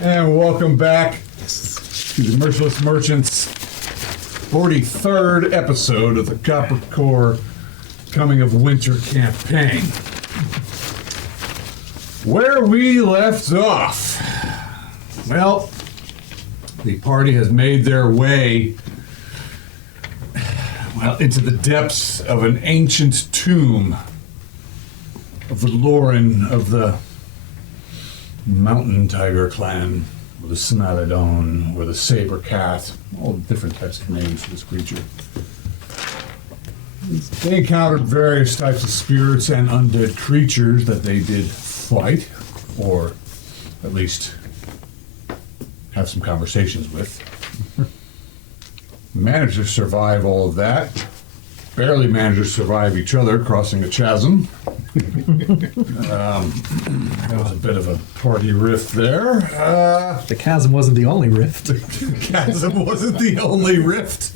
And welcome back to the Merciless Merchants 43rd episode of the Coppercore Coming of Winter campaign. Where we left off. Well, the party has made their way into the depths of an ancient tomb of the Lauren of the Mountain Tiger Clan, or the Smilodon, or the Saber Cat, all different types of names for this creature. They encountered various types of spirits and undead creatures that they did fight, or at least have some conversations with. Managed to survive all of that. Barely managed to survive each other crossing a chasm. There was a bit of a party rift there. The chasm wasn't the only rift. The chasm wasn't the only rift.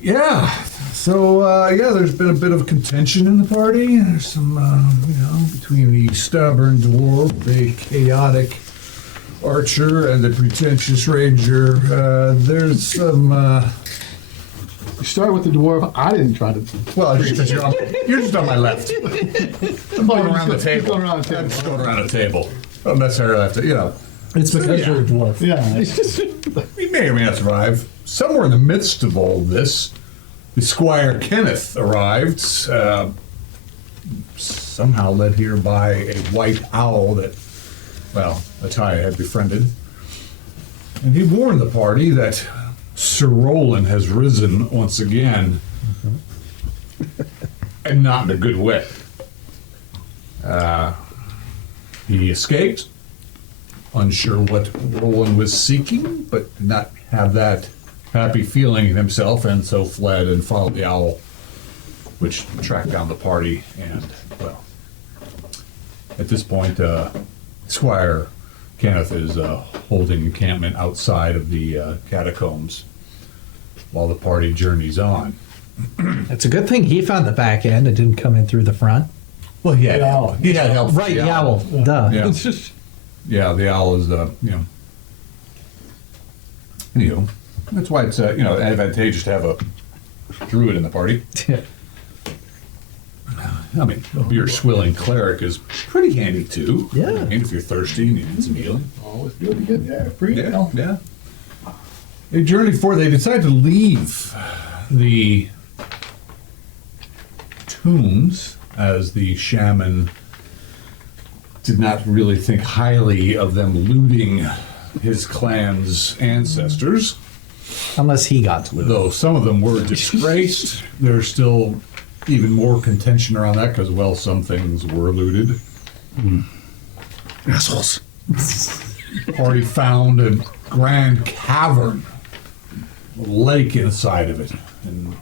Yeah. So, there's been a bit of contention in the party. There's some, between the stubborn dwarf, the chaotic archer, and the pretentious ranger. There's some, You started with the dwarf. I didn't try to. well, you're just on my left. I'm going around the table. Going around the table. I'm just going around the table. Don't necessarily have to, It's because you're a dwarf. Yeah. We may or may not survive. Somewhere in the midst of all this, the Squire Kenneth arrived, somehow led here by a white owl that, Ataya had befriended. And he warned the party that Sir Roland has risen once again, and not in a good way. He escaped, unsure what Roland was seeking, but did not have that happy feeling in himself, and so fled and followed the owl, which tracked down the party. And, at this point, Squire Kenneth is holding encampment outside of the catacombs while the party journeys on. It's a good thing he found the back end and didn't come in through the front. Well, he had help. Right, the owl. Duh. Yeah. Yeah, the owl is, Anywho, that's why it's, advantageous to have a druid in the party. I mean, a beer swilling cleric is pretty handy too. Yeah. I mean, if you're thirsty and you need some healing. Always good to get there. Free Yeah, yeah. They journeyed forward. They decided to leave the tombs as the shaman did not really think highly of them looting his clan's ancestors. Unless he got to lose. Though some of them were disgraced, there's still even more contention around that because, some things were looted. Assholes. Party found a grand cavern, a lake inside of it, and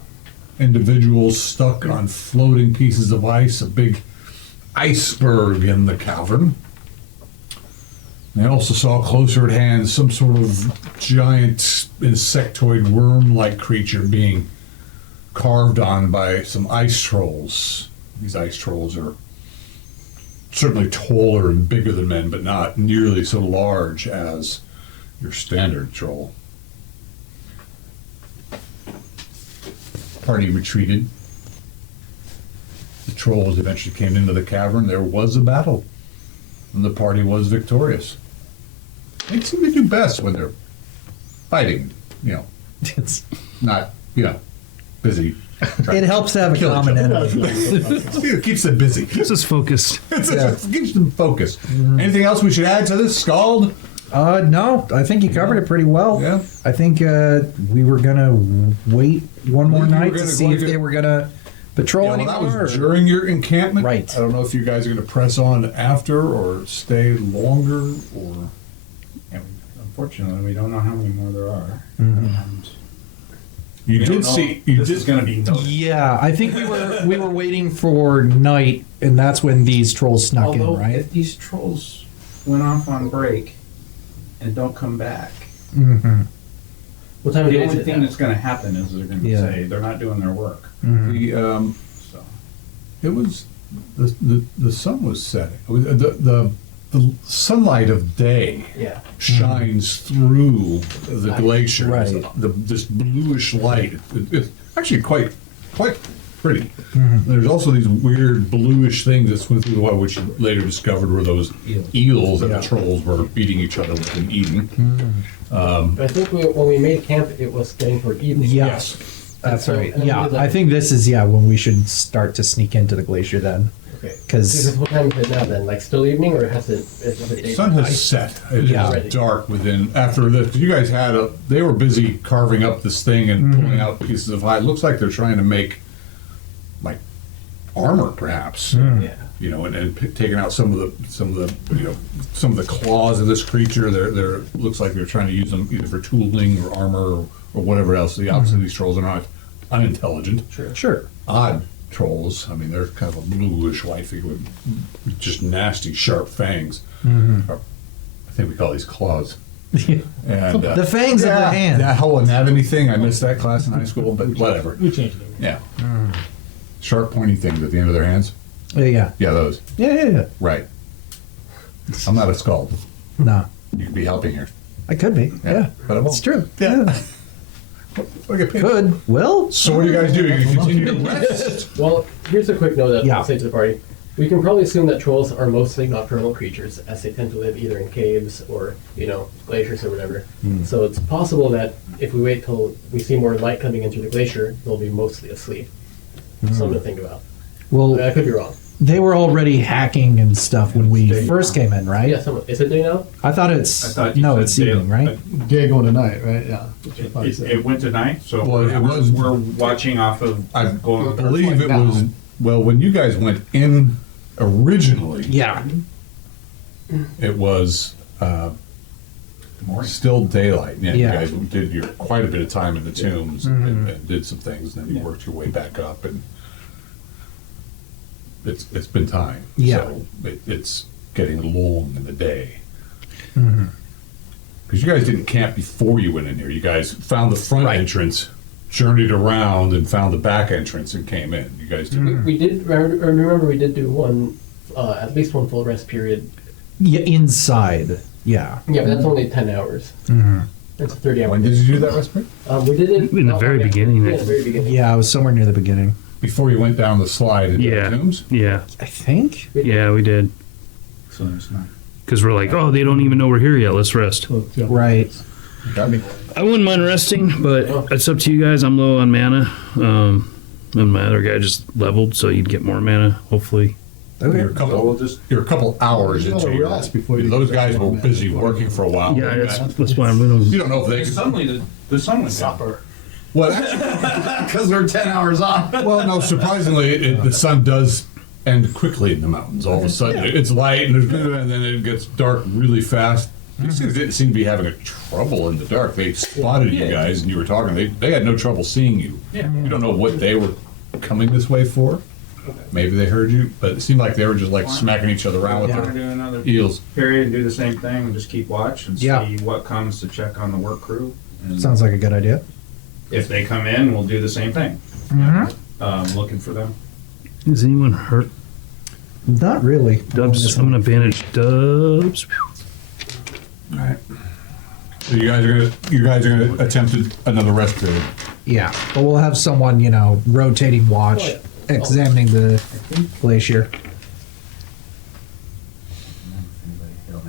individuals stuck on floating pieces of ice, a big iceberg in the cavern. They also saw closer at hand some sort of giant insectoid worm-like creature being carved on by some ice trolls. These ice trolls are certainly taller and bigger than men, but not nearly so large as your standard troll. Party retreated. The trolls eventually came into the cavern. There was a battle, and the party was victorious. They seem to do best when they're fighting, It's, not, busy. it helps to have a Kill each common other. enemy. It keeps them busy. This is focused. It keeps them focused. Anything else we should add to this, Scald? No, I think you covered it pretty well. Yeah. I think we were going to wait one more You were night to gonna see go if get- they were going to patrol That anymore. was during your encampment. Right. I don't know if you guys are going to press on after or stay longer or. Unfortunately, we don't know how many more there are. Mm-hmm. And You we don't did know see. if You this did. is going to be noticed. Yeah, I think we were waiting for night, and that's when these trolls snuck Although, in, right? if these trolls went off on break and don't come back, Mm-hmm. What time of the day is only it thing now? that's going to happen is they're going to Yeah. say they're not doing their work. Mm-hmm. The So it was the sun was setting. The the sunlight of day Yeah. shines through the glacier. Right. This bluish light. It's actually quite pretty. There's also these weird bluish things that swim through the water, which you later discovered were those eels that Yeah. the trolls were beating each other with and eating. But I think when we made camp, it was getting toward evening. Yes. That's So- right. and Yeah, we did I think this is when we should start to sneak into the glacier then. Okay. 'Cause- What time is it now then? Like still evening or has it? Is it The day? sun has set. It Yeah. is dark within after this. 'Cause you guys they were busy carving up this thing and pulling out pieces of hide. It looks like they're trying to make like armor, perhaps. Yeah. You know, and taking out some of the claws of this creature. They're looks like they're trying to use them either for tooling or armor or whatever else. The opposite of these trolls are not unintelligent. Sure. Odd trolls. I mean, they're kind of a bluish white figure with just nasty, sharp fangs. Or, I think we call these claws. And The fangs of the hand. that whole anatomy thing, I missed that class in high school, but whatever. We changed it. Yeah. Sharp, pointy things at the end of their hands. Yeah. Yeah, those. Yeah. Right. I'm not a skald. No. You could be helping here. I could be. Yeah. But I won't. It's true. Yeah. Look at Could. Will? So what do you guys do? You continue to rest? Well, here's a quick note that Yeah. I'll say to the party. We can probably assume that trolls are mostly nocturnal creatures, as they tend to live either in caves or, glaciers or whatever. So it's possible that if we wait till we see more light coming into the glacier, they'll be mostly asleep. Something to think about. Well, I could be wrong. they were already hacking and stuff when we Day first came in, right? Yeah, is it day now? I thought I it's thought you no, said it's day- evening, right? Day going to night, right? Yeah. It went to night, so Well, it was- we're watching off of I going. believe it was, well, when you guys went in originally, Yeah. it was Morning. still daylight. Yeah, Yeah. you guys did quite a bit of time in the tombs and did some things, and then you worked your way back up, and it's been time. Yeah. So it's getting long in the day. Because you guys didn't camp before you went in here. You guys found the front Right. entrance, journeyed around, and found the back entrance and came in. You guys did. We did, remember we did do one, at least one full rest period. Yeah, inside. Yeah. Yeah, but that's only 10 hours. It's a 30-hour. When did you do that, respite? We did it In the very beginning, Yeah, in the very beginning. Yeah, I was somewhere near the beginning. Before you went down the slide into Yeah. the tombs? Yeah, I think. yeah, we did. So there's not. Because we're like, oh, they don't even know we're here yet. Let's rest. Right. Got me. I wouldn't mind resting, but it's up to you guys. I'm low on mana. And my other guy just leveled, so you'd get more mana, hopefully. Okay. You're a couple hours There's into no your rest before you those get guys were back. busy working for a while. Yeah, that's why I'm gonna. You don't know if they Suddenly the sun went down. well, actually, Because we're 10 hours off. well, no. Surprisingly, the sun does end quickly in the mountains. All of a sudden, it's light and then it gets dark really fast. These guys didn't seem to be having a trouble in the dark. They spotted you guys, and you were talking. They had no trouble seeing you. Yeah. You don't know what they were coming this way for. Maybe they heard you, but it seemed like they were just like smacking each other around with We're their gonna do another eels. period and do the same thing and just keep watch and see Yeah. what comes to check on the work crew. And Sounds like a good idea. if they come in, we'll do the same thing. Looking for them. Is anyone hurt? Not really. Dubs. I'm gonna bandage Dubs. All right. So you guys are gonna attempt another rest period. Yeah, but we'll have someone, rotating watch, Oh, yeah. examining the glacier.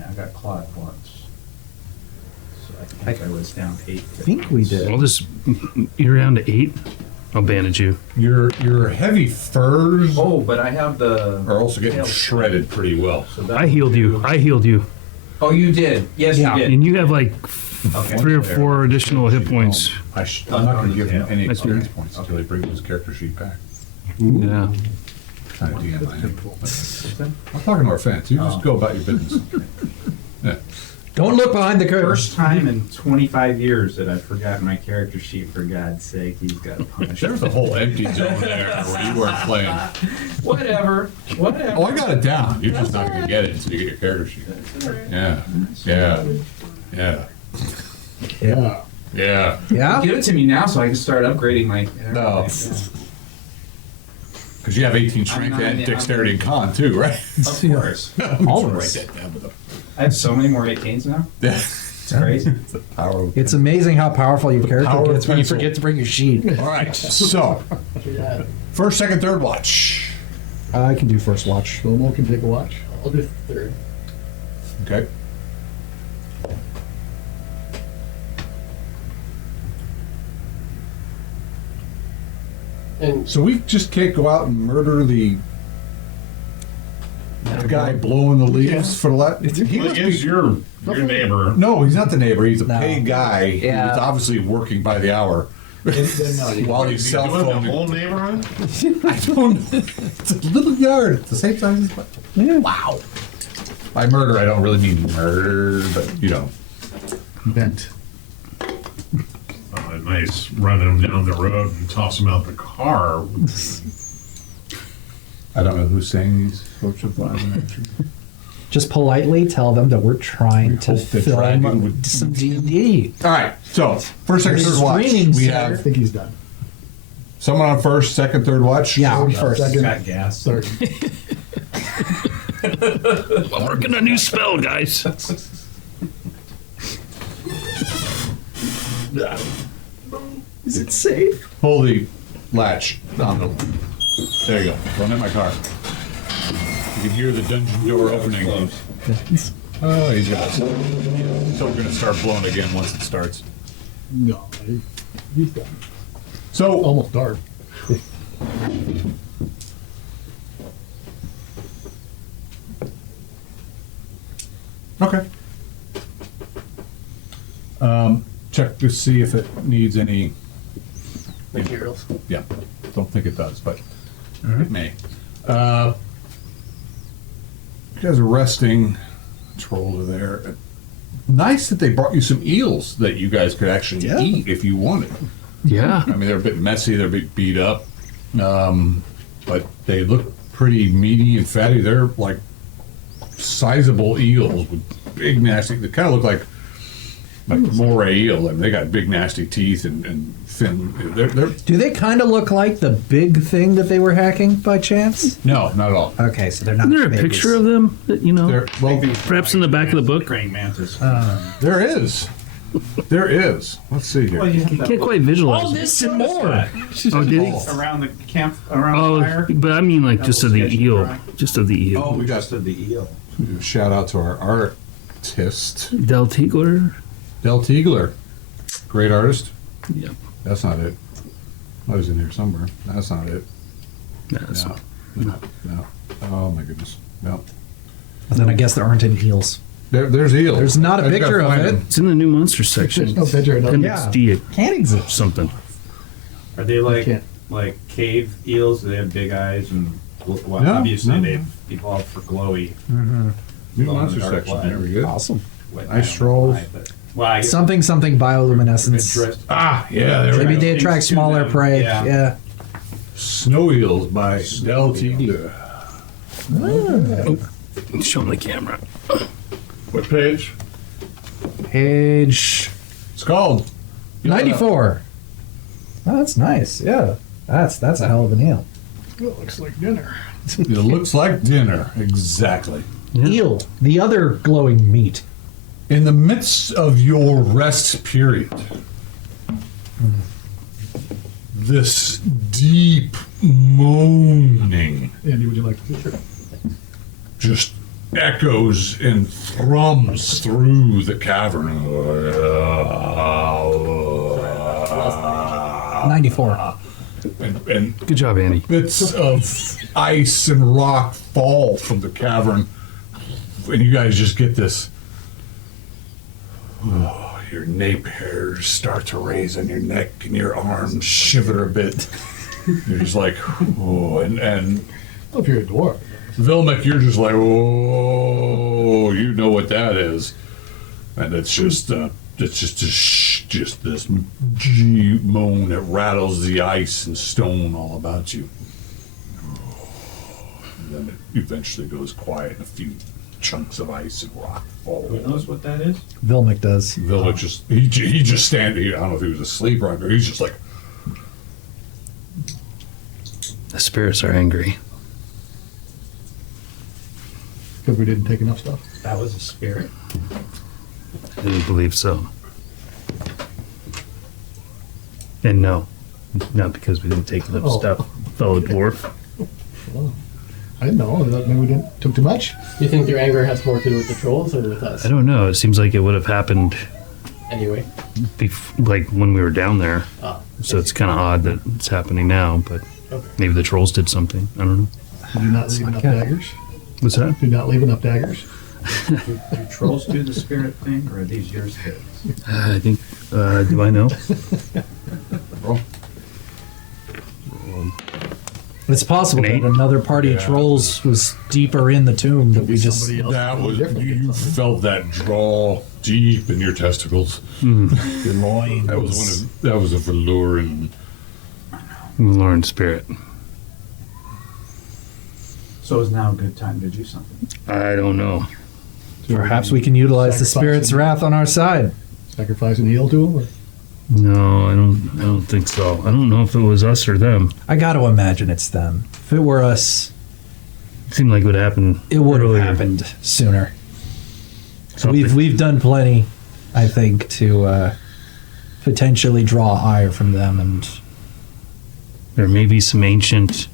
I got clawed once. So I think I was down 8. I think we did. I'll just. You're down to 8. I'll bandage you. Your heavy furs Oh, but I have the. are also getting shredded pretty well. So that- I healed you. Oh, you did. Yes, Yeah. you did. And you have like Okay. 3 or 4 additional hit points. I'm not going to give him any That's experience fair. points until he brings his character sheet back. Yeah. Kind of DM I am. I'm talking to our fans. You just go about your business. Yeah. Don't look behind the curtain. First time in 25 years that I forgot my character sheet. For God's sake, he's got punished. There was a whole empty zone there where you weren't playing. Whatever. Oh, I got it down. You're just not going to get it until you get your character sheet. Yeah. Yeah. Yeah. Yeah. Yeah. Yeah? Give it to me now so I can start upgrading my. No. Because you have 18 strength I'm not- and dexterity and con too, right? Of course. All of us. Write that down with a I have so many more 18s now. It's crazy. It's amazing how powerful your character Power of gets when you pencil. forget to bring your sheet. All right. So, Yeah. first, second, third watch. I can do first watch. Slow-mo can take a watch. I'll do third. Okay. And So we just can't go out and murder the guy blowing the leaves for the he Well, must is be, your neighbor. no, he's not the neighbor. He's a No. paid guy. Yeah. He's obviously working by the hour. While he's Is he cell doing the phone. whole neighborhood? I don't know. It's a little yard. It's the same size as mine. Wow. By murder, I don't really mean murder, but you know. Bent. Nice running him down the road and toss him out the car. I don't know who's saying these folks are fine. Just politely tell them that we're trying to hope the dragon film would- some D&D. All right. So first, second, third watch. Screening We center. I have think he's done. someone on first, second, third watch. Yeah, Third, first. second, Got gas. third. I'm working a new spell, guys. Is it safe? Pull the latch on the. There you go. Don't hit my car. You can hear the dungeon door opening. Oh, he's got. So we're gonna start blowing again once it starts. No, he's done. So Almost dark. okay. Check to see if it needs any. materials. Yeah, don't think it does, but it may. You guys are resting. Troll over there. Nice that they brought you some eels that you guys could actually eat if you wanted. Yeah. I mean, they're a bit messy, they're a bit beat up, but they look pretty meaty and fatty. They're like sizable eels with big, nasty. They kind of look like moray eel. I mean, they got big, nasty teeth and fin. They're Do they kind of look like the big thing that they were hacking by chance? no, not at all. Okay, so they're not. Isn't there a babies. picture of them that, you know, They're, well, perhaps in the back of the book? Praying mantis. there is. There is. Let's see here. Well, you Can't quite visualize All it. this and more. Oh, did he? around the camp, around Oh, the fire. but I mean like just of the Sketchy eel. drawing. Just of the eel. Oh, we just did the eel. Shout out to our artist, Del Tigler? Del Tigler. Great artist. Yep. That's not it. I was in here somewhere. That's not it. That's No. No. Oh my goodness. No. And then I guess there aren't any eels. There's eel. There's not a I just gotta picture of find it. him. It's in the new monster section. There's no picture. No, Appendix Yeah. D Can't exist. something. Are they can't. like cave eels? Do they have big eyes and well, No, obviously no. they've evolved for glowy. New Glow in monster the dark section. blood. There we go. Awesome. What, Nice trolls. Well, I Something bioluminescence. Ah, yeah, there we Maybe go. they attract Things to smaller them, prey. yeah. Yeah. Snow eels by Del Tigler. Show them the camera. What page? Page It's called 94. Oh, that's nice. Yeah. That's a hell of an eel. it looks like dinner. It looks like dinner. Exactly. Eel, the other glowing meat. In the midst of your rest period, this deep moaning Andy, would you like to feature? just echoes and thrums through the cavern. 94. And Good job, Andy. bits of ice and rock fall from the cavern, and you guys just get this. Oh, your nape hairs start to raise on your neck, and your arms shiver a bit. You're just like, oh, and Well, if you're a dwarf. Vilmec, you're just like, oh, you know what that is, and it's just just this moan that rattles the ice and stone all about you. And then it eventually goes quiet, and a few chunks of ice and rock fall. Who knows what that is? Vilmec does. Vilmec he just standing. I don't know if he was asleep or not, he's just like, The spirits are angry. Because we didn't take enough stuff. That was a spirit. I didn't believe so. And no, not because we didn't take enough Oh. stuff, fellow dwarf. Well, I didn't know. Maybe we didn't took too much. Do you think your anger has more to do with the trolls or with us? I don't know. It seems like it would have happened Anyway. like when we were down there. Ah, So it's kind of odd that it's happening now, but Okay. maybe the trolls did something. I don't know. Did you not leave enough okay. daggers? What's that? Did you not leave enough daggers? Do trolls do the spirit thing, or are these your spirits? I think. Do I know? It's possible An eight? that another party of trolls was deeper in the tomb that we just. Somebody else That was different. you felt that draw deep in your testicles. Your loins. That was a Valuran. Lauren Spirit. So is now a good time to do something? I don't know. Perhaps we can utilize the spirit's wrath on our side. Sacrifice and heal to him? Or? No, I don't think so. I don't know if it was us or them. I got to imagine it's them. If it were us, It seemed like it would happen. it would have earlier. happened sooner. Something. We've done plenty, I think, to potentially draw ire from them, and There may be some ancient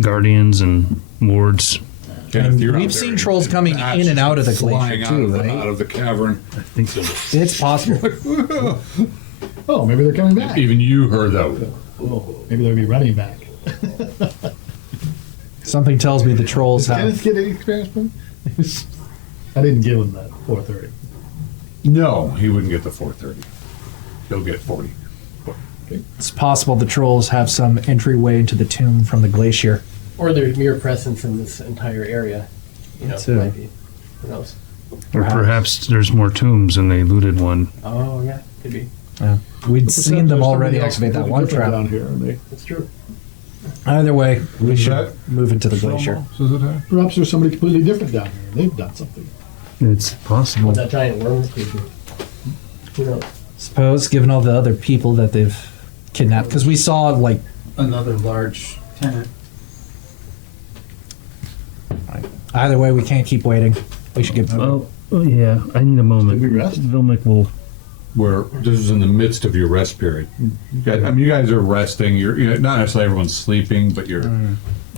guardians and wards. And we've seen trolls coming in and out of the flying glacier out too, of the, right? out of the cavern. I think so. it's possible. Oh, maybe they're coming back. Even you heard that. Maybe they'll be running back. Something tells me the trolls Does have. Kenneth get any experience points? I didn't give him that 430. No, he wouldn't get the 430. He'll get 40. It's possible the trolls have some entryway into the tomb from the glacier. Or their mere presence in this entire area. You know, Too. might be. Who knows? Or perhaps there's more tombs and they looted one. Oh, yeah. Could be. We'd seen them already activate that one trap. down here. And That's true. Either way, we Is should that- move into the glacier. perhaps there's somebody completely different down here. And they've done something. It's possible. With that giant worm creature. Who knows? Suppose, given all the other people that they've kidnapped, because we saw like Another large tenant. either way, we can't keep waiting. We should get moving. Oh, yeah. I need a moment. Did we rest? Vilmic will. Where this is in the midst of your rest period. You guys are resting. You're not necessarily everyone's sleeping, but you're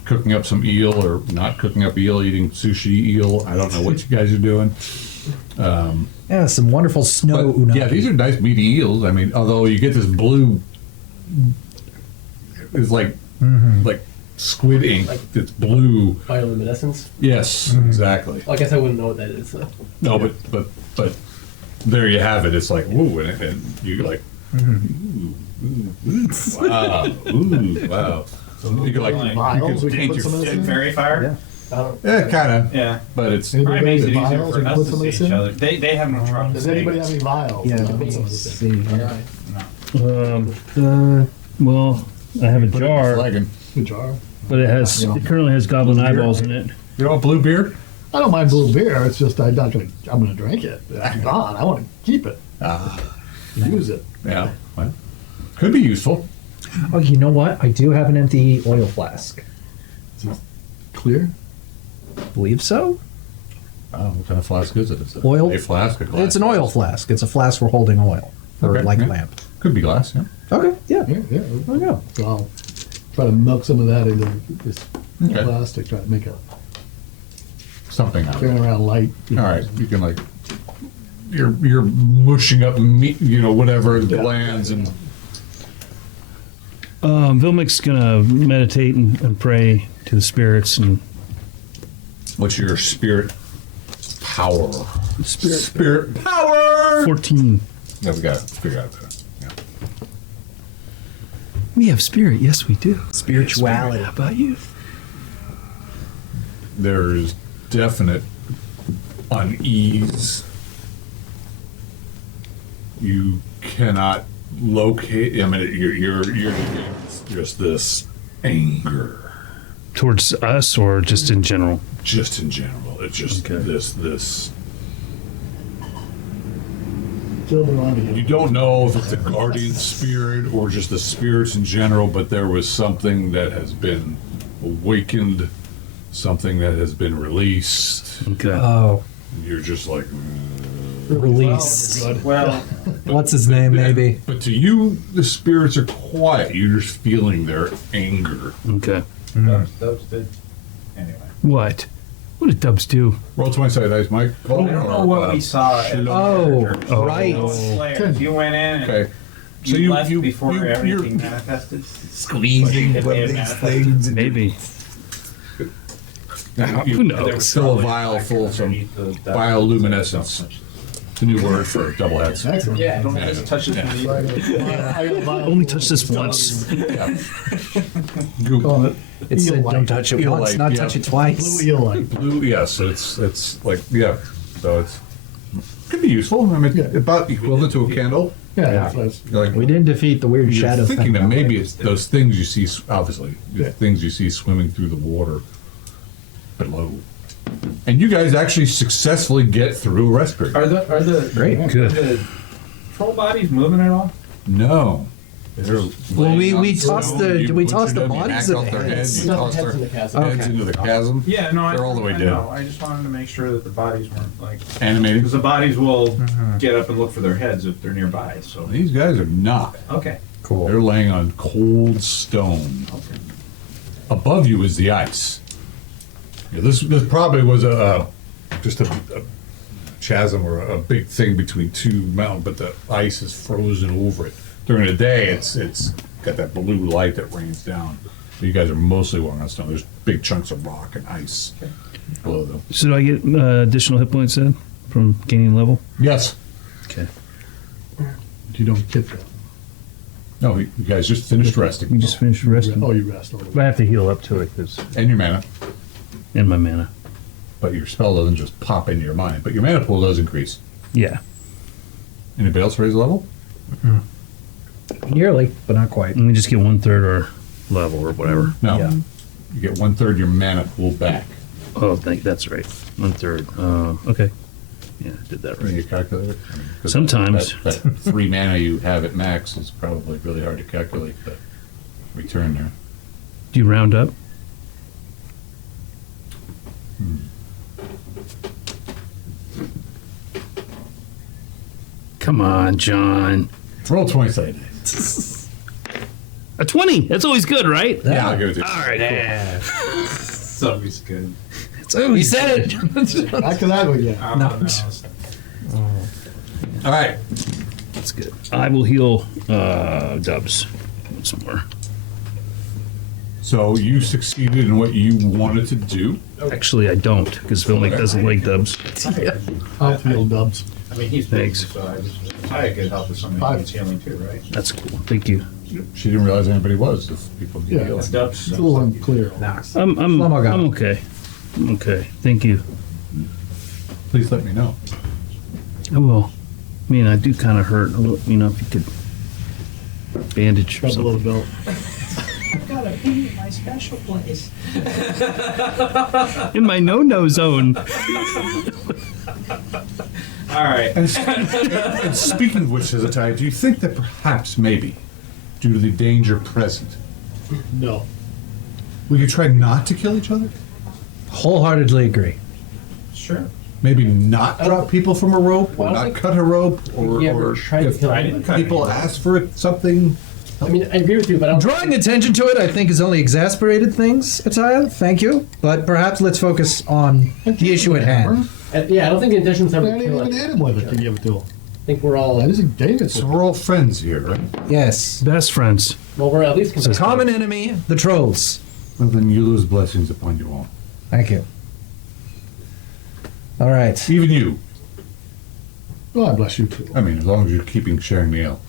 cooking up some eel or not cooking up eel, eating sushi eel. I don't know what you guys are doing. Yeah, some wonderful snow But, unagi. yeah, these are nice meaty eels. I mean, although you get this blue, it's like squid ink. It's blue. Bioluminescence? Yes, exactly. Well, I guess I wouldn't know what that is. So. No, but there you have it. It's like woo, and you're like, wow, wow. You can like, Vials, you we can can paint put some of your this in. Fairy fire? I don't. yeah, kind of, Yeah. but it's Anybody Probably makes have it any easier vials for we can us put to some of see this each in? other. They have no trouble. Does anybody have any vials? Yeah, We can put some of this in. see. All right. Well, I have a jar, flagging. Good jar. but it currently has goblin eyeballs in it. You want blue beer? I don't mind blue beer. It's just I'm gonna drink it. I'm gone. I want to keep it. Use it. Yeah, well, could be useful. Oh, you know what? I do have an empty oil flask. Clear. Believe so. Oh, what kind of flask is it? Is it Oil? a flask? A glass It's an oil flask. It's a flask for holding oil, or Okay, like yeah. a lamp. Could be glass. Yeah. Okay, yeah. Yeah, yeah. There we go. So I'll try to milk some of that into this Okay. plastic. Try to make a Something out of it. turn around light. All right, you can like you're mushing up meat, whatever glands and Vilmic's gonna meditate and pray to the spirits and what's your spirit power? Spirit power. 14. No, we got to figure out. Yeah. We have spirit. Yes, we do. Spirituality. How about you? There's definite unease. You cannot locate. I mean, you're just this anger. Towards us or just in general? Just in general, it's just Okay. this. Still belong to You you. don't know if it's a guardian spirit or just the spirits in general, but there was something that has been awakened something that has been released. Okay. Oh, And you're just like, release. Well, What's his name, maybe? but to you, the spirits are quiet. You're just feeling their anger. Okay. Dubs did. Anyway. What? What did Dubs do? Roll 20 sided dice, Mike. I don't know what we saw. Oh, right. Players. You went in and Okay. So you left you before you're- everything manifested. Squeezing Like, one it of these manifested. things. Maybe. Who knows? Fill a vial full of some bioluminescence. It's a new word for double heads. Excellent. Yeah. Don't just touch it from I the got Only touched this once. Google it. It said Eel-like. don't touch it Eel-like, once, not yeah. touch it blue twice. eel like. Blue, yes, it's like, yeah. So it's, could be useful. I mean, Yeah. about equivalent to a candle. Yeah, that's You're like, We didn't defeat the weird you're shadow thinking thing. that maybe it's those things you see, obviously, the Yeah. things you see swimming through the water below. And you guys actually successfully get through a respirator. Are the Great. Good. the troll bodies moving at all? No. They're Well, we laying on tossed stone, the- you we butchered tossed the them, you bodies hacked of off the their heads. heads, you Not the tossed heads their in the chasm. heads into the chasm. Yeah, no, They're all the way I down. know. I just wanted to make sure that the bodies weren't like Animated. because the bodies will get up and look for their heads if they're nearby. So These guys are not. okay, Cool. They're laying on cold stone. okay. Above you is the ice. Yeah, this probably was just a chasm or a big thing between two mountains, but the ice is frozen over it. During the day, it's got that blue light that rains down. But you guys are mostly walking on stone. There's big chunks of rock and ice below them. So do I get additional hit points then from gaining level? Yes. Okay. you don't get that. No, you guys just finished resting. We just finished resting. Oh, you rest over. But I have to heal up to it because And your mana. in my mana. But your spell doesn't just pop into your mind. But your mana pool does increase. Yeah. Anybody else raise level? Nearly, but not quite. And we just get 1/3 our level or whatever. No. Yeah. You get 1/3 your mana pool back. Oh, that's right. 1/3. Okay. Yeah, I did that Can you right. calculate it? I mean, 'cause Sometimes. that 3 mana you have at max is probably really hard to calculate the return there. Do you round up? Come on, John. Roll 20 sided. A 20. That's always good, right? Yeah, I'll give it to you. All right, cool. Somebody's good. It's always We said it. Back to that again. No. All right. That's good. I will heal Dubs once more. So you succeeded in what you wanted to do. Actually, I don't because Phil doesn't like Dubs. Outfield dubs. I mean, he's Thanks. busy, so I just probably could help with somebody who needs healing too, right? That's cool. Thank you. She didn't realize anybody was. If people Yeah, heal. it's Dubs. a little unclear. I'm okay. I'm okay. Thank you. Please let me know. I will. I mean, I do kind of hurt a little. You know, if you could bandage or Grab a little something. belt. I've got to be in my special place. In my no-no zone. All right. And speaking of which, Hezekiah, do you think that perhaps, maybe, due to the danger present, No. we could try not to kill each other? Wholeheartedly agree. Sure. Maybe not drop people from a rope, or Well, I not think- cut a rope, or, Yeah, or we're trying to if kill I him. didn't cut people anyone. ask for it, something. I mean, I agree with you, but I don't. Drawing attention to it, I think, has only exasperated things, Ataya. Thank you. But perhaps let's focus on the issue at hand. Yeah, I don't think the intention's I ever didn't to kill even it. hit him with it to give it to him. I think we're all. I just gave it So to him. we're all friends here, right? Yes. Best friends. Well, we're at least. The common enemy, the trolls. Well, then you lose blessings upon you all. Thank you. All right. Even you. God bless you too. I mean, as long as you're keeping sharing the ale.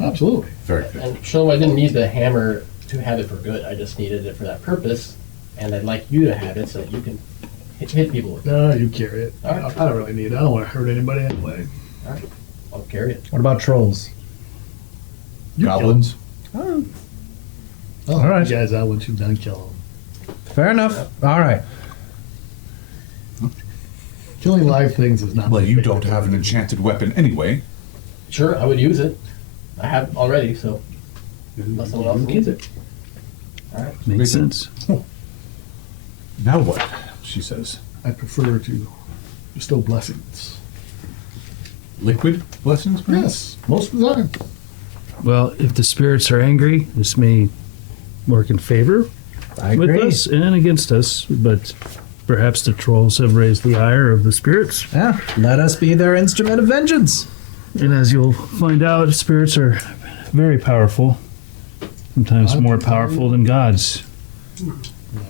Absolutely. Very good. And show I didn't need the hammer to have it for good. I just needed it for that purpose, and I'd like you to have it so that you can hit people with it. No, you carry it. All right. I don't really need it. I don't want to hurt anybody anyway. I'll carry it. What about trolls? You Goblins? kill 'em. Oh, All right. you guys out once you've done kill Fair enough. All right. them. Killing live things is not. Well, my you favorite don't have an thing. enchanted weapon anyway. Sure, I would use it. I have already, so unless someone else needs it. Makes sense. Now what? She says. I prefer to bestow blessings. Liquid blessings, perhaps? Yes, most of the time. Well, if the spirits are angry, this may work in favor I with agree. us and against us, but perhaps the trolls have raised the ire of the spirits. Yeah, let us be their instrument of vengeance. And as you'll find out, spirits are very powerful, sometimes more powerful than gods.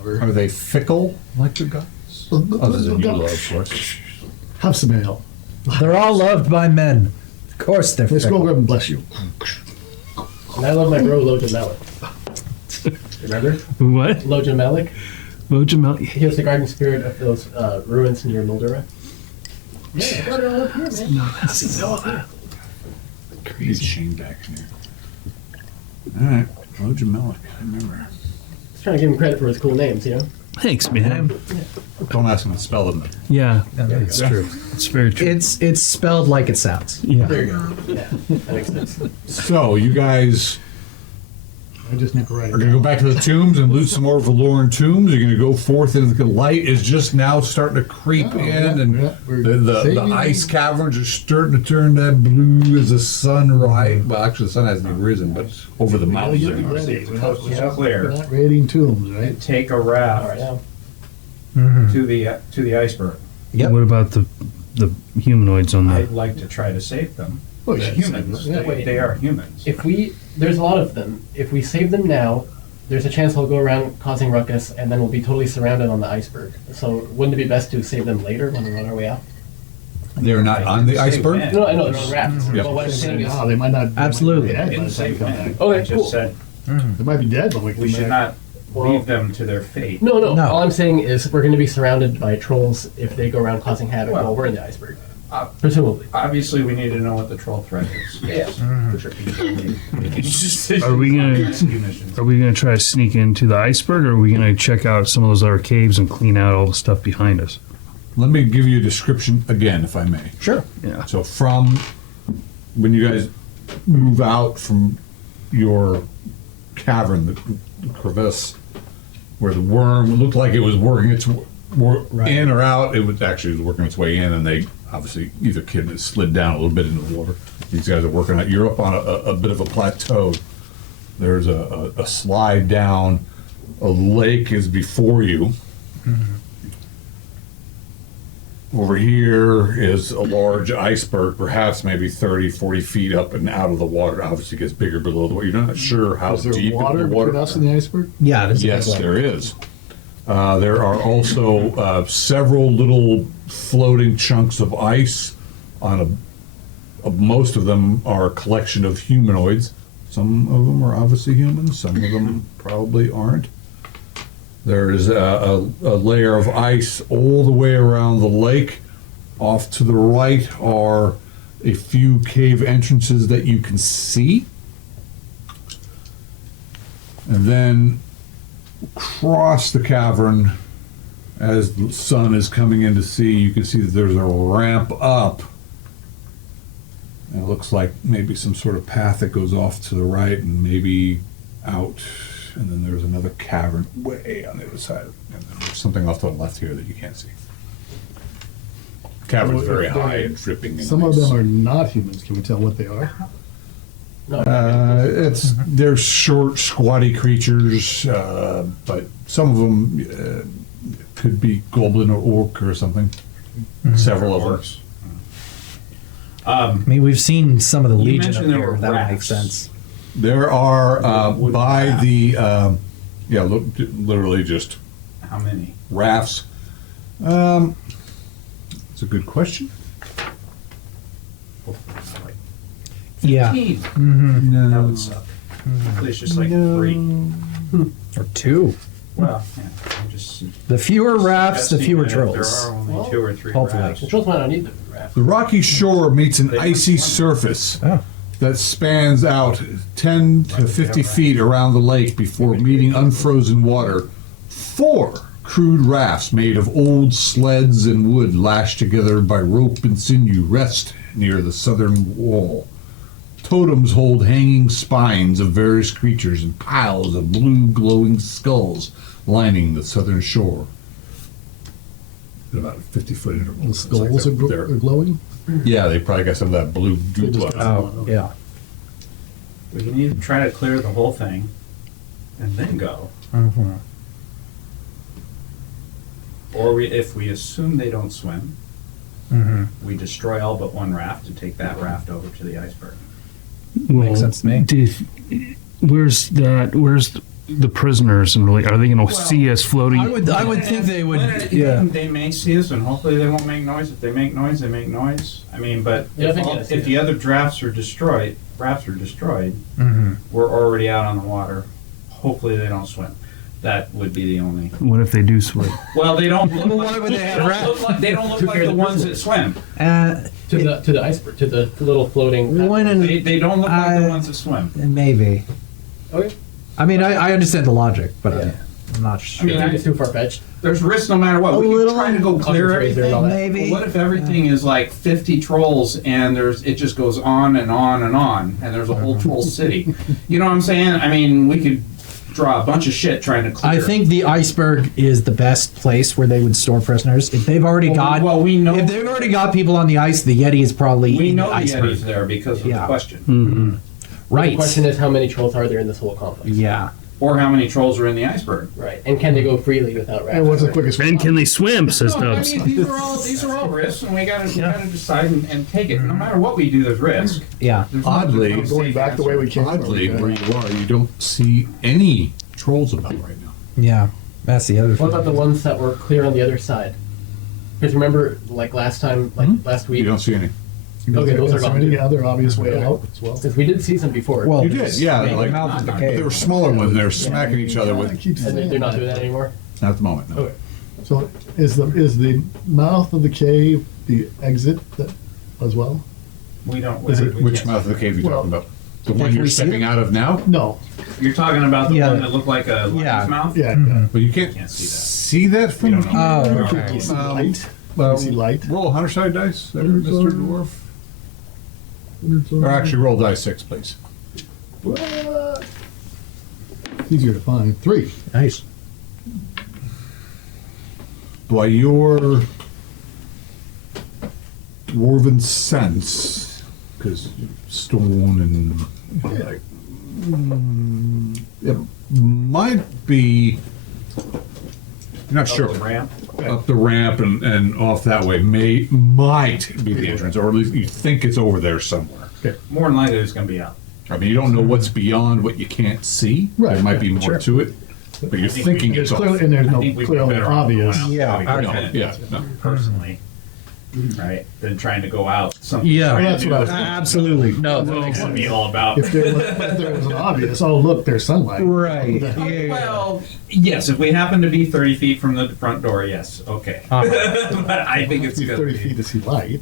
Are they fickle like the gods? Other than you, love, of course. Have some ale. They're all loved by men. Of course they're Let's go fickle. grab and bless you. And I love my bro Lojan Malik. Remember? What? Lojan Malik? Mojamel? He was the guardian spirit of those ruins near Mildura. Yeah, I got it all up here, man. No, how do you know that? Need Shane back in here. All right. Lojan Malik. I remember. Just trying to give him credit for his cool names, you know? Thanks, man. Don't ask him to spell them. Yeah, Yeah, it's true. It's very true. It's spelled like it sounds. Yeah. There you go. Yeah, that makes sense. So, you guys I just need to write it are going to go back to the tombs and loot some more Valoran tombs. You're going to go forth into the light is just now starting to creep Oh, in, yeah, and yeah, we're the saving- ice caverns are starting to turn that blue as the sun rise. Well, actually, the sun hasn't even risen, but over the We gotta mountains. get anyway. ready. We're Coast is not clear. raiding tombs, right? And take a All right, raft now. to the iceberg. Yep. What about the humanoids on I'd the? like to try to save them. Oh, They're yeah, humans. yeah. They are humans. There's a lot of them. If we save them now, there's a chance they'll go around causing ruckus, and then we'll be totally surrounded on the iceberg. So wouldn't it be best to save them later when we on our way out? They're not on the Save iceberg? men. No, I know they're on rafts. Yeah. But what I'm saying is, No, they might not. Absolutely. They might I be dead by didn't the say time we come men. back. Okay, I just cool. said They might be dead when we come we should back. not Well- leave them to their fate. no. No. All I'm saying is we're going to be surrounded by trolls if they go around causing havoc Well- while we're in the iceberg. Uh, Presumably. Obviously, we need to know what the troll threat is. Yeah, for sure. Are we gonna? Rescue missions. Are we gonna try to sneak into the iceberg, or are we gonna check out some of those other caves and clean out all the stuff behind us? Let me give you a description again, if I may. Sure. Yeah. So from when you guys move out from your cavern, the crevice, where the worm looked like it was working its in or out, it was actually working its way in, and they obviously either kid had slid down a little bit into the water. These guys are working out. You're up on a bit of a plateau. There's a slide down. A lake is before you. Over here is a large iceberg, perhaps maybe 30, 40 feet up and out of the water. Obviously gets bigger below the water. You're not sure how Is there deep water the water. between us and the iceberg? Yeah, there's a Yes, big there is. There are also several little floating chunks of ice on most of them are a collection of humanoids. Some of them are obviously humans, some of them probably aren't. There is a layer of ice all the way around the lake. Off to the right are a few cave entrances that you can see. And then across the cavern, as the sun is coming in to sea, you can see that there's a ramp up. And it looks like maybe some sort of path that goes off to the right and maybe out. And then there's another cavern way on the other side. And then there's something off to the left here that you can't see. The cavern's very high and dripping. in Some of ice. them are not humans. Can we tell what they are? No, They're short, squatty creatures, but some of them could be goblin or orc or something. Several of them. I mean, we've seen some of the You Legion up mentioned there here. were That would make rafts. sense. There are Wooden by raft. the literally just How many? rafts. It's a good question. Hopefully it's like Yeah. 15. No. That would suck. Hopefully it's just like 3. Or two. Well, yeah, I'm just The fewer rafts, the suggesting fewer that if trolls. There are only Well, 2 or 3 hopefully. rafts. the trolls might not need the raft. The rocky shore meets an icy surface Oh. that spans out 10 to 50 feet around the lake before meeting unfrozen water. 4 crude rafts made of old sleds and wood lashed together by rope and sinew rest near the southern wall. Totems hold hanging spines of various creatures and piles of blue glowing skulls lining the southern shore. at about a 50-foot interval. The skulls are glowing. Yeah, they probably got some of that blue They goop just on them. Oh, yeah. We can either try to clear the whole thing and then go, Mhm. or if we assume they don't swim, Mhm. we destroy all but one raft and take that raft over to the iceberg. Makes sense to me. Where's the prisoners, and really, are they going to see us floating? I would think they would. When it- Yeah. They may see us, and hopefully they won't make noise. If they make noise, they make noise. I mean, but Yeah, I think if, that's it. if the other rafts are destroyed, Mhm. we're already out on the water. Hopefully they don't swim. That would be the only. What if they do swim? Well, they don't look Well, like, why would they have don't rafts? look like they don't look To like carry the the ones that swim. To the iceberg, to the little floating. One and They don't look like the I- ones that swim. maybe. Okay. I mean, I understand the logic, but Yeah. I'm not I sure. mean, I think it's too far fetched. There's risk no matter what. A We can little try to go clear concentrated and all everything. that. Maybe. But what if everything is like 50 trolls and it just goes on and on and on and there's a whole troll city? You know what I'm saying? I mean, we could draw a bunch of shit trying to clear. I think the iceberg is the best place where they would store prisoners. If they've already got, we know if they've already got people on the ice, the Yeti is probably we in know the the iceberg. Yeti's there because of Yeah. the question. Mm-hmm. The Right. question is, how many trolls are there in this whole complex? Yeah. Or how many trolls are in the iceberg? Right. And can they go freely without rafts? And what's the quickest? And can they swim? Says No, I Dubs. mean, these are all risks, and we gotta decide and take it. No matter what we do, there's risk. Yeah. There's Oddly- there's Going back the way we came. Oddly, where you are, you don't see any trolls about right now. Yeah. That's the other What thing. about the ones that were clear on the other side? Because remember, like last time, last You week, don't see any. Okay, those are Is there gone. any other obvious way out as well? because we did see some before, Well, You did, yeah. they Like, came out of the but cave. they were smaller ones. They were smacking each other I with. keep and saying they're not doing that anymore. Not at the moment. No. Okay. So is the mouth of the cave the exit as well? We don't. Is it- we Which can't- mouth of the cave are you Well, talking about? The Can one you're we see stepping it? out of now? No. You're talking about the Yeah. one that looked like a lion's Yeah. mouth? Yeah. But you can't Can't see that. see that from We don't here. Oh, Can okay. you see Um, light? Well, Can you see light? Roll 100 side dice, there, Mr. Dwarf. Or actually, roll die 6, please. What? It's easier to find. 3. Nice. By your dwarven sense, because stone and like, it might be. You're not sure. Up the ramp. Up the ramp and off that way might be the entrance, or at least you think it's over there somewhere. More than likely, it's going to be out. I mean, you don't know what's beyond what you can't see. Right, There might be yeah, more sure. to it, but you're thinking There's it's off. clearly, and there's I no think we'd be clearly better off obvious. going out Yeah, before we No, finish, yeah, no. personally, right? Than trying to go out. Something Yeah. trying to That's do what I was this. Absolutely. No. That's what it's all about. If there was an obvious, oh look, there's sunlight. Right. Well, yes, if we happen to be 30 feet from the front door, yes, okay. But I think it's It's good. 30 feet to see light.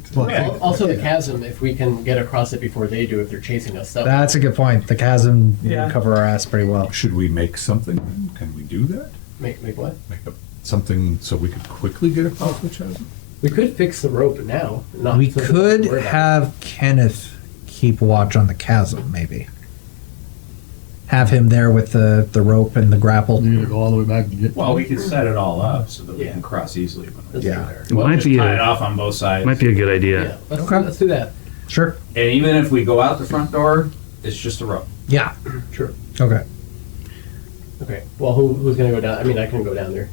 Also, the chasm, if we can get across it before they do, if they're chasing us, that That's a good point. The chasm Yeah. will cover our ass pretty well. Should we make something? Can we do that? make what? Make something so we could quickly get across the chasm? We could fix the rope now. Not We so that could we worry about it. have Kenneth keep watch on the chasm, maybe. Have him there with the rope and the grapple. You need to go all the way back to get. Well, we could set it all up so that we Yeah. can cross easily when we Let's get Yeah. there. It We'll might just be tie a- it off on both sides. Might be a good Yeah, idea. Okay. let's do that. Sure. And even if we go out the front door, it's just a rope. Yeah. Sure. Okay. Okay. Well, who's gonna go down? I mean, I can go down there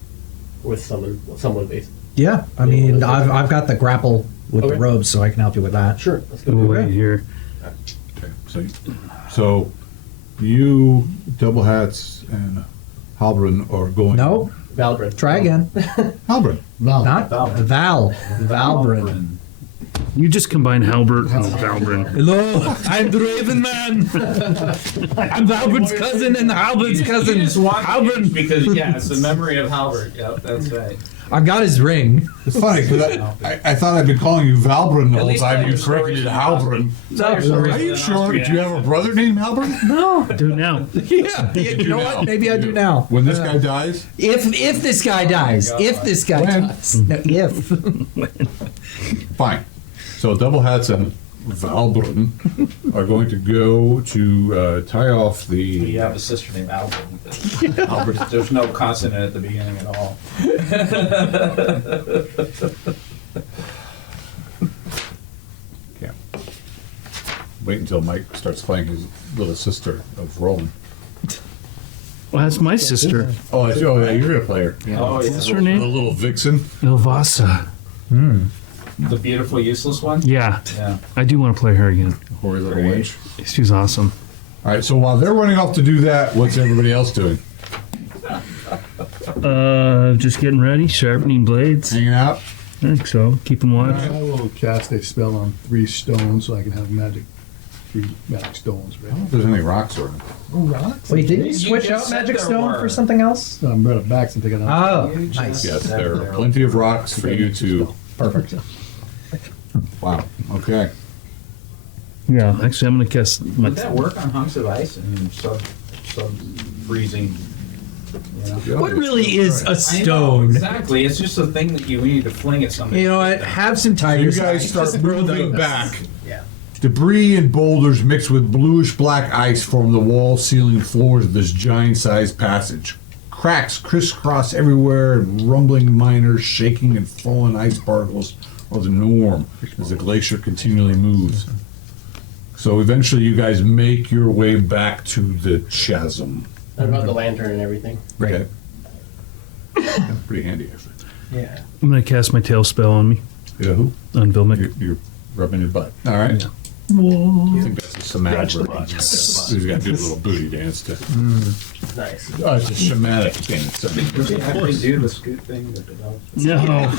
with someone basically. Yeah. I mean, I've got the grapple with the Okay. robes, so I can help you with that. Sure. Let's go. We'll do that. wait here. Okay, so you, Double Hats, and Halbrin are going. No. Valbrin. Try again. Halbrin. Val. Not Val. Valbrin. You just combine Halbert and Valbrin. Hello, I'm the Raven Man. I'm Valbrin's cousin and Halbrin's cousin. Halbrin. Because, yeah, it's the memory of Halbert. Yep, that's right. I've got his ring. It's funny because I thought I'd been calling you Valbrin the whole least time. tell You your corrected it to stories. Halbrin. Tell your stories Are you in sure? Austrian Do you have a brother named Halbrin? No. Do it now. Yeah. You know what? Maybe I do now. When this guy dies, If this guy dies. If this guy When? dies. No, if. fine. So Double Hats and Valbrin are going to go to tie off We the. have a sister named Albert. Albert. There's no consonant at the beginning at all. Yeah. Wait until Mike starts playing his little sister of Roland. Well, that's my sister. Oh, yeah, you're gonna play her. Oh, yeah. What's her The name? little vixen. Ilvasa. The beautiful, useless one? Yeah, Yeah. I do want to play her again. Hoary little wench. She's awesome. All right, so while they're running off to do that, what's everybody else doing? Just getting ready, sharpening blades. Hanging out? I think so. Keeping watch. I will cast a spell on 3 stones so I can have 3 magic stones ready. If there's any rocks or anything. Oh, rocks? Wait, didn't you You switch just out said Magic there Stone were. for something else? No, I'm right back and take it out. Oh, nice. Yes, there are plenty of rocks for you to. Perfect. Wow. Okay. Yeah, actually, I'm gonna cast my. Would that work on hunks of ice and sub freezing? You know? What really is a I know, stone? exactly. It's just a thing that you need to fling at something. You know what? Have some So time. you guys start moving back. Yeah. Debris and boulders mixed with bluish black ice form the wall, ceiling, and floors of this giant-sized passage. Cracks crisscross everywhere, and rumbling minor shaking and fallen ice particles are the norm as the glacier continually moves. So eventually, you guys make your way back to the chasm. What about the lantern and everything? Right. Okay. Yeah, pretty handy, actually. Yeah. I'm gonna cast my tail spell on me, Yeah, who? on Vilmic. You're rubbing your butt. All right. Yeah. I think that's a somatic version. Yes. He's got to do a little booty dance to. Nice. Oh, it's a shamanic dance. Actually do the scoot thing with the dog. No.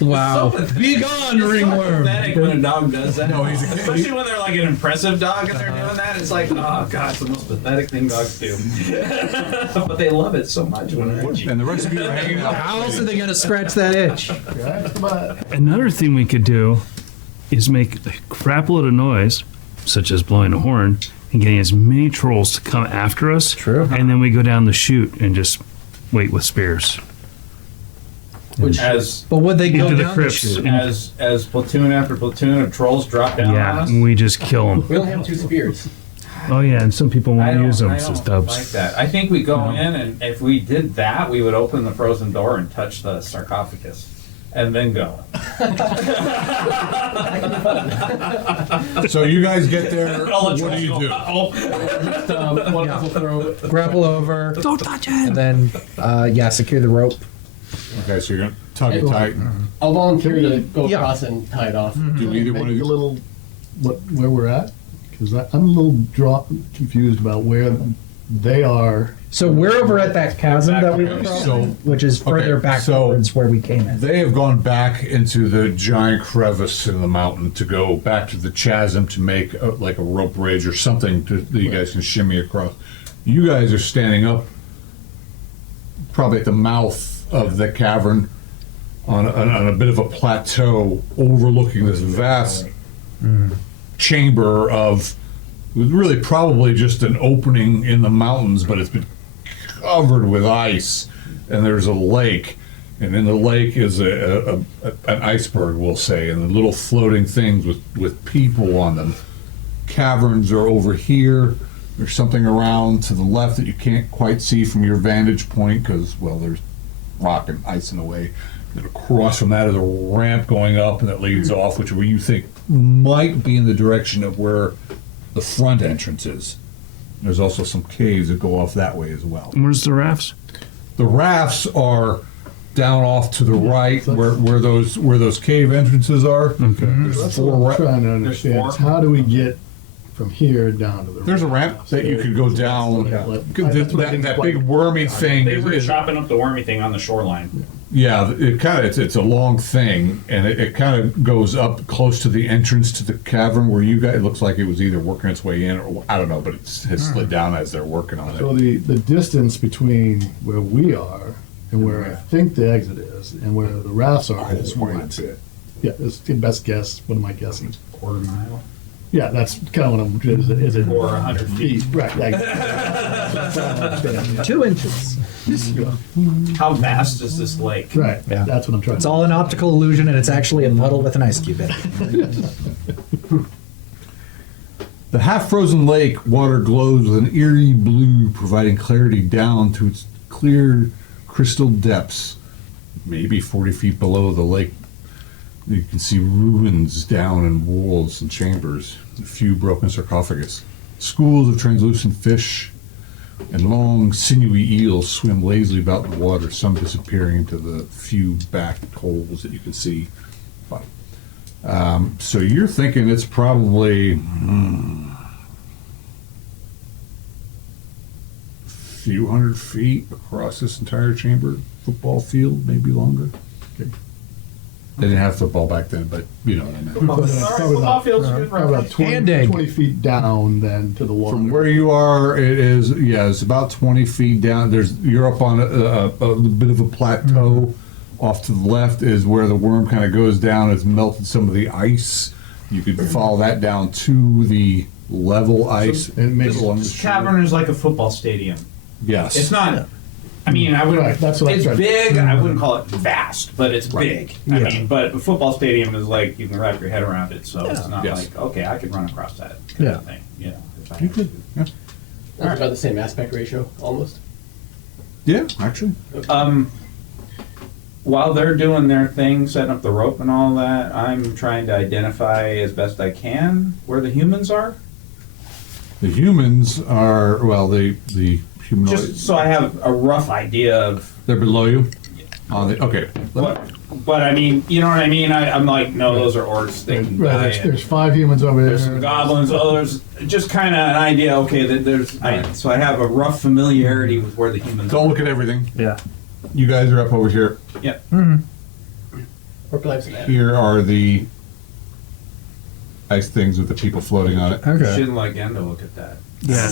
Wow. Be gone, ringworm. Pathetic when a dog does that. No, he's a- Especially when they're like an impressive dog and they're doing that. It's like, oh god, it's the most pathetic thing dogs do. But they love it so much when they're itchy. And the rest of you are hanging out. How else are they going to scratch that itch? Right? Come on. Another thing we could do is make a crap load of noise, such as blowing a horn, and getting as many trolls to come after us. True. And then we go down the chute and just wait with spears. Which as But would they go Into the down crypts. chute? as platoon after platoon of trolls drop down on Yeah, us. and we just kill them. We only have 2 spears. Oh yeah, and some people I won't don't, use them I as don't dubs. like that. I think we go in, and if we did that, we would open the frozen door and touch the sarcophagus, and then go. So you guys get there. What do you do? Just one Yeah. will throw. Grapple over. Don't touch it. And then, secure the rope. Okay, so you're gonna tug it tight. I'll volunteer to go Yeah. across and tie it off. Do either one of Make a you? little where we're at, because I'm a little confused about where they are. So we're over at that chasm that we were Okay, crossing, so- which is further okay, back so- towards where we came in. They have gone back into the giant crevice in the mountain to go back to the chasm to make like a rope bridge or something that you guys can shimmy across. You guys are standing up, probably at the mouth of the cavern, on a bit of a plateau overlooking this vast chamber of really probably just an opening in the mountains, but it's been covered with ice, and there's a lake, and in the lake is an iceberg, we'll say, and the little floating things with people on them. Caverns are over here. There's something around to the left that you can't quite see from your vantage point because, well, there's rock and ice in the way. And across from that is a ramp going up, and that leads off, which where you think might be in the direction of where the front entrance is. There's also some caves that go off that way as well. And where's the rafts? The rafts are down off to the right, where those cave entrances are. Okay. There's That's four. what I'm trying to understand. four. Is how do we get from here down to the? There's a ramp that you could go down. That big wormy thing. They were is- chopping up the wormy thing on the shoreline. Yeah, it's a long thing, and it kind of goes up close to the entrance to the cavern where you guys. It looks like it was either working its way in, or I don't know, but it has slid down as they're working on So it. the distance between where we are and where I think the exit is and where the rafts are is what? Yeah, it's the best guess. What am I guessing? Quarter mile Yeah, that's kind of what I'm. Is it or 100 feet. Right. Yeah. 2 inches. How vast is this lake? Right. Yeah. That's what I'm trying. It's all an optical illusion, and it's actually a puddle with an ice cube in it. The half-frozen lake water glows with an eerie blue, providing clarity down to its clear crystal depths, maybe 40 feet below the lake. You can see ruins down in walls and chambers, a few broken sarcophagus. Schools of translucent fish and long, sinewy eels swim lazily about in the water, some disappearing into the few backed holes that you can see. So you're thinking it's probably a few hundred feet across this entire chamber, football field, maybe longer. Okay. They didn't have football back then, but you know what I meant. Football field's a good Probably reference. about Hand-egg. 20 feet down then to the water. From where you are, it is, yeah, it's about 20 feet down. You're up on a bit of a plateau. Off to the left is where the worm kind of goes down. It's melted some of the ice. You could follow that down to the level ice. And maybe along the This shore. cavern is like a football stadium. Yes. It's not. I mean, I wouldn't. Right, that's what I'm it's trying to- big. I wouldn't call it vast, but it's big. I Yeah. mean, but a football stadium is like you can wrap your head around it, so it's not Yes. like okay, I could run across that kind Yeah. of thing. You know, if I You had could, to. yeah. That's about the same aspect ratio, almost. Yeah, actually. While they're doing their thing, setting up the rope and all that, I'm trying to identify as best I can where the humans are. The humans are, well, the humanoids, Just so I have a rough idea of they're below you. Okay. what. But I mean, you know what I mean? I'm like, no, those are orcs. They can die. Right, there's 5 humans over there. There's some goblins. Oh, there's just kind of an idea. Okay, that so I have a rough familiarity with where the humans Don't are. look at everything. Yeah. You guys are up over here. Yep. Orc lives in that. Here are the ice things with the people floating on it. Okay. Shouldn't like Endo look at that. Yeah.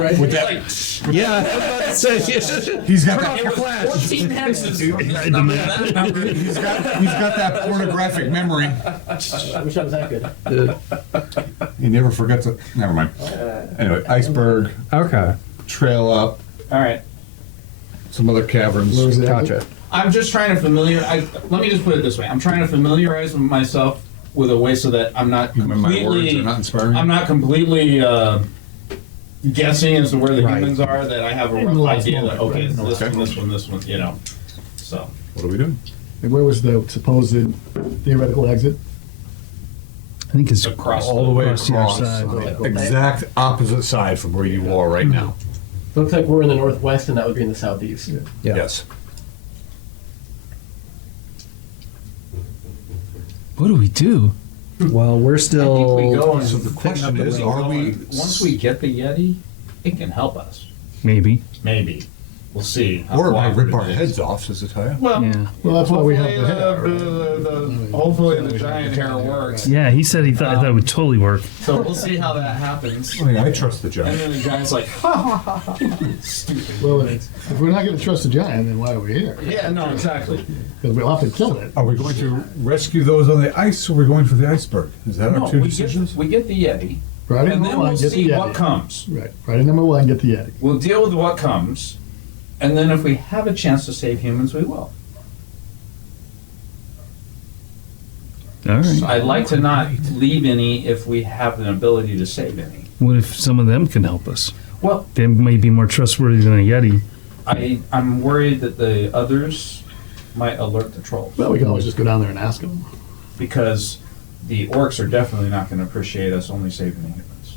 Right? With that, Yeah. he's got that. 14 hexes. He's got that pornographic memory. I wish I was that good. He never forgets it. Never mind. Anyway, iceberg, Okay. trail up, All right. some other caverns. Where's that? Gotcha. I'm just trying to let me just put it this way. I'm trying to familiarize myself with a way so that I'm not My words completely. are not inspiring. I'm not completely guessing as to where the Right. humans are. That I have a In rough last idea moment, that okay, right. this Okay. one, this one, this one. You know. So What are we doing? And where was the supposed theoretical exit? I think it's across All the way across the other across. side. Exact opposite side from where you are right now. Looks like we're in the northwest, and that would be in the southeast. Yeah. Yes. What do we do? Well, we're I still. think we go and So the question is, are we? once we get the Yeti, it can help us. Maybe. Maybe. We'll see. how Or it might rip our cooperative it is. heads off, does it tell you? Well, Yeah. Well, that's why we have hopefully the hair. hopefully the giant hair works. Yeah, he said he thought that would totally work. So we'll see how that happens. I mean, I trust the And giant. then the giant's like, ha ha ha ha. Stupid. Well, if we're not going to trust the giant, then why are we here? Yeah, no, exactly. Because we'll have to kill it. Are we going to rescue those on the ice, or are we going for the iceberg? Is that No, our two we decisions? get the Yeti, Priority and number then one, we'll get the see what Yeti. comes. Right. Priority number one, get the Yeti. We'll deal with what comes, and then if we have a chance to save humans, we will. All right. I'd like to not leave any if we have an ability to save any. What if some of them can help us? Well, They may be more trustworthy than a Yeti. I'm worried that the others might alert the trolls. Well, we can always just go down there and ask them. Because the orcs are definitely not going to appreciate us only saving the humans.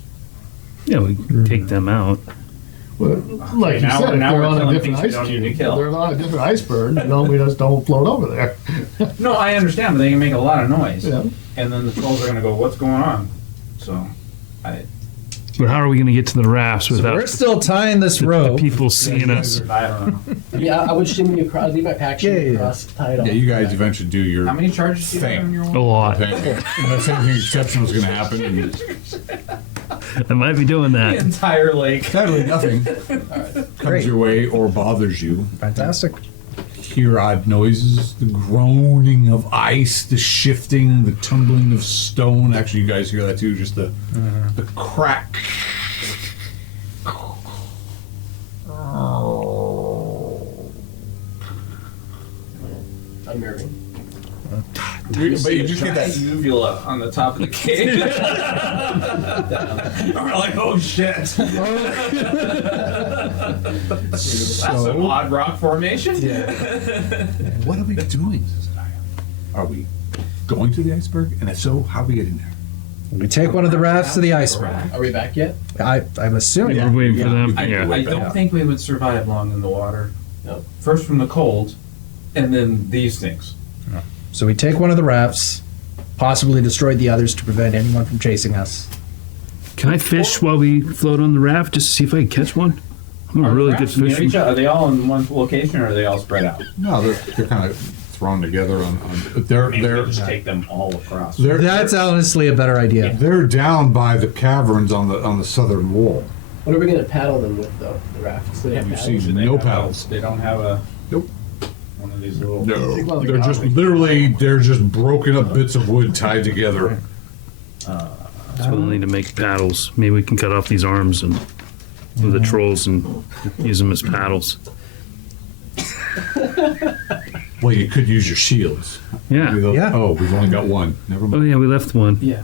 Yeah, we can take them out. Well, like you now said, if now they're we're on a killing different things we ice don't need to cube, kill. they're on a different iceberg, we just don't float over there. No, I understand, but they can make a lot of noise. Yeah. And then the trolls are going to go, what's going on? So, But how are we going to get to the rafts So without we're still tying this the rope. people seeing us? I don't know. Yeah, I would shimmy across, leave my pack shimmy Yeah. across, tie it off. Yeah, you guys eventually do your How many charges do you have Thing. on your A wall? lot. thing. Unless anything exceptional is going to happen. And I might be doing The that. entire lake. sadly, nothing comes your way or bothers you. Fantastic. Hear odd noises, the groaning of ice, the shifting, the tumbling of stone. Actually, you guys hear that too, just the crack. Unnerving. But you just get that. uvula on the top of the cage. We're like, oh shit. That's an odd rock formation. What are we doing? Are we going to the iceberg? And if so, how do we get in there? We take one of the rafts to the iceberg. Are we back yet? I'm assuming. We're waiting for them. I don't think we would survive long in the water. No. First from the cold, and then these things. So we take one of the rafts, possibly destroy the others to prevent anyone from chasing us. Can I fish while we float on the raft just to see if I can catch one? I'm a really good Rafts near each fisherman. other? Are they all in one location, or are they all spread out? No, they're kind of thrown together on I mean, we'll just take them all across. That's honestly a better idea. they're down by the caverns on the southern wall. What are we going to paddle them with, though? The rafts? Do they have You've paddles? seen They no have paddles. They don't have a Nope. one of these little. No, they're just they're just broken up bits of wood tied together. So we'll need to make paddles. Maybe we can cut off these arms and with the trolls and use them as paddles. Well, you could use your shields. Yeah. Yeah. Oh, we've only got one. Never Oh mind. yeah, we left one. Yeah.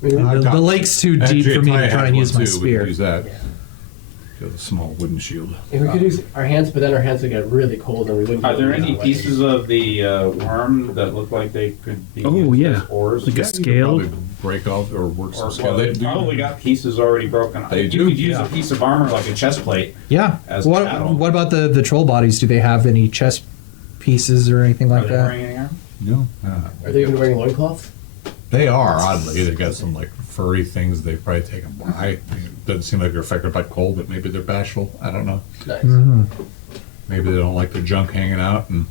The lake's too deep for me to try and use my We spear. could use that. Got a small wooden shield. If we could use our hands, but then our hands would get really cold and we wouldn't. Are be able there to any use our pieces of the worm that look like they could be Oh, used yeah. as oars? Like a You could scale. probably break off or work some Or scale. well, They they do- probably got pieces already broken. They You do, could use yeah. a piece of armor like a chest plate. Yeah. As a paddle. What about the troll bodies? Do they have any chest pieces or anything Are like they that? wearing any armor? No. Are they even wearing loincloths? They are, oddly. They've got some like furry things they've probably taken by. It doesn't seem like they're affected by cold, but maybe they're bashful. I don't know. Nice. Maybe they don't like their junk hanging out. And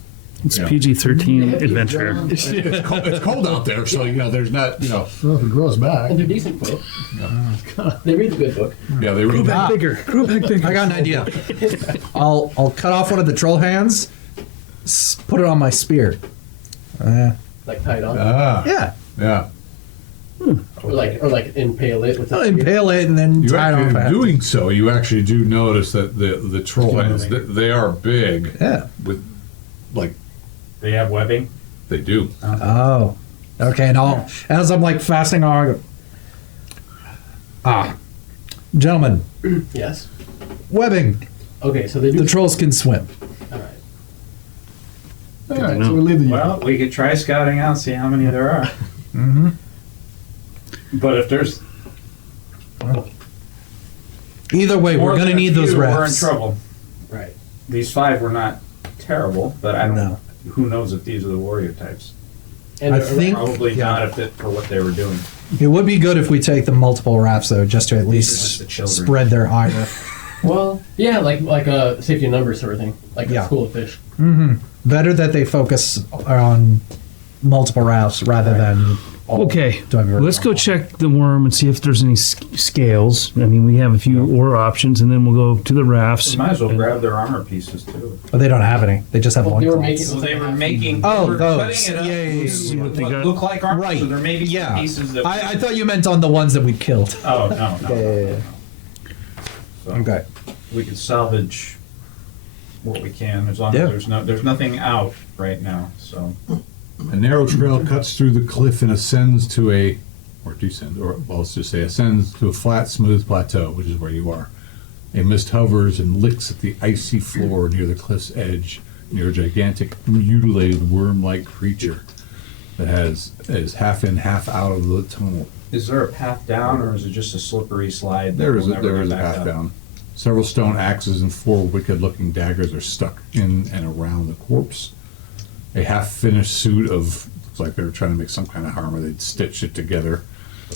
It's Yeah. PG-13 adventure. it's cold out there, so there's not Well, if it grows back. And they're decent folk. They read the good book. Yeah, they really bigger. I got an idea. I'll cut off one of the troll hands, put it on my spear. Like tied on. Yeah. Yeah. Or like impale it with I'll a impale it and then You tie it on actually, fast. doing so, you actually do notice that the troll hands, they are big. Yeah. With, like, They have webbing. they do. Oh. Okay, and as I'm like fastening on, gentlemen, Yes. webbing. Okay, so they do. The trolls can swim. All right. All right, so we leave the. Well, we could try scouting out, see how many there are. Mm-hmm. But if there's Either way, more we're than gonna a need those few, we're in rafts. trouble. Right. These 5 were not terrible, but I don't No. know. Who knows if these are the warrior types? And I are- think- Probably yeah. not if it, for what they were doing. It would be good if we take the multiple rafts though, just to at just the least children. spread their ire. Well, yeah, like a safety in numbers sort of thing, like Yeah. a school of fish. Mm-hmm. Better that they focus on multiple rafts rather than. Okay, Do I have a- let's go check the worm and see if there's any scales. I mean, we have a few ore options, and then we'll go to the rafts. We might as well grab their armor pieces too. But they don't have any. They just have Well, they were loincloths. making- So they were making. Oh, they were those. cutting it up Yeah, yeah, yeah, to yeah. What they got? look like armor. Right. So there may be some Yeah. pieces that. I thought you meant on the ones that we killed. Oh no. Yeah. So Okay. we can salvage what we can as long Yeah. as there's nothing out right now. So A narrow trail cuts through the cliff and ascends to let's just say ascends to a flat, smooth plateau, which is where you are. A mist hovers and licks at the icy floor near the cliff's edge, near a gigantic, mutilated worm-like creature that is half in, half out of the tunnel. is there a path down, or is it just a slippery slide? that There is we'll a, never there get is a back path up? down. Several stone axes and 4 wicked-looking daggers are stuck in and around the corpse. A half-finished suit of, looks like they were trying to make some kind of armor. They'd stitched it together.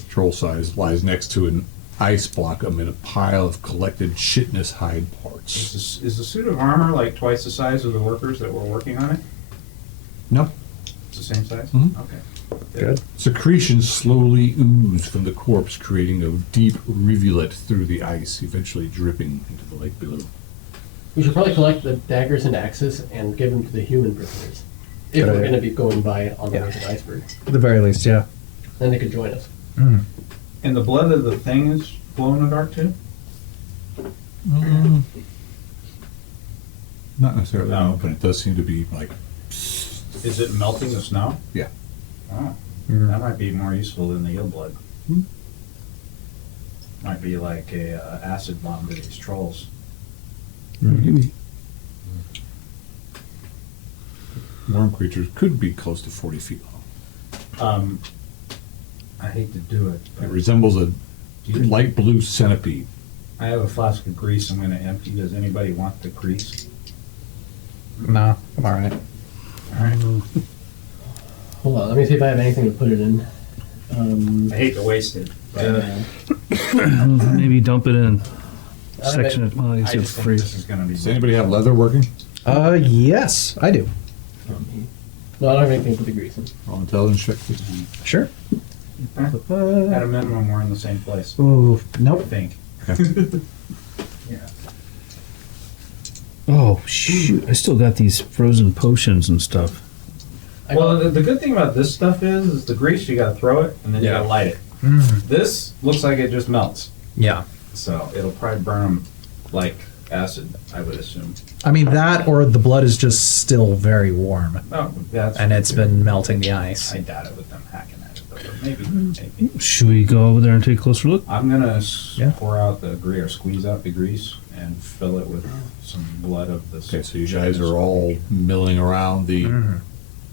Troll size lies next to an ice block amid a pile of collected chitinous hide parts. Is the suit of armor like twice the size of the workers that were working on it? No. It's the same size? Mhm. Okay. Good. Secretions slowly ooze from the corpse, creating a deep rivulet through the ice, eventually dripping into the lake below. We should probably collect the daggers and axes and give them to the human prisoners. If Good we're idea. going to be going by on the Yeah. way to the iceberg. At the very least, yeah. Then they could join us. And the blood of the thing is glow in the dark too? Not necessarily, No. no, but it does seem to be like Is it melting the snow? Yeah. Oh, that might be more useful than the eel blood. Might be like a acid bomb to these trolls. Maybe. Worm creatures could be close to 40 feet long. I hate to do it, It but resembles a light blue centipede. I have a flask of grease I'm gonna empty. Does anybody want the grease? No, I'm all right. All right. Hold on, let me see if I have anything to put it in. I hate to waste it, but Maybe dump it in. I Section it. Well, I I guess it's just think free. this is gonna be. Does anybody have leather working? Yes, I do. No, I don't have anything to put the grease in. Roll intelligence check. Sure. At a minimum, we're in the same place. Ooh, I nope. think. Yeah. Oh shoot! I still got these frozen potions and stuff. Well, the good thing about this stuff is the grease, you gotta throw it and then you Yeah. gotta light it. This looks like it just melts, Yeah. so it'll probably burn them like acid, I would assume. I mean, that or the blood is just still very warm, Oh, that's. and it's been melting the ice. I doubt it with them hacking at it, though, but maybe. Should we go over there and take a closer look? I'm gonna Yeah. pour out the grease, or squeeze out the grease and fill it with some blood of this. Okay, so you guys are all milling around the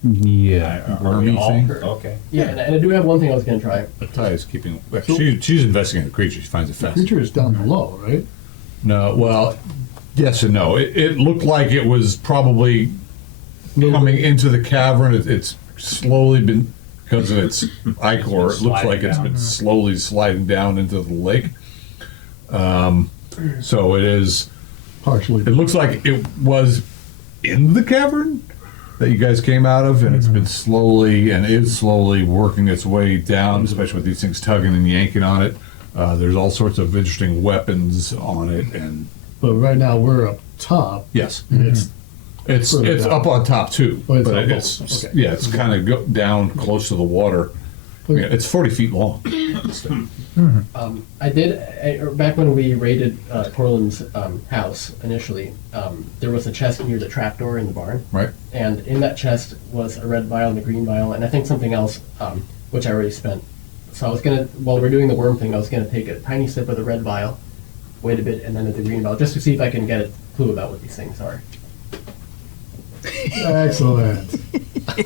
Yeah. Are we wormy all? thing. Okay. Yeah, and I do have one thing I was going to try. Ty is keeping. She's investigating the creature. She finds it The fascinating. creature is down below, right? No, well, yes and no. It looked like it was probably coming into the cavern. It's slowly been, because of its ichor, it looks like it's been slowly sliding down into the lake. So it is. Partially. It looks like it was in the cavern that you guys came out of, and it's been slowly and is slowly working its way down, especially with these things tugging and yanking on it. There's all sorts of interesting weapons on it, and But right now we're up top. yes, And it's Further it's down. up on top too. Oh, it's but up it's both. Okay. yeah, it's kind of down close to the water. Okay. Yeah, it's 40 feet long. Back when we raided Corlin's house initially, there was a chest near the trapdoor in the barn. Right. And in that chest was a red vial and a green vial, and I think something else, which I already spent. So I was gonna, while we're doing the worm thing, I was gonna take a tiny sip of the red vial, wait a bit, and then at the green vial, just to see if I can get a clue about what these things are. Excellent. I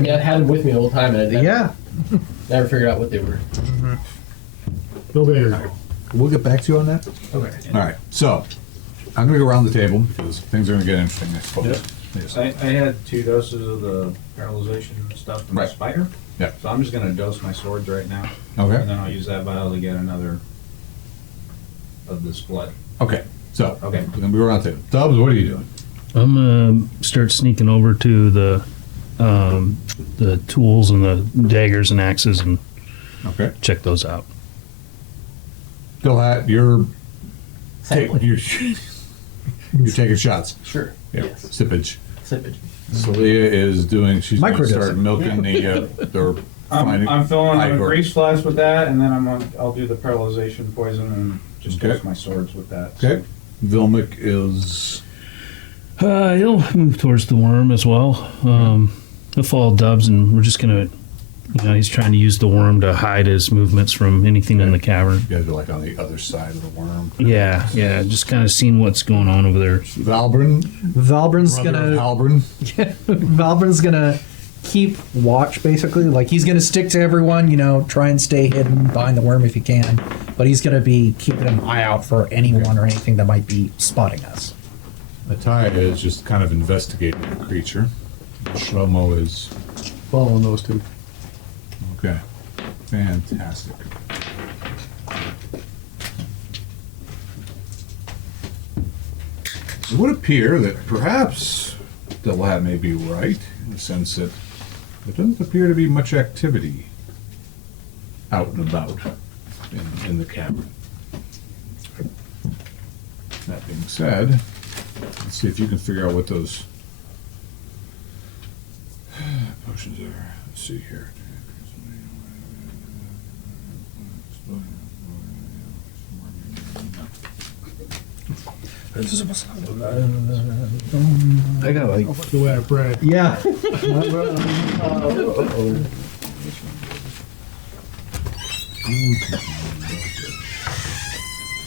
mean, I had them with me the whole time, and I Yeah. never figured out what they were. Go bigger. We'll get back to you on that. Okay. All right. So I'm going to go around the table because things are going to get interesting, I suppose. Yes. I had 2 doses of the paralyzation stuff from Right. the spider. Yeah. So I'm just gonna dose my swords right now. Okay. And then I'll use that vial to get another of this blood. Okay. So Okay. we're going to be around the table. Dubs, what are you doing? I'm gonna start sneaking over to the tools and the daggers and axes and Okay. check those out. Go ahead. You're Sampling. you're taking shots. Sure. Yeah. Yes. Sippage. Sippage. Celia is doing. She's going to Microdosing. start milking the. I'm filling a Igor. grease flask with that, and then I'll do the paralyzation poison and just Okay. dose my swords with that. Okay. Vilmic is. He'll move towards the worm as well. He'll follow Dubs, and we're just gonna, he's trying to use the worm to hide his movements from anything in the cavern. You guys are like on the other side of the worm. Yeah, just kind of seeing what's going on over there. Valbrun. Valbrun's Brother gonna of Halbrun. Valbrun's gonna keep watch, basically. Like, he's gonna stick to everyone, try and stay hidden behind the worm if he can. But he's gonna be keeping an eye out for anyone or anything that might be spotting us. Ataya is just kind of investigating the creature. Shlomo is. Following those two. Okay. Fantastic. It would appear that perhaps the lab may be right in the sense that there doesn't appear to be much activity out and about in the cavern. That being said, let's see if you can figure out what those potions are. Let's see here. I got like The way I pray. yeah.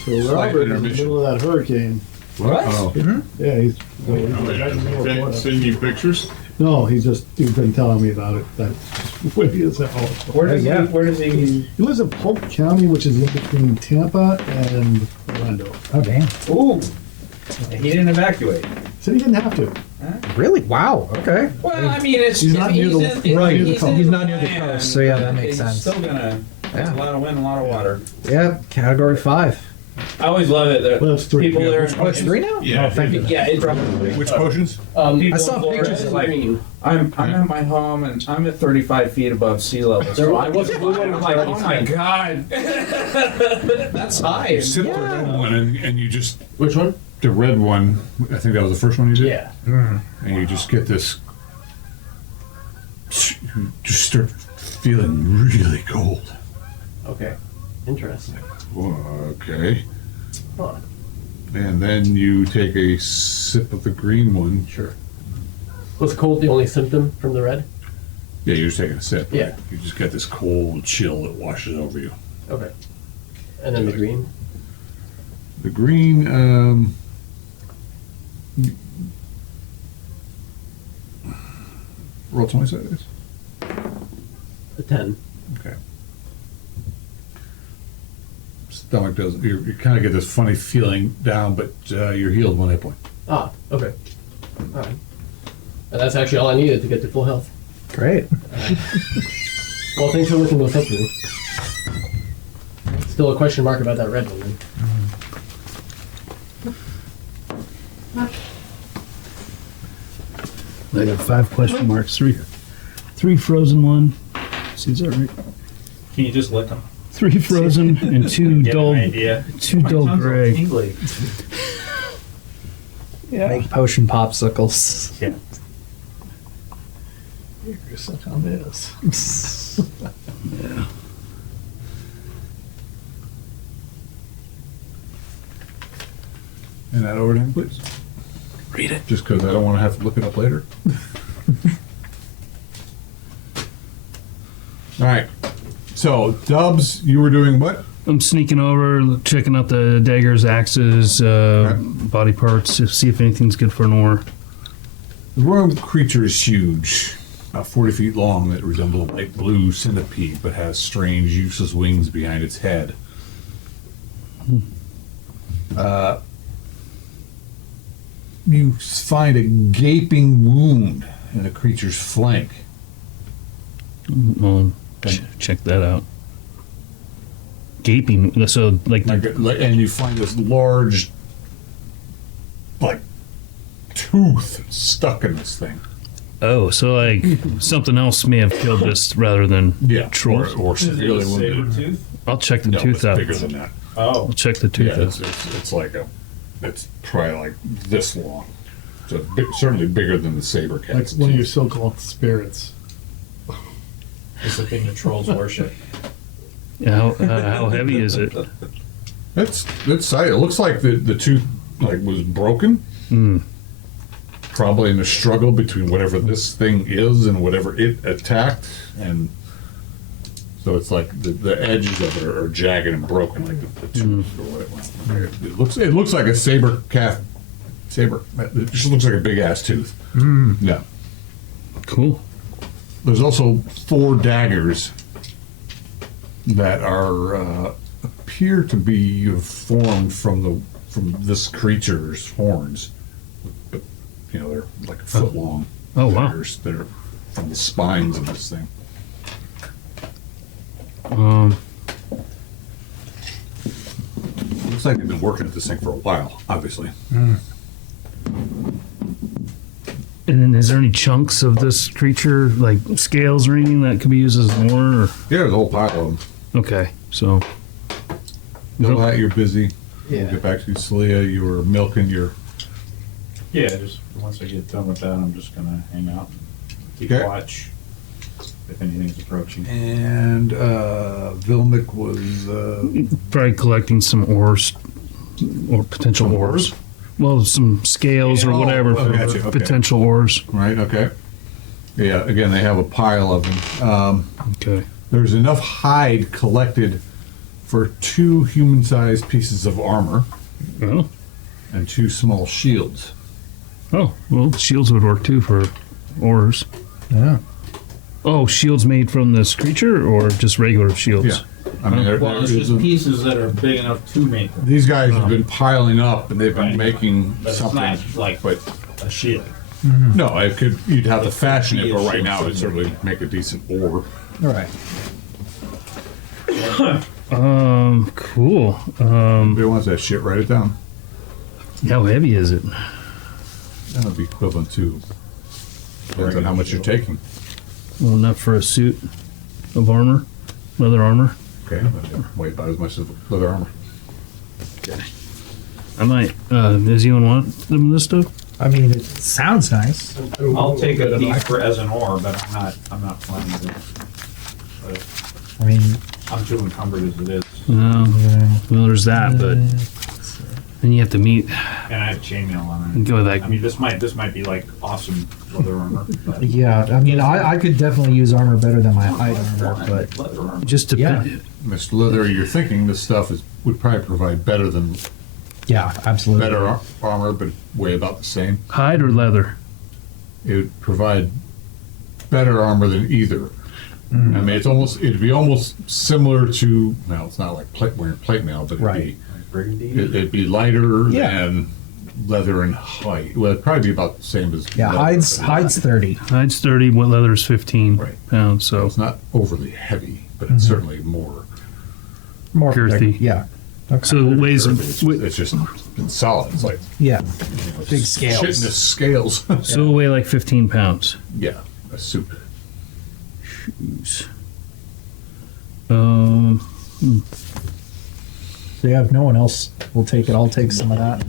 So Robert, in the middle of that hurricane, Oh. yeah, he's right in the middle of Florida. Send you pictures? No, he's been telling me about it. That's windy as hell. Where does Yeah. he? Where does he? He lives in Polk County, which is in between Tampa and Orlando. Oh damn. Ooh, he didn't evacuate. Said he didn't have to. Really? Wow. Okay. Well, I mean, it's He's not near the- right, He's, he's not near the coast, so yeah, that makes sense. Still gonna. That's Yeah. a lot of wind, a lot of water. Yeah. Category 5. I always love it that Well, it's 3. people there. Oh, it's 3 now? Yeah. Oh, thank you. Yeah, it dropped. Which potions? People I saw in Florida, pictures it's like, I'm at my home and I'm at 35 feet above sea level. There So was I'm blue one like, oh my god, that's high. You sit the red one and you just, Which one? the red one, I think that was the first one you did? Yeah. And you just get this, you just start feeling really cold. Okay. Interesting. Okay. Huh. And then you take a sip of the green one. Sure. Was cold the only symptom from the red? Yeah, you're just taking a sip. Yeah. You just get this cold chill that washes over you. Okay. And then the green? The green, roll 20 seconds. A 10. Okay. Stomach does, you kind of get this funny feeling down, but you're healed 1 hit point. Ah, okay. Alright. And that's actually all I needed to get to full health. Great. Well, thanks for looking those up for me. Still a question mark about that red one then. I got 5 question marks. Three frozen one. See, is that right? Can you just lick them? 3 frozen and 2 dull. idea. 2 dull gray. Make potion popsicles. Yeah. You're such on this. And that over to him, please. Read it. Just because I don't want to have to look it up later. All right. So, Dubs, you were doing what? I'm sneaking over, checking out the daggers, axes, body parts, to see if anything's good for an ore. The royal creature is huge, about 40 feet long, that resembles a light blue centipede, but has strange, useless wings behind its head. You find a gaping wound in the creature's flank. Check that out. Gaping. So And you find this large, like, tooth stuck in this thing. oh, so like something else may have killed this rather than Yeah, trolls. or severely wounded. tooth? I'll check the No, tooth it's out. bigger than that. Oh. I'll check the tooth Yeah, out. it's like it's probably like this long. So certainly bigger than the saber cat. Like one of your so-called spirits. It's the thing the trolls worship. Yeah, how heavy is it? It's sight. It looks like the tooth like was broken. Mm. Probably in a struggle between whatever this thing is and whatever it attacked, and so it's like the edges of it are jagged and broken, like the tooth or whatever. It looks like a saber cat. It just looks like a big ass tooth. Yeah. Cool. There's also 4 daggers that are appear to be formed from this creature's horns. But you know, they're like a foot long. Oh, wow. Daggers that are from the spines of this thing. Looks like they've been working at this thing for a while, obviously. And then is there any chunks of this creature, like scales or anything that could be used as an ore? Or? Yeah, there's a whole pile of them. Okay, so Know that you're busy. Yeah. We'll get back to you, Celia. You were milking your. Yeah, just once I get done with that, I'm just gonna hang out and keep Okay. watch if anything's approaching. And Vilmic was. probably collecting some ores or potential ores. well, some scales or whatever oh, for gotcha, okay. potential ores. Right, okay. Yeah, again, they have a pile of them. Okay. There's enough hide collected for 2 human-sized pieces of armor Oh, and 2 small shields. oh, well, shields would work too for ores. Yeah. Oh, shields made from this creature or just regular shields? Yeah. I mean, Well, it's just pieces that are big enough to make them. these guys have been piling up and they've been Right. making But it's something. not like But a shield. no, you'd have to It's fashion it, be a but right shield now it'd system. certainly make a decent ore. All right. Cool. If you want that shit, write it down. How heavy is it? That would be equivalent to, depends on how much you're taking. Well, enough for a suit of armor, leather armor. Okay, weigh about as much as leather armor. I might. Does anyone want some of this stuff? I mean, it sounds nice. I'll take a piece for as an ore, but I'm not planning to. I mean, I'm too encumbered as it is. No. Well, there's that, but then you have to meet And I have chainmail on and it. go like. I mean, this might be like awesome leather armor. But yeah. I mean, I could definitely use armor better than my hide armor, but leather armor. Just to Yeah. Mr. Leather, you're thinking this stuff would probably provide better than yeah, absolutely. better armor, but weigh about the same. hide or leather. It would provide better armor than either. I mean, it'd be almost similar to, well, it's not like wearing plate mail, but Right. it'd be lighter Yeah. than leather and hide. Well, it'd probably be about the same as Yeah, leather. hide's 30. Hide's 30, what leather is 15 Right. pounds. So So it's not overly heavy, but it's certainly more. More Girthy. Yeah. Okay. so it weighs. It's just it's solid. It's like Yeah. it's Big scales. shit in the scales. So it'll weigh like 15 pounds. Yeah, a suit. Um, So yeah, if no one else will take it, I'll take some of that.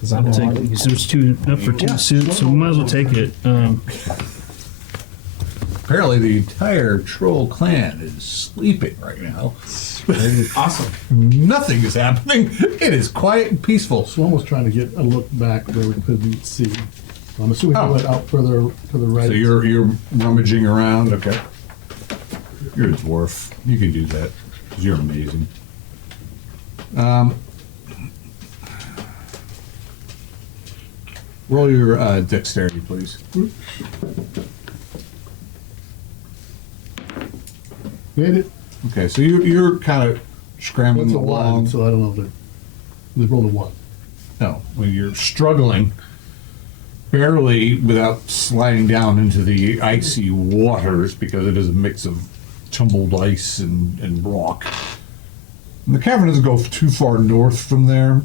'Cause I know I'll I- take, because there's two up for two Yeah. suits, so we might as well take it. Apparently, the entire troll clan is sleeping right now. Awesome. Nothing is happening. It is quiet and peaceful. So almost trying to get a look back where we couldn't see. I'm assuming Oh. he went out further to the right. So you're rummaging around. Okay. You're a dwarf. You can do that. 'Cause you're amazing. Roll your dexterity, please. Made it. Okay, so you're kind of scrambling What's a along. one? So I don't know if they rolled a one. No, when you're struggling, barely without sliding down into the icy waters because it is a mix of tumbled ice and rock. And the cavern doesn't go too far north from there.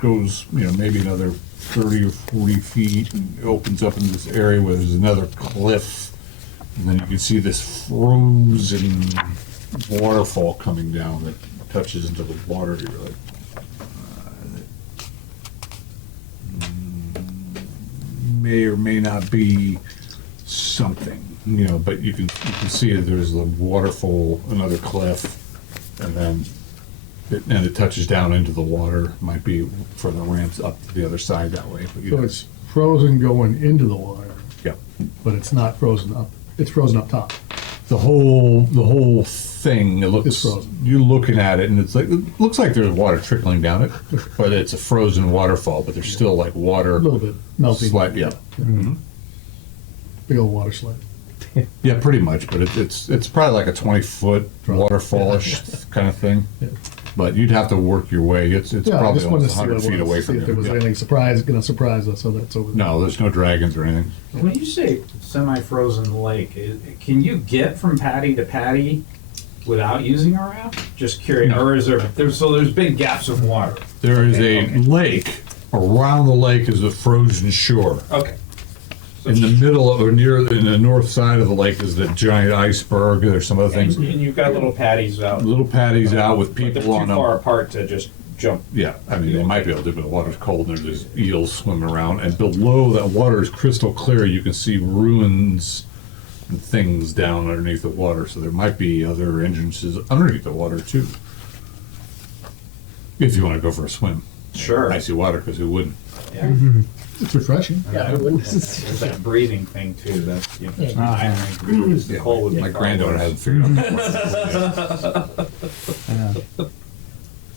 Goes, maybe another 30 or 40 feet and it opens up into this area where there's another cliff. And then you can see this frozen waterfall coming down that touches into the water. You're like, may or may not be something, but you can see that there's the waterfall, another cliff, and then it touches down into the water. Might be for the ramps up to the other side that way. But So it's frozen going into the water, yeah, but it's not frozen up. It's frozen up top. the whole thing. It looks It's frozen. You're looking at it, and it looks like there's water trickling down it, but it's a frozen waterfall. But there's still like water, A little bit melting. Slide, yeah. Big old water slide. Yeah, pretty much, but it's probably like a 20-foot waterfallish kind of thing. Yeah. But you'd have to work your way. It's Yeah, I probably just wanted almost to see 100 what it feet was, away see from if there was you. Yeah. anything going to surprise us. So that's over there. No, there's no dragons or anything. When you say semi-frozen lake, can you get from patty to patty without using a raft? Just curious, or is there's big gaps of water? There is Okay, a okay. lake. Around the lake is a frozen shore. Okay. In the middle or in the north side of the lake is the giant iceberg. There's some other And things. you've got little patties out. Little patties out with But they're people too on far them. apart to just jump. Yeah, I mean, they might be able to, but the water's cold and there's these eels swimming around. And below that water is crystal clear. You can see ruins and things down underneath the water. So there might be other entrances underneath the water, too. If you want to go for a swim. Sure. icy water, because who wouldn't? Yeah. It's refreshing. Yeah, I wouldn't. There's that breathing thing too. That's you know, Yeah, cold would my make granddaughter all hasn't figured out that.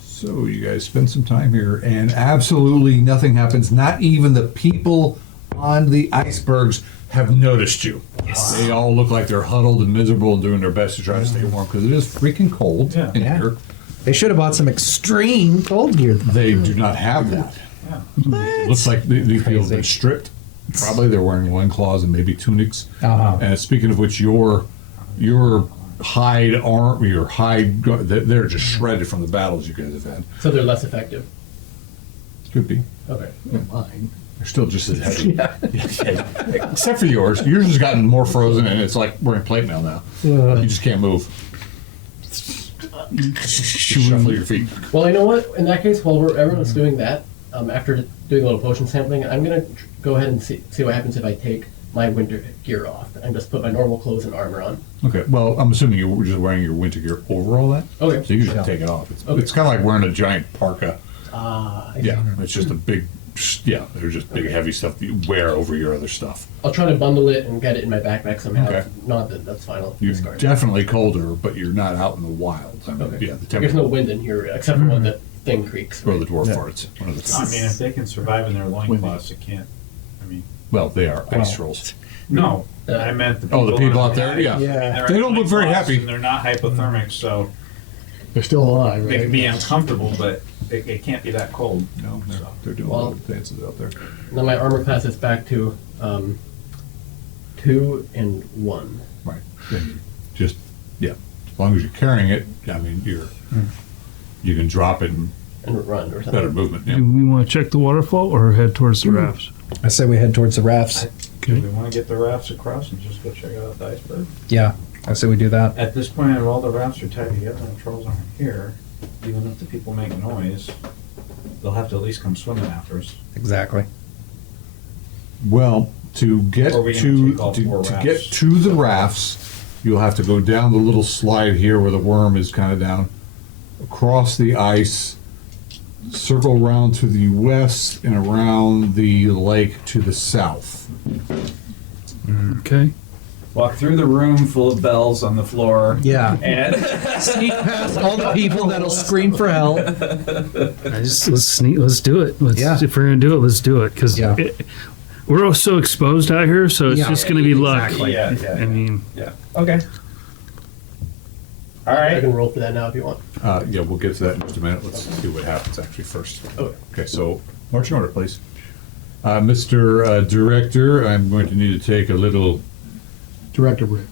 So you guys spend some time here, and absolutely nothing happens. Not even the people on the icebergs have noticed you. Yes. They all look like they're huddled and miserable and doing their best to try to stay warm, because it is freaking cold in here. They should have bought some extreme cold gear. They do not have that. It looks like these people have been stripped. Probably they're wearing loincloths and maybe tunics. And speaking of which, your hide arm, your hide, they're just shredded from the battles you guys have had. So they're less effective. Could be. Okay. Mine. They're still just as heavy. Except for yours. Yours has gotten more frozen, and it's like wearing plate mail now. You just can't move. Shuffle your feet. Well, you know what? In that case, while everyone's doing that, after doing a little potion sampling, I'm gonna go ahead and see what happens if I take my winter gear off and just put my normal clothes and armor on. Okay, well, I'm assuming you were just wearing your winter gear over all that? Okay. So you can just take it off. It's kind of like wearing a giant parka. I see. Yeah, it's just a big, they're just big heavy stuff that you wear over your other stuff. I'll try to bundle it and get it in my backpack somehow. Okay. If not, that's fine. I'll You're discard it. definitely colder, but you're not out in the wild. I mean, Okay. yeah, the There's temperature. no wind in here except for when the thing creaks. Or the dwarf farts. One of the two. I mean, if they can survive in their loincloths, it can't. I mean, Well, they are ice rolls. no. I meant the people. Oh, the people on out there? Yeah. They're They in don't look very loincloths happy. And they're not hypothermic, so They're still alive, they right? can be uncomfortable, but it can't be that cold. No, they're doing a lot of dances out there. Now my armor class is back to 2 and 1. Right. And just, as long as you're carrying it, I mean, you can drop it and And run or something. better movement. Yeah. Do we want to check the waterfall or head towards the rafts? I say we head towards the rafts. Do we want to get the rafts across and just go check out the iceberg? Yeah, I say we do that. At this point, if all the rafts are tied together and the trolls aren't here, even if the people make noise, they'll have to at least come swimming after us. Exactly. Well, to get Or we can to take all to, four to rafts. get to the rafts, you'll have to go down the little slide here where the worm is kind of down, across the ice, circle around to the west and around the lake to the south. Okay. Walk through the room full of bells on the floor. Yeah. And Sneak past all the people that'll scream for help. Let's do it. Yeah. If we're gonna do it, let's do it because Yeah. we're all so exposed out here, so it's Yeah. just gonna be luck. Exactly. Yeah. I mean, okay. All I right. can roll for that now if you want. Yeah, we'll get to that in just a minute. Let's see what happens actually first. Okay. Okay, so march in order, please. Mr. Director, I'm going to need to take a little. Director Brick.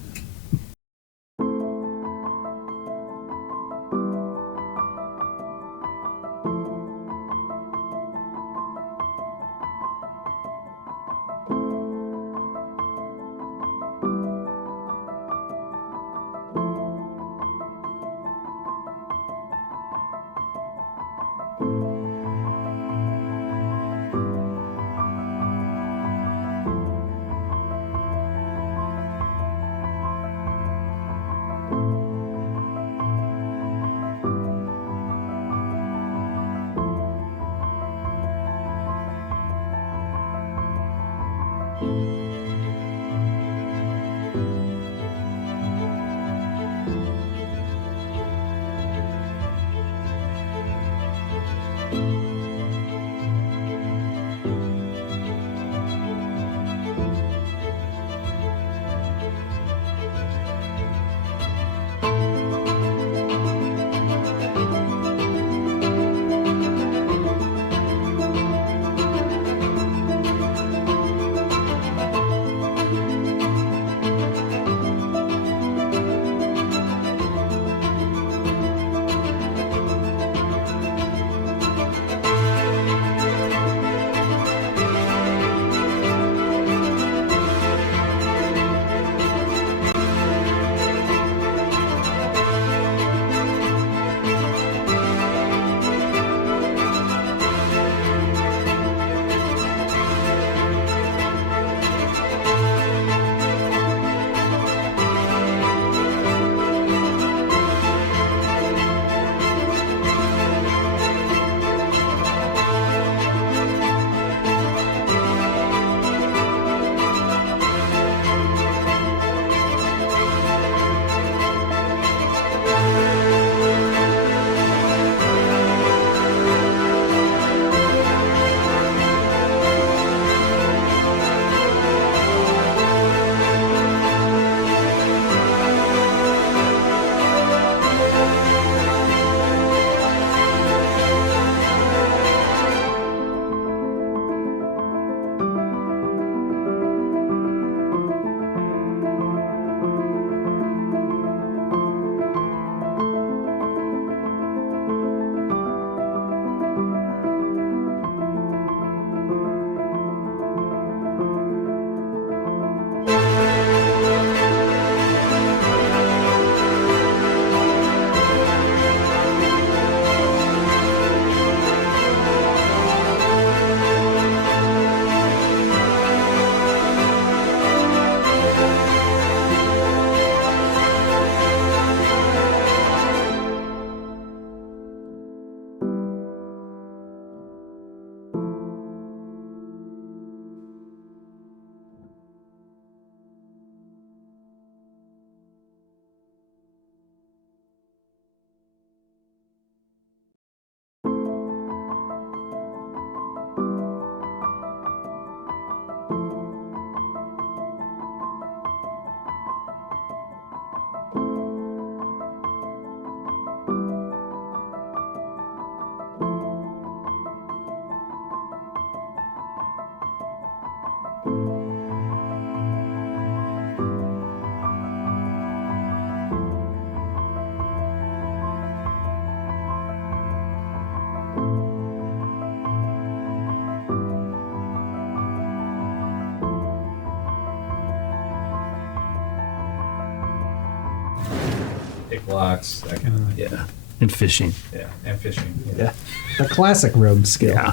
pick locks, that kind of thing. Yeah. And fishing. Yeah, and fishing. Yeah. The classic rogue skill. Yeah.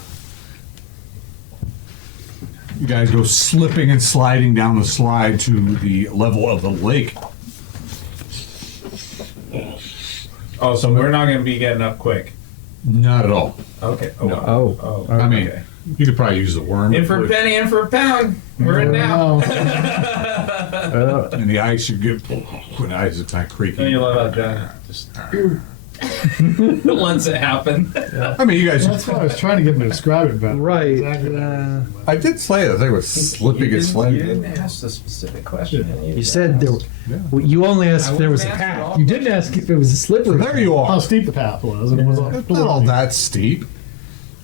You guys go slipping and sliding down the slide to the level of the lake. Oh, so we're not going to be getting up quick. Not at all. Okay. Oh. I mean, okay. you could probably use the worm. In for a penny, in for a pound. We're in now. And the ice, you get when the ice is kind of Don't you creaking. love how John just lets it happen? I mean, you guys. That's why I was trying to get him to describe it better. Right. Exactly. I did say that they were slipping and You sliding. didn't ask the specific question. You said there. You only asked if there was a path. You didn't ask if it was a slippery. There you How are. steep the path was. And it was It's not all that steep,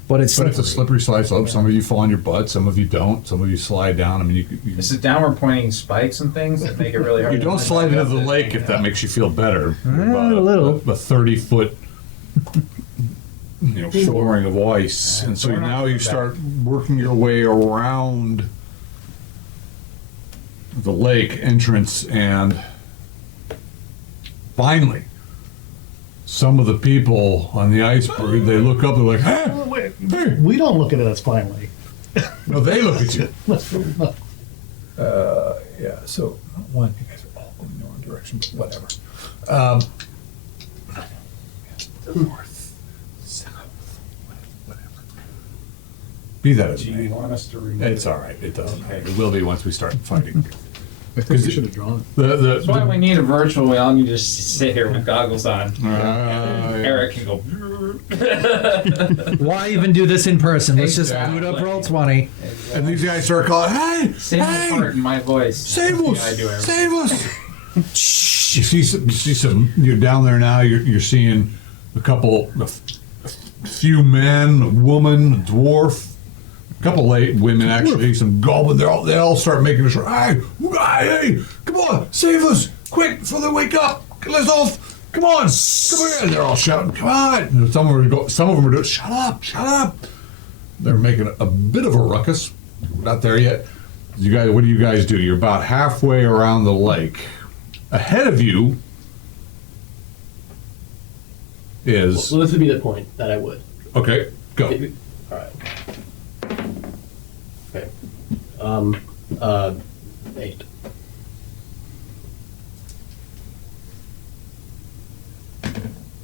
But it's but it's a slippery. slippery slide slope. Some of you fall on your butt, some of you don't. Some of you slide down. I mean, you This is downward pointing spikes and things that make it really hard. You don't slide into the lake if that makes you feel better. a little. A 30-foot, flooring of ice, and so now you start working your way around the lake entrance, and finally, some of the people on the iceberg, they look up, they're like, "Hey, Oh, wait, hey!" we don't look at it as finally. No, they look at you. That's Yeah, so one, you guys are all going the wrong direction, but whatever. North, south, whatever. Be that as Do it may. you want us to remove It's all right. It doesn't. It will be once we start fighting. I think we should have drawn it. That's why we need a virtual. We all need to just sit here with goggles on. Yeah. Eric can go. Why even do this in person? Let's just Exactly. boot up roll 20. And these guys start calling, "Hey, Same hey, part in my voice. save Yeah, us, I do everything. save us!" Shh. You see some. You're down there now. You're seeing a few men, a woman, a dwarf, a couple late women actually, some goblin. They all start making a sure. Hey, come on, save us quick before they wake up. Let's off. Come on, come here. And they're all shouting, "Come on!" And some of them are doing, "Shut up, shut up." They're making a bit of a ruckus. We're not there yet. You guys, what do you guys do? You're about halfway around the lake. Ahead of you is Well, this would be the point that I would. okay. Go. All right. Okay. 8.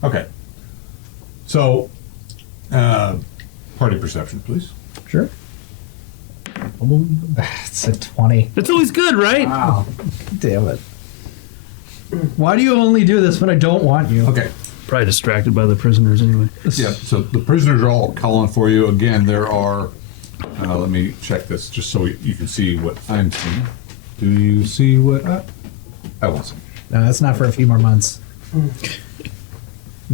Okay. So, party perception, please. Sure. It's a 20. That's always good, right? Wow. Damn it. Why do you only do this when I don't want you? Okay. Probably distracted by the prisoners anyway. Yeah. So the prisoners are all calling for you. Again, there are. Let me check this just so you can see what I'm seeing. Do you see what I won't see? No, that's not for a few more months.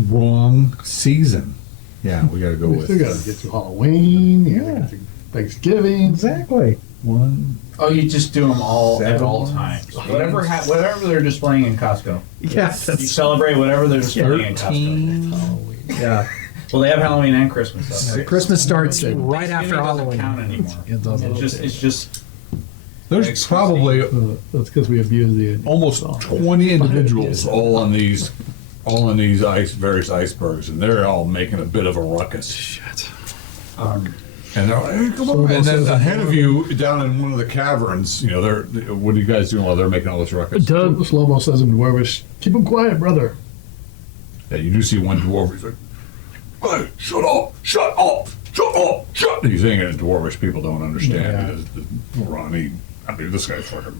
Wrong season. Yeah, we got to go We with still got to get through Halloween. You gotta get through Thanksgiving. Exactly. 1. Oh, you just do them all at 7, all times. Whatever they're displaying in Costco. Yeah. You celebrate whatever they're displaying in Costco. 13. Yeah. Well, they have Halloween and Christmas stuff. Christmas starts right after Thanksgiving doesn't Halloween. count anymore. It doesn't. It's just There's Excuse probably That's because we abuse the almost 20 individuals all on these various icebergs, and they're all making a bit of a ruckus. Shit. And they're like, "Hey, come on!" And then ahead of you, down in one of the caverns, they're what are you guys doing while they're making all this ruckus? Doug, Slow-mo says in Dwarvish, keep him quiet, brother. Yeah, you do see one dwarf. He's like, "Hey, shut up! Shut up! Shut up! Shut!" And he's saying it in Dwarvish. People don't understand. Ronnie, this guy's fucking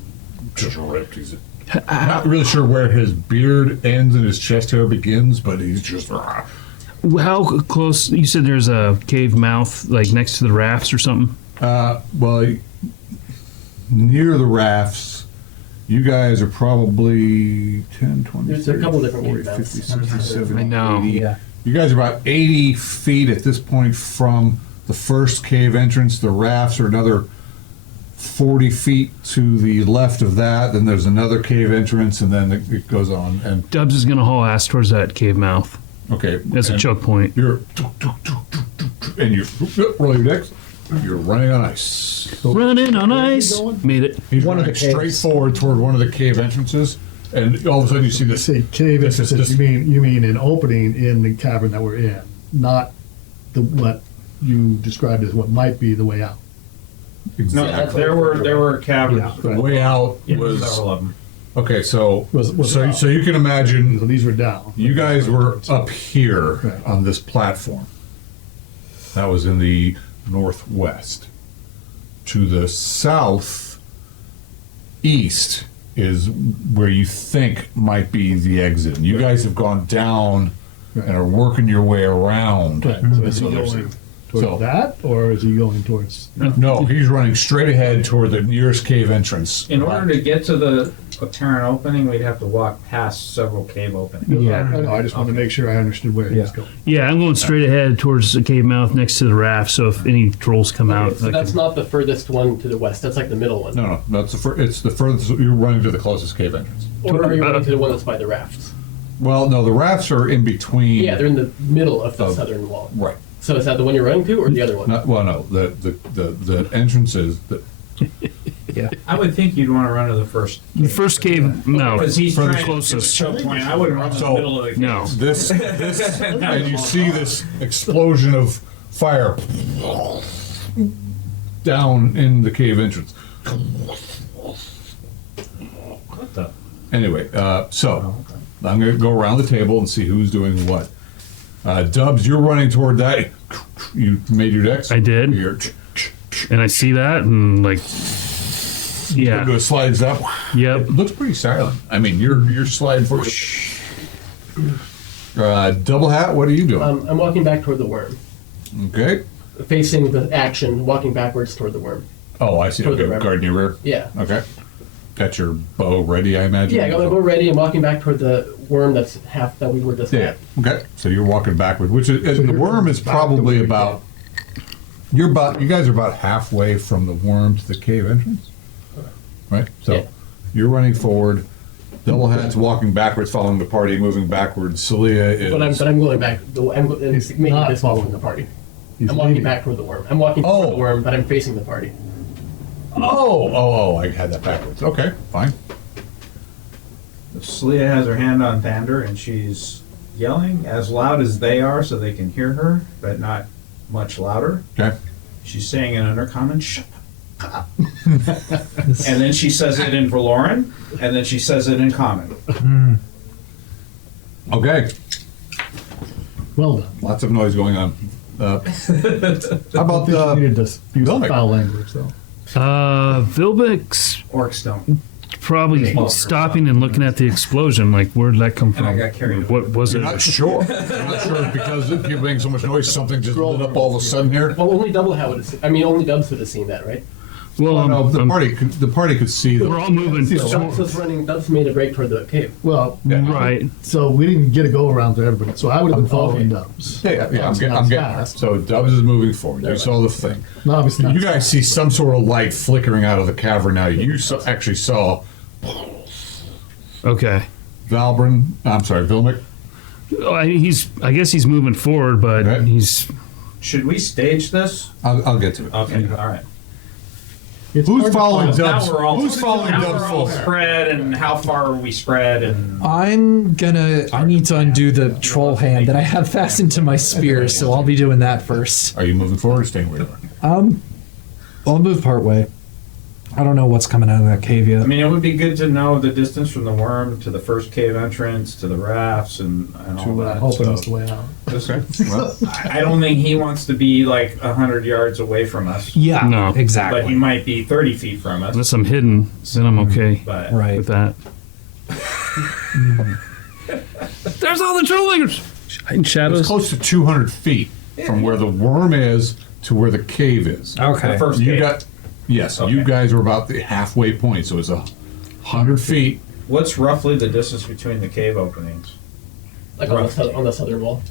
just ripped. He's not really sure where his beard ends and his chest hair begins, but he's just. how close? You said there's a cave mouth, like next to the rafts or something? Well, near the rafts, you guys are probably 10, 20, There's a 30, couple different 40, cave 50, mouths. 60, 70, I know. 80. Yeah. You guys are about 80 feet at this point from the first cave entrance. The rafts are another 40 feet to the left of that. Then there's another cave entrance, and then it goes on. And Dubs is going to haul ass towards that cave mouth. okay, That's a and choke point. You're and you roll your decks. You're running on ice. Running on ice. Made it. He's One of running the straight caves. forward toward one of the cave entrances, and all of a sudden you see You this. say cave This is entrance, just- you mean an opening in the cavern that we're in, not what you described as what might be the way out. No, Exactly. there were caverns. Yeah. The way out Yeah, was several of them. okay. So Was out. so you can imagine So these were down. you guys were up here Right. on this platform. That was in the northwest. To the south east is where you think might be the exit. And you guys have gone down and are working your way around. Right, so is this he other going side. towards So- that, or is he going towards? No, he's running straight ahead toward the nearest cave entrance. In order to get to the apparent opening, we'd have to walk past several cave openings. I know, I just wanted to make sure I understood where he was going. Yeah, I'm going straight ahead towards the cave mouth next to the raft. So if any trolls come out, Okay, so I that's can- not the furthest one to the west. That's like the middle one. No, that's it's the furthest. You're running to the closest cave entrance. Or are you running to the one that's by the rafts? Well, no, the rafts are in between. Yeah, they're in the middle of the Oh. southern wall. Right. So is that the one you're running to, or the other one? Well, no, the entrances. I would think you'd want to run to the first. the first cave mouth Because he's for the trying closest. to choke point. I wouldn't run to the So- middle of the cave. No. This, and you see this explosion of fire down in the cave entrance. What the? Anyway, so I'm going to go around the table and see who's doing what. Dubs, you're running toward that. You made your decks? I did. You're, And I see that and like, yeah, go slides up. yep. It looks pretty silent. I mean, you're sliding for. Double hat. What are you doing? I'm walking back toward the worm, Okay. facing the action, walking backwards toward the worm. Oh, I see. Toward the Okay, river. guarding your rear. Yeah. Okay. Got your bow ready, I imagine. Yeah, I got my bow ready. I'm walking back toward the worm that's half that we were just Yeah. at. Okay. So you're walking backward, which is and the you're worm is back to probably where you about. You guys are about halfway from the worm to the cave entrance, right? So Yeah. you're running forward. Double hat's walking backwards, following the party, moving backwards. Celia is. But I'm going back. I'm He's making not this following from the party. He's I'm walking leaving. back toward the worm. I'm walking toward Oh. the worm, but I'm facing the party. Oh! I had that backwards. Okay, fine. Celia has her hand on Thander and she's yelling as loud as they are so they can hear her, but not much louder. Okay. She's saying in undercommon, shut up. And then she says it in Valoran, and then she says it in common. Okay. Well done. Lots of noise going on. How about I think you needed to use some Vilnic. foul language, though. Vilbek's Orcs don't. probably stopping and looking at the explosion. Like, where did that come And I from? got carried away. What was You're it? not sure. You're not sure if because of people making so much noise, something just lit up all of a sudden here. Well, only Double Hat would have seen. I mean, only Dubs would have seen that, right? Well, Oh, no, the I'm- party could see we're them. all moving. Dubs was running. Dubs made a break toward the cave. Well, Right. so we didn't get a go around to everybody, so I would have been following Dubs. Yeah, I'm getting. Not So fast. Dubs is moving forward. You saw the thing. No, obviously not You guys see some sort of light flickering out of the cavern now. You actually saw Okay. Vilmic. I guess he's moving forward, but Okay. he's. Should we stage this? I'll get to it. Okay, all right. It's Who's hard to following follow. Dubs? Now we're all Who's following now Dubs we're all forward? spread, and how far are we spread? And I need to undo the troll hand that I have fastened to my spear, so I'll be doing that first. Are you moving forward or staying where you are? I'll move part way. I don't know what's coming out of that cave yet. I mean, it would be good to know the distance from the worm to the first cave entrance to the rafts and all To that. open so- us the way out. Okay. Well, I don't think he wants to be like 100 yards away from us, Yeah, No. exactly. but he might be 30 feet from us. Unless I'm hidden, then I'm okay But Right. with that. There's all the trollers! Hiding it's shadows. close to 200 feet from where the worm is to where the cave is. Okay. the first You cave. got, yes, Okay. you guys are about the halfway point, so it's 100 feet. What's roughly the distance between the cave openings? Like on the southern wall.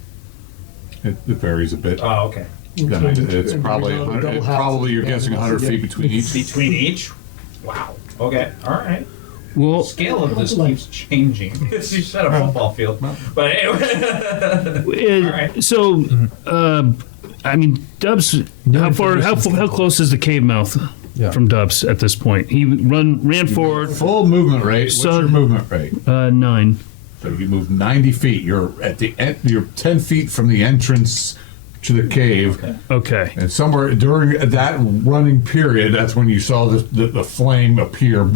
It varies a bit. Oh, okay. It's probably we know the 100, double it's house probably you're is guessing down 100 once feet again. between each. Between each? Wow. Okay. All right. Well, Scale of this keeps changing. You said a football field, but anyway. Alright. so, I mean, Dubs, how far, how close is the cave mouth? Yeah. from Dubs at this point. He ran forward, Full movement rate. What's So- your movement rate? 9. So you move 90 feet. You're at the end. You're 10 feet from the entrance to the cave, Okay. and somewhere during that running period, that's when you saw the flame appear.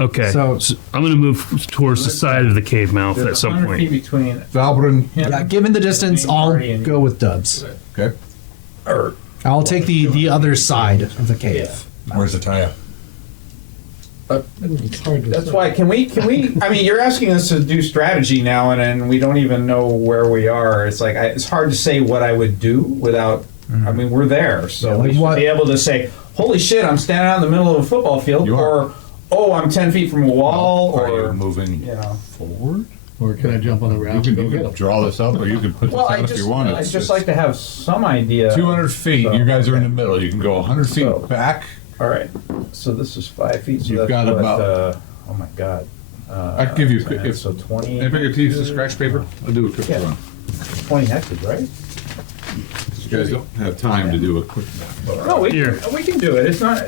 Okay. So- So I'm going to move towards the side of the cave mouth at some 100 feet point. between. Valbrin, Yeah, given the distance, I'll Party and- go with Dubs. okay. I'll take the other side of the cave. Where's the tie-up? It's hard to That's say. why. Can we? I mean, you're asking us to do strategy now, and we don't even know where we are. It's like it's hard to say what I would do without. I mean, we're there, so Yeah, like we should what- be able to say, "Holy shit, I'm standing out in the middle of a football field," You are. or "Oh, I'm 10 feet from a wall," Are you or moving you know. forward? Or can I jump on the You raft can, and go you get can them? draw this up, or you can put this Well, out if you want. I just like to have some idea. 200 feet. So, You guys are in okay. the middle. You can go 100 feet So- back. All right, so this is 5 feet. So You've that's got what, about- oh my god. I can give you if so 20. If I could use the scratch paper, I'll do a quick Yeah. run. 20 hectares, right? You guys don't have time to do a quick. No, Here. we can do it. It's not.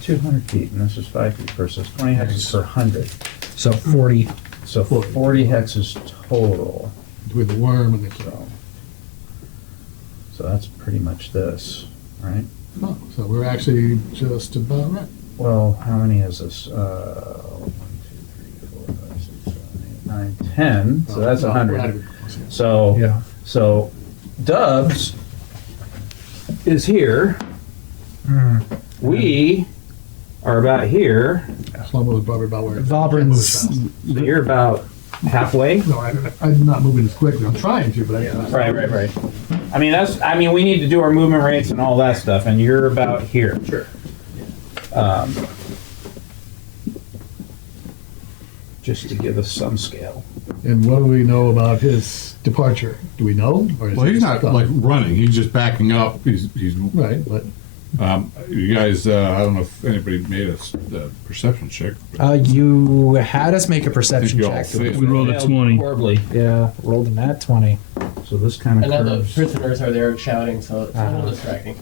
200 feet, and this is 5 feet per, so it's 20 hexes per 100. So 40. So 40 hexes total. With the worm and the So that's pretty much this, right? Oh, so we're actually just about right. Well, how many is this? 1, 2, 3, 4, 5, 6, 7, 8, 9, 10. So that's Oh, we're not 100. even close yet. So Yeah. so Dubs is here. We are about here. Slow-mo was probably about where. Valbrin's- So you're about halfway. No, I'm not moving as quickly. I'm trying to, but I can't. Right. I mean, we need to do our movement rates and all that stuff, and you're about here. Sure. Just to give us some scale. And what do we know about his departure? Do we know? Or is Well, he he's just not gone? like running. He's just backing up. He's Right, but you guys. I don't know if anybody made a perception check. You had us make a perception you all check. failed. We rolled a 20. Horribly. Yeah, rolled a nat 20. So this kind And of now the curves prisoners are there shouting, so it's a little distracting.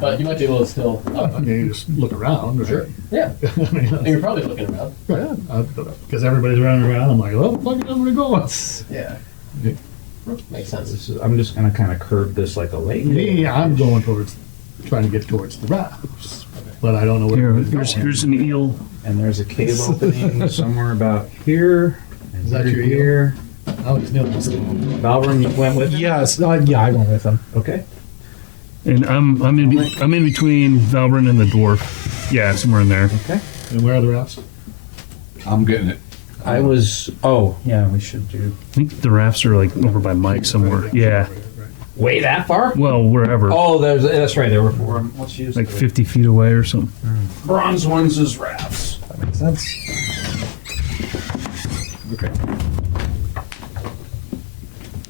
But you might be able to still. I mean, you just look around, right? Sure. Yeah. I mean, And you're probably looking around. because everybody's running around. I'm like, oh, fuck it, I'm gonna go. Yeah. Yeah. Makes sense. I'm just going to kind of curve this like a lake. Me, I'm going towards, trying to get towards the rafts, but I don't know where. Here's an eel. And there's a cave opening somewhere about here. And Is that here, your eel? here. Oh, it's nil. Valvern, you went with? Yes, yeah, I went with him. Okay. And I'm in between Valbrin and the dwarf. Yeah, somewhere in there. Okay. And where are the rafts? I'm getting it. I was. Oh, yeah. We should do. I think the rafts are like over by Mike somewhere. Yeah. Way that far? Well, wherever. Oh, that's right. There were 4. Let's use Like the 50 feet away or something. bronze ones as rafts. That makes sense. Okay.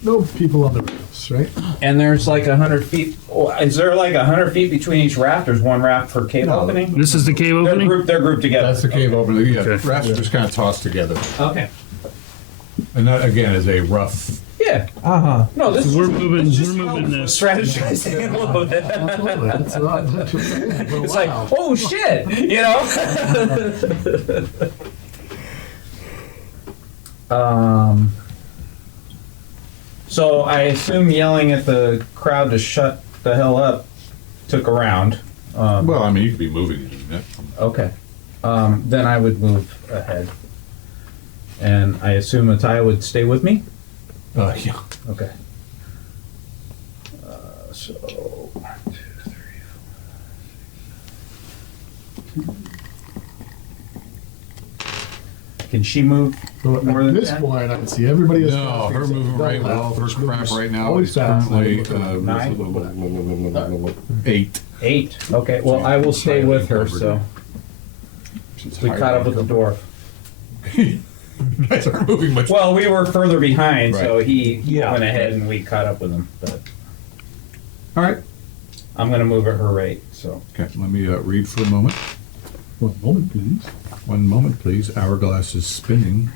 No people on the rafts, right? And there's like 100 feet. Oh, is there like 100 feet between each raft? There's one raft per cave opening. This is the cave opening? They're grouped together. That's the cave opening. Yeah, Okay. rafts are just kind of tossed together, Okay. and that again is a rough. Yeah. Uh-huh. No, this We're is moving it's just this. strategizing a little bit. Absolutely. That's It's like, oh shit, you know. So I assume yelling at the crowd to shut the hell up took a round. Well, I mean, you could be moving in that. Okay. Then I would move ahead. And I assume Ataya would stay with me? Yeah. Okay. So 1, 2, 3, 4. Can she move So more at than this 10? point, I can see everybody is. No, her movement rate with her craft right now Always is fast. currently 9? 8. 8. Okay, well, I will stay with her, so we caught up with the dwarf. You guys aren't moving much. Well, we were further behind, so Right. he Yeah. went ahead and we caught up with him. But All right. I'm going to move at her rate, so. Okay, let me read for a moment. 1 moment, please. 1 moment, please. Hourglass is spinning.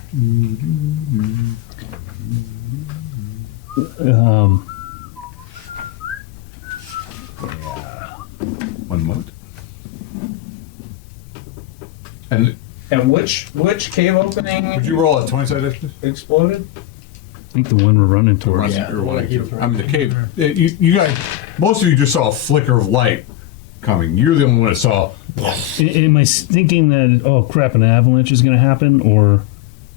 One moment. And And which cave opening would you roll a 20-sided dexterity? exploded? I think the one we're running towards. Yeah, the one I keep I mean, the cave. You guys, most of you just saw a flicker of light coming. You're the only one that saw. Am I thinking that, oh crap, an avalanche is going to happen, or?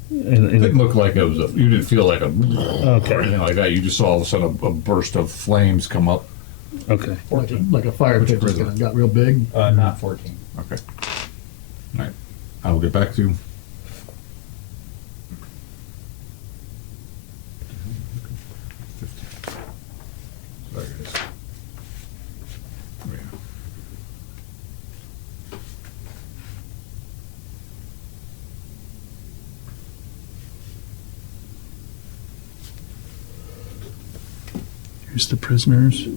It didn't look like it was. You didn't feel like a or Okay. anything like that. You just saw all of a sudden a burst of flames come up. Okay. Like a fire pit just got real big. Not 14. Okay. All right. I will get back to you. Sorry, guys. Yeah. Here's the prisoners.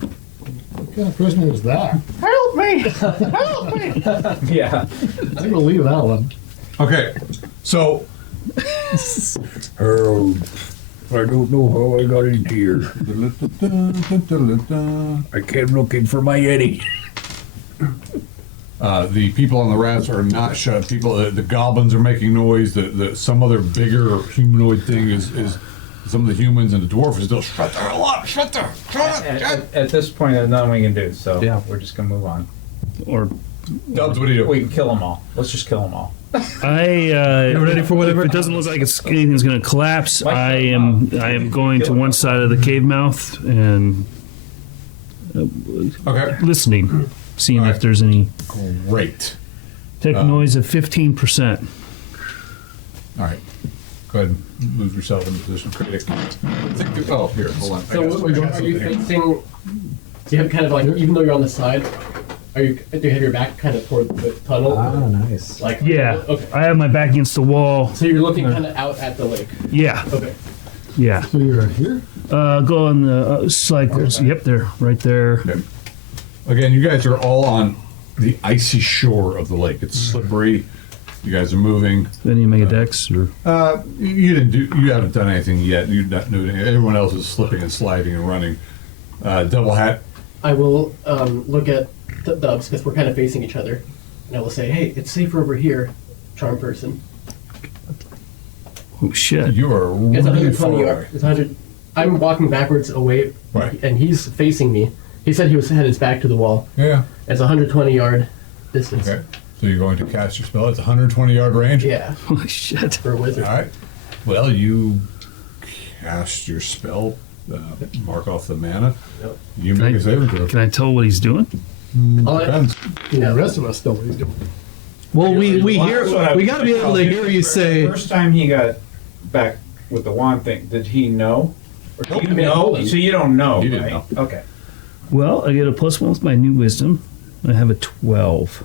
What kind of prisoner is that? Help me! Help me! Yeah. I'm gonna leave that one. Okay. So Harold, I don't know how I got in here. I came looking for my Eddie. the people on the rats are not shut. People, the goblins are making noise. Some other bigger humanoid thing is some of the humans, and the dwarf is still shut the hell up, shut the shut up. At this point, there's nothing we can do, so Yeah. we're just gonna move on. Or Dubs, what do you do? We can kill them all. Let's just kill them all. You're ready for whatever? If it doesn't look like anything's going to collapse, I am going to one side of the cave mouth and Okay. listening, seeing All right. if there's any. Great. Take a noise of 15%. All right. Go ahead and move yourself into position. Critic. Oh, here, hold on. So are you facing? Do you have kind of like, even though you're on the side, do you have your back kind of toward the tunnel? Ah, nice. Like Yeah, Okay. I have my back against the wall. So you're looking kind of out at the lake. Yeah, Okay. yeah. So you're here? Go on the cycles. Yep, there, right there. Okay. Again, you guys are all on the icy shore of the lake. It's slippery. You guys are moving. Then you make a dex, or You haven't done anything yet. You're not doing anything. Everyone else is slipping and sliding and running. Double hat. I will look at Dubs because we're kind of facing each other, and I will say, "Hey, it's safer over here, charm person." oh shit. You are It's really far 120 away. yards. It's 100. I'm walking backwards away, Right. and he's facing me. He said he had his back to the wall. Yeah. It's 120 yard distance. Okay. So you're going to cast your spell. It's 120 yard range. Yeah, Holy shit. for a wizard. All right. Well, you cast your spell. Mark off the mana. Yep. You make a saving throw. Can I tell what he's doing? Depends. The rest of us know what he's doing. Well, we hear That's what I- we got to be able to hear you say. First time he got back with the wand thing, did he know? Or do you Nope. know? So you don't know, He didn't right? know. Okay. Well, I get a +1 with my new wisdom. I have a 12.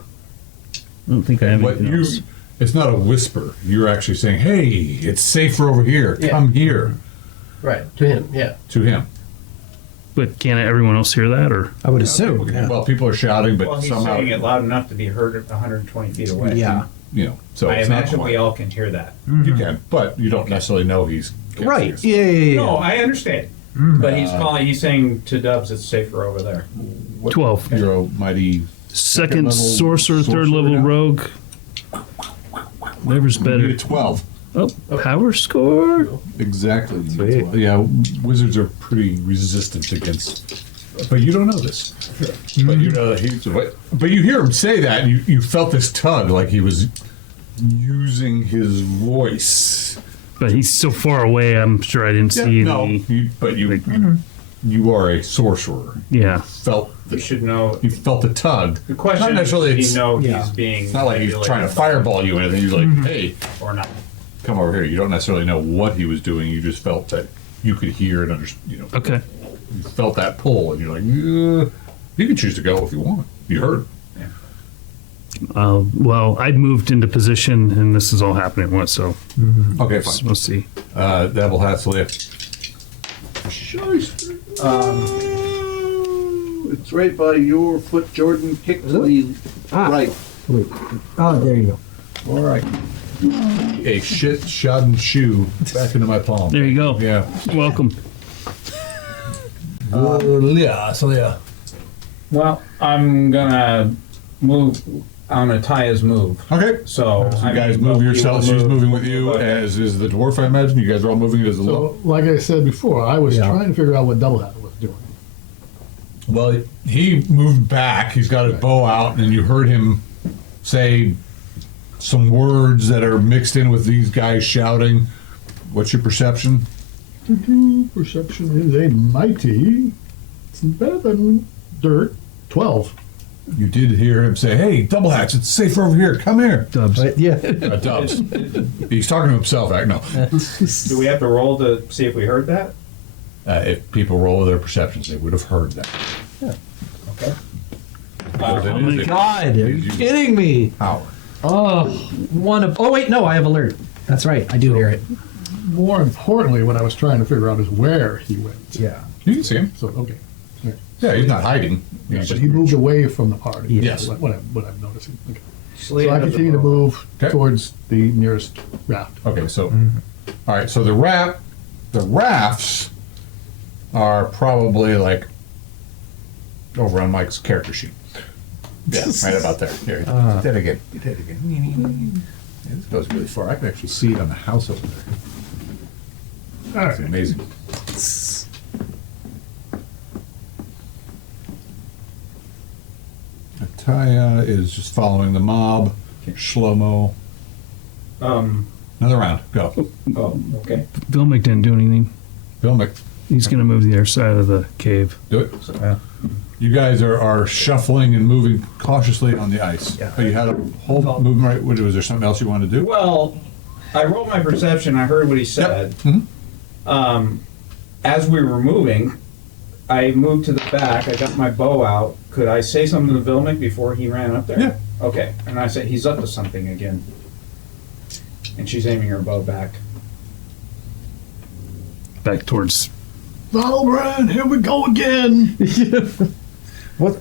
I don't think I have But anything else. it's not a whisper. You're actually saying, "Hey, it's safer over here. Yeah. Come here." Right to him. Yeah. To him. But can't everyone else hear that, or? I would assume. Yeah. Well, people are shouting, but Well, he's somehow, saying it loud enough to be heard at 120 feet away. Yeah. So I it's not imagine we quiet. all can hear that. You can, but you don't necessarily know he's casting Right. it. Yeah. No, I understand. But he's saying to Dubs it's safer over there. 12. You're a mighty. Second level sorcerer, third sorcerer level now? rogue. Whatever's You're better. a 12. Oh, power score? Exactly. Sweet. Yeah, wizards are pretty resistant against. But you don't know this. But you know that he's. But you hear him say that, and you felt this tug, like he was using his voice. But he's so far away, I'm sure I didn't see no, any. you are a sorcerer. Yeah. You should know. You felt the tug. The question Not is, necessarily. did It's, he know yeah. he's being it's not like he's trying to manipulated fireball you or anything. He's like, hey, or not? come over here. You don't necessarily know what he was doing. You just felt that you could hear and understand. Okay. You felt that pull, and you're like, you can choose to go if you want. You heard. Well, I'd moved into position, and this is all happening at once, so Okay, fine. we'll see. Devil Hat's Leah. It's right by your foot, Jordan. Kick to the right. Wait. Oh, there you go. All right. A shit-shodden shoe back into my palm. There you go. Yeah. Welcome. Leah, so Leah. Well, I'm gonna move on Ataya's move. Okay. So You guys move yourselves. She's moving with you, Okay. as is the dwarf, I imagine. You guys are all moving it as a little. So, like I said before, I was Yeah. trying to figure out what Double Hat was doing. Well, he moved back. He's got his bow out, and you heard him say some words that are mixed in with these guys shouting. What's your perception? Perception is a mighty. It's better than dirt. 12. You did hear him say, "Hey, double hats, it's safer over here. Come here." Dubs. But yeah. Dubs. He's talking to himself. No. Do we have to roll to see if we heard that? If people roll their perceptions, they would have heard that. Okay. Oh my god, are you kidding me? Power. Oh, oh wait, no, I have alert. That's right, I do hear it. More importantly, what I was trying to figure out is where he went. Yeah. You can see him. So, okay. Yeah, he's not hiding. Yeah, He's but just- he moved away from the party. Yes. What I'm noticing. Okay. So I continue to move Okay. towards the nearest raft. Okay, so all right, so the rafts are probably like over on Mike's character sheet. Yeah, right about there. Here, hit that again. Hit that again. Yeah, this goes really far. I can actually see it on the house over there. All It's right. amazing. Ataya is just following the mob. Shlomo. Another round. Go. Oh, okay. Vilmic didn't do anything. Vilmic, He's going to move the other side of the cave. do it. You guys are shuffling and moving cautiously on the ice. Yeah. But you had a whole movement right. Was there something else you wanted to do? Well, I rolled my perception. I heard what he said. Mhm. As we were moving, I moved to the back. I got my bow out. Could I say something to Vilmic before he ran up there? Yeah. Okay. And I said, he's up to something again. And she's aiming her bow back. Back towards. Valbrand, here we go again. What?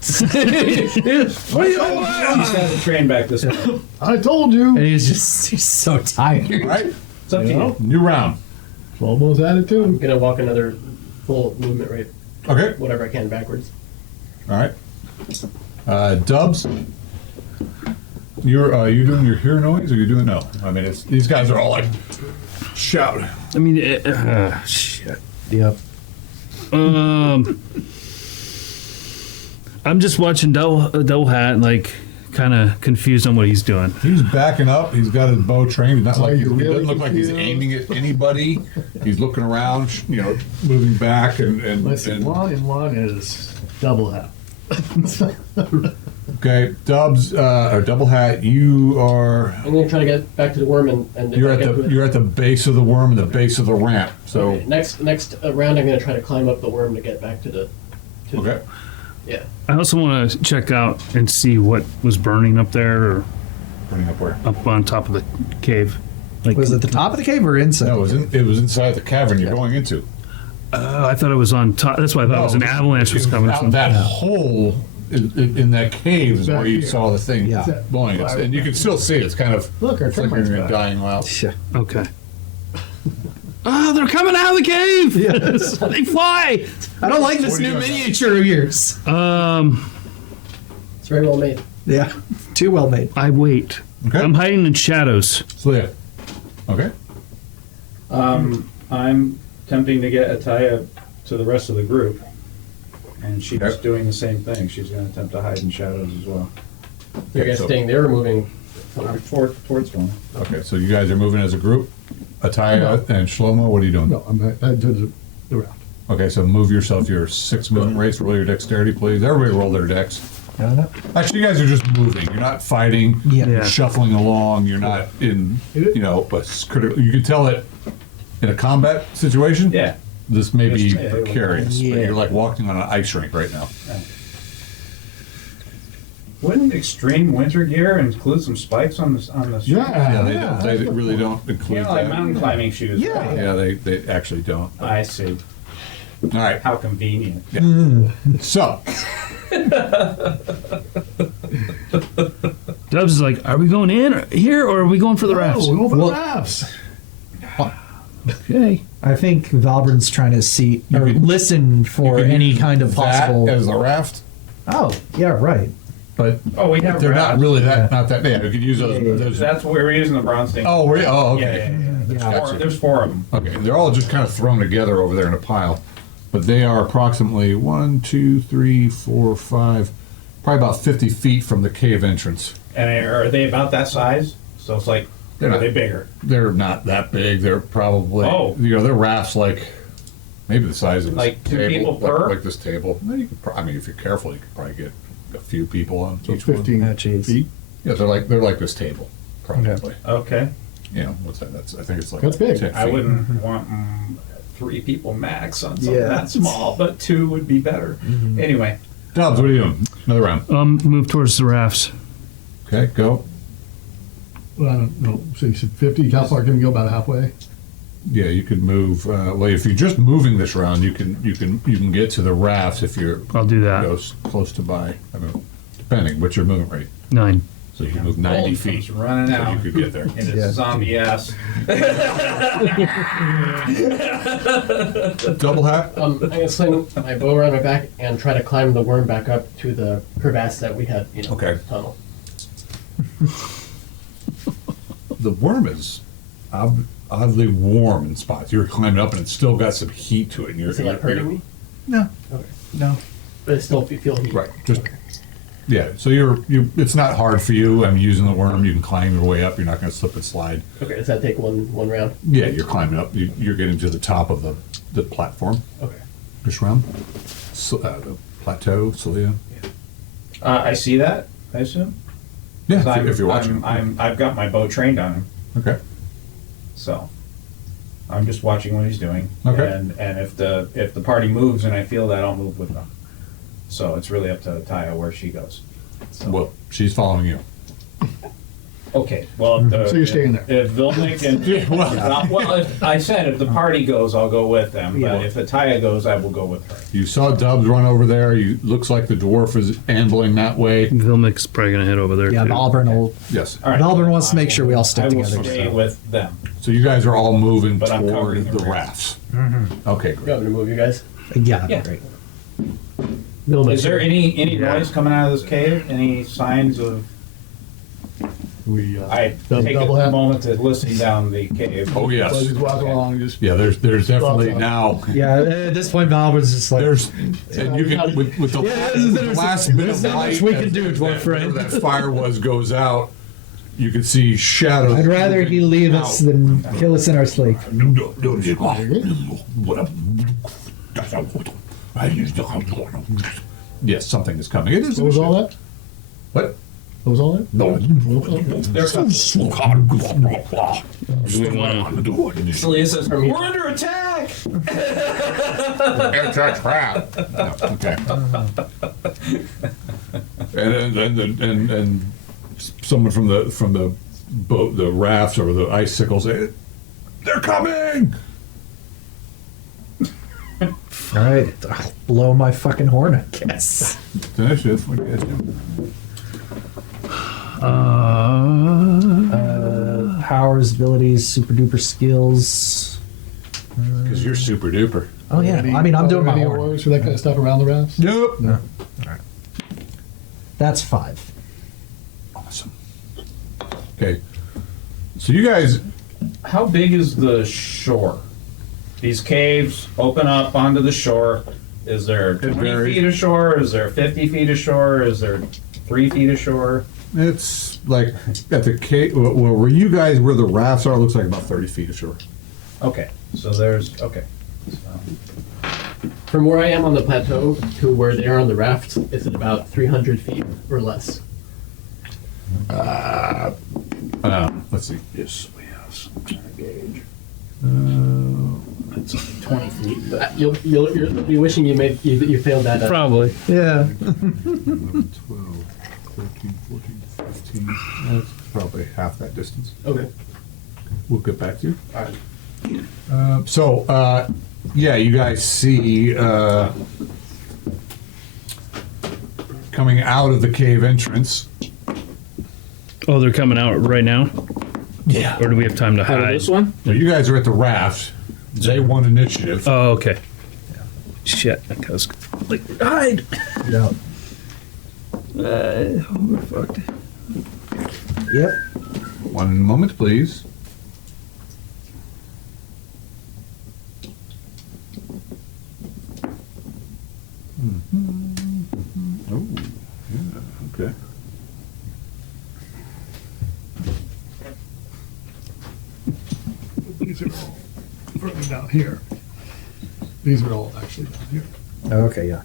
She's got the train back this way. I told you. And he's so tired. All right. It's up to you. New round. Almost at it I'm too. gonna walk another full movement rate, Okay. whatever I can backwards. All right. Dubs. You doing your hear noise, or you doing no? I mean, these guys are all like shout. I mean, shit. Yep. I'm just watching Double Hat, like, kind of confused on what he's doing. He's backing up. He's got his bow trained. Not like Are he you really doesn't look like he's confused? aiming at anybody. He's looking around, moving back and Listen, one and one is double hat. okay. Dubs or Double Hat, you are. I'm gonna try to get back to the worm and if You're I at get to the it- you're at the base of the worm and the base of the ramp. So Okay, next round, I'm gonna try to climb up the worm to get back to the. okay. Yeah. I also want to check out and see what was burning up there or Running up where? up on top of the cave. Like, Was it the top of the cave or inside? No, it was inside the cavern you're going into. I thought it was on top. That's why I thought it was an avalanche was coming out from. that hole in that cave is where you Back saw the thing Yeah. blowing. And you can still see it. It's kind of Look, our flickering termites and back. dying out. Okay. Oh, they're coming out of the cave! Yes. They fly! I don't like this What are you new doing? miniature of yours. It's very well made. Yeah, too well made. I wait. Okay. I'm hiding in shadows. So yeah. Okay. I'm attempting to get Ataya to the rest of the group. And she's Okay. doing the same thing. She's going to attempt to hide in shadows as well. You guys so- staying there or moving? Towards one. Okay. So you guys are moving as a group. Ataya and Shlomo, what are you doing? No, I'm headed to the raft. Okay, so move yourself your 6 movement rates. Roll your dexterity, please. Everybody roll their dex. Actually, you guys are just moving. You're not fighting. Yeah. You're Yeah. shuffling along. You're not in, a critical. You can tell it in a combat situation. Yeah. This may be Yeah. precarious, but Yeah. you're like walking on an ice rink right now. Wouldn't extreme winter gear include some spikes on the street? Yeah, they really don't You include know, like that. mountain climbing shoes. Yeah. right? Yeah, they actually don't. I see. All right, How convenient. so Dubs is like, are we going in here or are we going for the rafts? Oh, we're going for Well- the rafts. Okay. I think Valburn's trying to see or could- listen for any kind of possible. That as a raft, Oh, yeah, right. but Oh, we have they're not rafts. really not that. Yeah, you could use those. That's what we're using the bronze thing. Oh, okay. Yeah. There's four of them. Okay, they're all just kind of thrown together over there in a pile, but they are approximately 1, 2, 3, 4, 5, probably about 50 feet from the cave entrance. And are they about that size? So it's like, They're are not- they bigger? They're not that big. They're probably they're rafts like maybe the size of this Like two table, people per? like this table. You could I mean, if you're careful, you could probably get a few people on So each one. 15 Oh, jeez. feet. Yeah, they're like this table, probably. Okay. You know, what's that? I think it's like That's big. 10 I feet. wouldn't want 3 people max on something Yeah. that small, but 2 would be better. Anyway, Dobbs, what are you doing? Another round. Move towards the rafts. Okay, go. Well, I don't know. So you said 50. How far can we go? About halfway. Yeah, you could move. Well, if you're just moving this round, you can get to the rafts if you're I'll do that. goes close to by. I mean, depending. What's your movement rate? 9. So you can move 90 Bolt feet. comes running So out. you could get there. in his zombie ass. Double hat. I'm gonna sling my bow around my back and try to climb the worm back up to the crevasse that we had, Okay. tunnel. The worm is oddly warm in spots. You're climbing up and it's still got some heat to it. And you're, Is it like hurting me? No. Okay. No. But it still feel heat. Right. Just yeah. So you're it's not hard for you. I'm using the worm. You can climb your way up. You're not going to slip and slide. Okay, does that take one round? Yeah, you're climbing up. You're getting to the top of the platform. Okay. This round. So, the plateau, Celia. I see that, I assume. Yeah, 'Cause if you're watching. I've got my bow trained on him, Okay. so I'm just watching what he's doing. Okay. And if the party moves and I feel that, I'll move with them. So it's really up to Taya where she goes. So, Well, she's following you. okay. Well, if So you're staying there. If Vilnick and well, if I said if the party goes, I'll go with them. But Yeah. if the Taya goes, I will go with her. You saw Dubs run over there. Looks like the dwarf is ambling that way. Vilmic's probably going to head over there, Yeah, too. Valburn will. Yes. All right. Valburn wants to make sure we all I stick will together. stay So. with them. So you guys are all moving But I'm toward covering the the rafts. Mm-hmm. Okay, You great. want me to move you guys? Yeah, Yeah. great. Is there any noise coming out of this cave? Any signs of? We I take double a hat. moment to listen down the cave. Oh So yes. just walk along. Just Yeah. There's definitely Thoughts on- now. Yeah, at this point, Valburn's just like. There's and you can with the, Yeah, the last bit of there's not much light we can as- do, as dwarf that- friend. whatever that fire goes out. You can see shadows. I'd rather he leave us than kill us in our sleep. Yes, something is coming. It is. what was all that? What? What was all that? No. Do we want to... Celia says, "We're under attack." No, okay. And someone from the boat, the rafts or the icicles, they're coming. All right, I'll blow my fucking horn, I guess. It's initiative. What do you guys do? Powers, abilities, super duper skills. Because you're super duper. Oh yeah, I mean I'm doing my any horn. orders for that kind of stuff around the rafts? Nope. No. That's 5. Awesome. Okay. So you guys, How big is the shore? These caves open up onto the shore. Is there 20 varies. feet of shore? Is there 50 feet of shore? Is there 3 feet of shore? it's like at the cave, well, where you guys, where the rafts are, looks like about 30 feet of shore. Okay, so there's okay. So, From where I am on the plateau to where they are on the raft, is it about 300 feet or less? Let's see. Yes, yes. I'm trying to gauge. it's only 20 feet. But You'll be wishing you failed that. Probably. Yeah. 11, 12, 13, 14, 15. That's probably half that distance. Okay. We'll get back to you. All right. Yeah, you guys see coming out of the cave entrance. Oh, they're coming out right now? Yeah. Or do we have time to hide? this one? So you guys are at the raft. They want initiative. Oh, okay. Shit, I was like, hide. Yeah. We're fucked. Yep. One moment, please. Oh, yeah, okay. These are all further down here. These are all actually down here. Okay, yeah.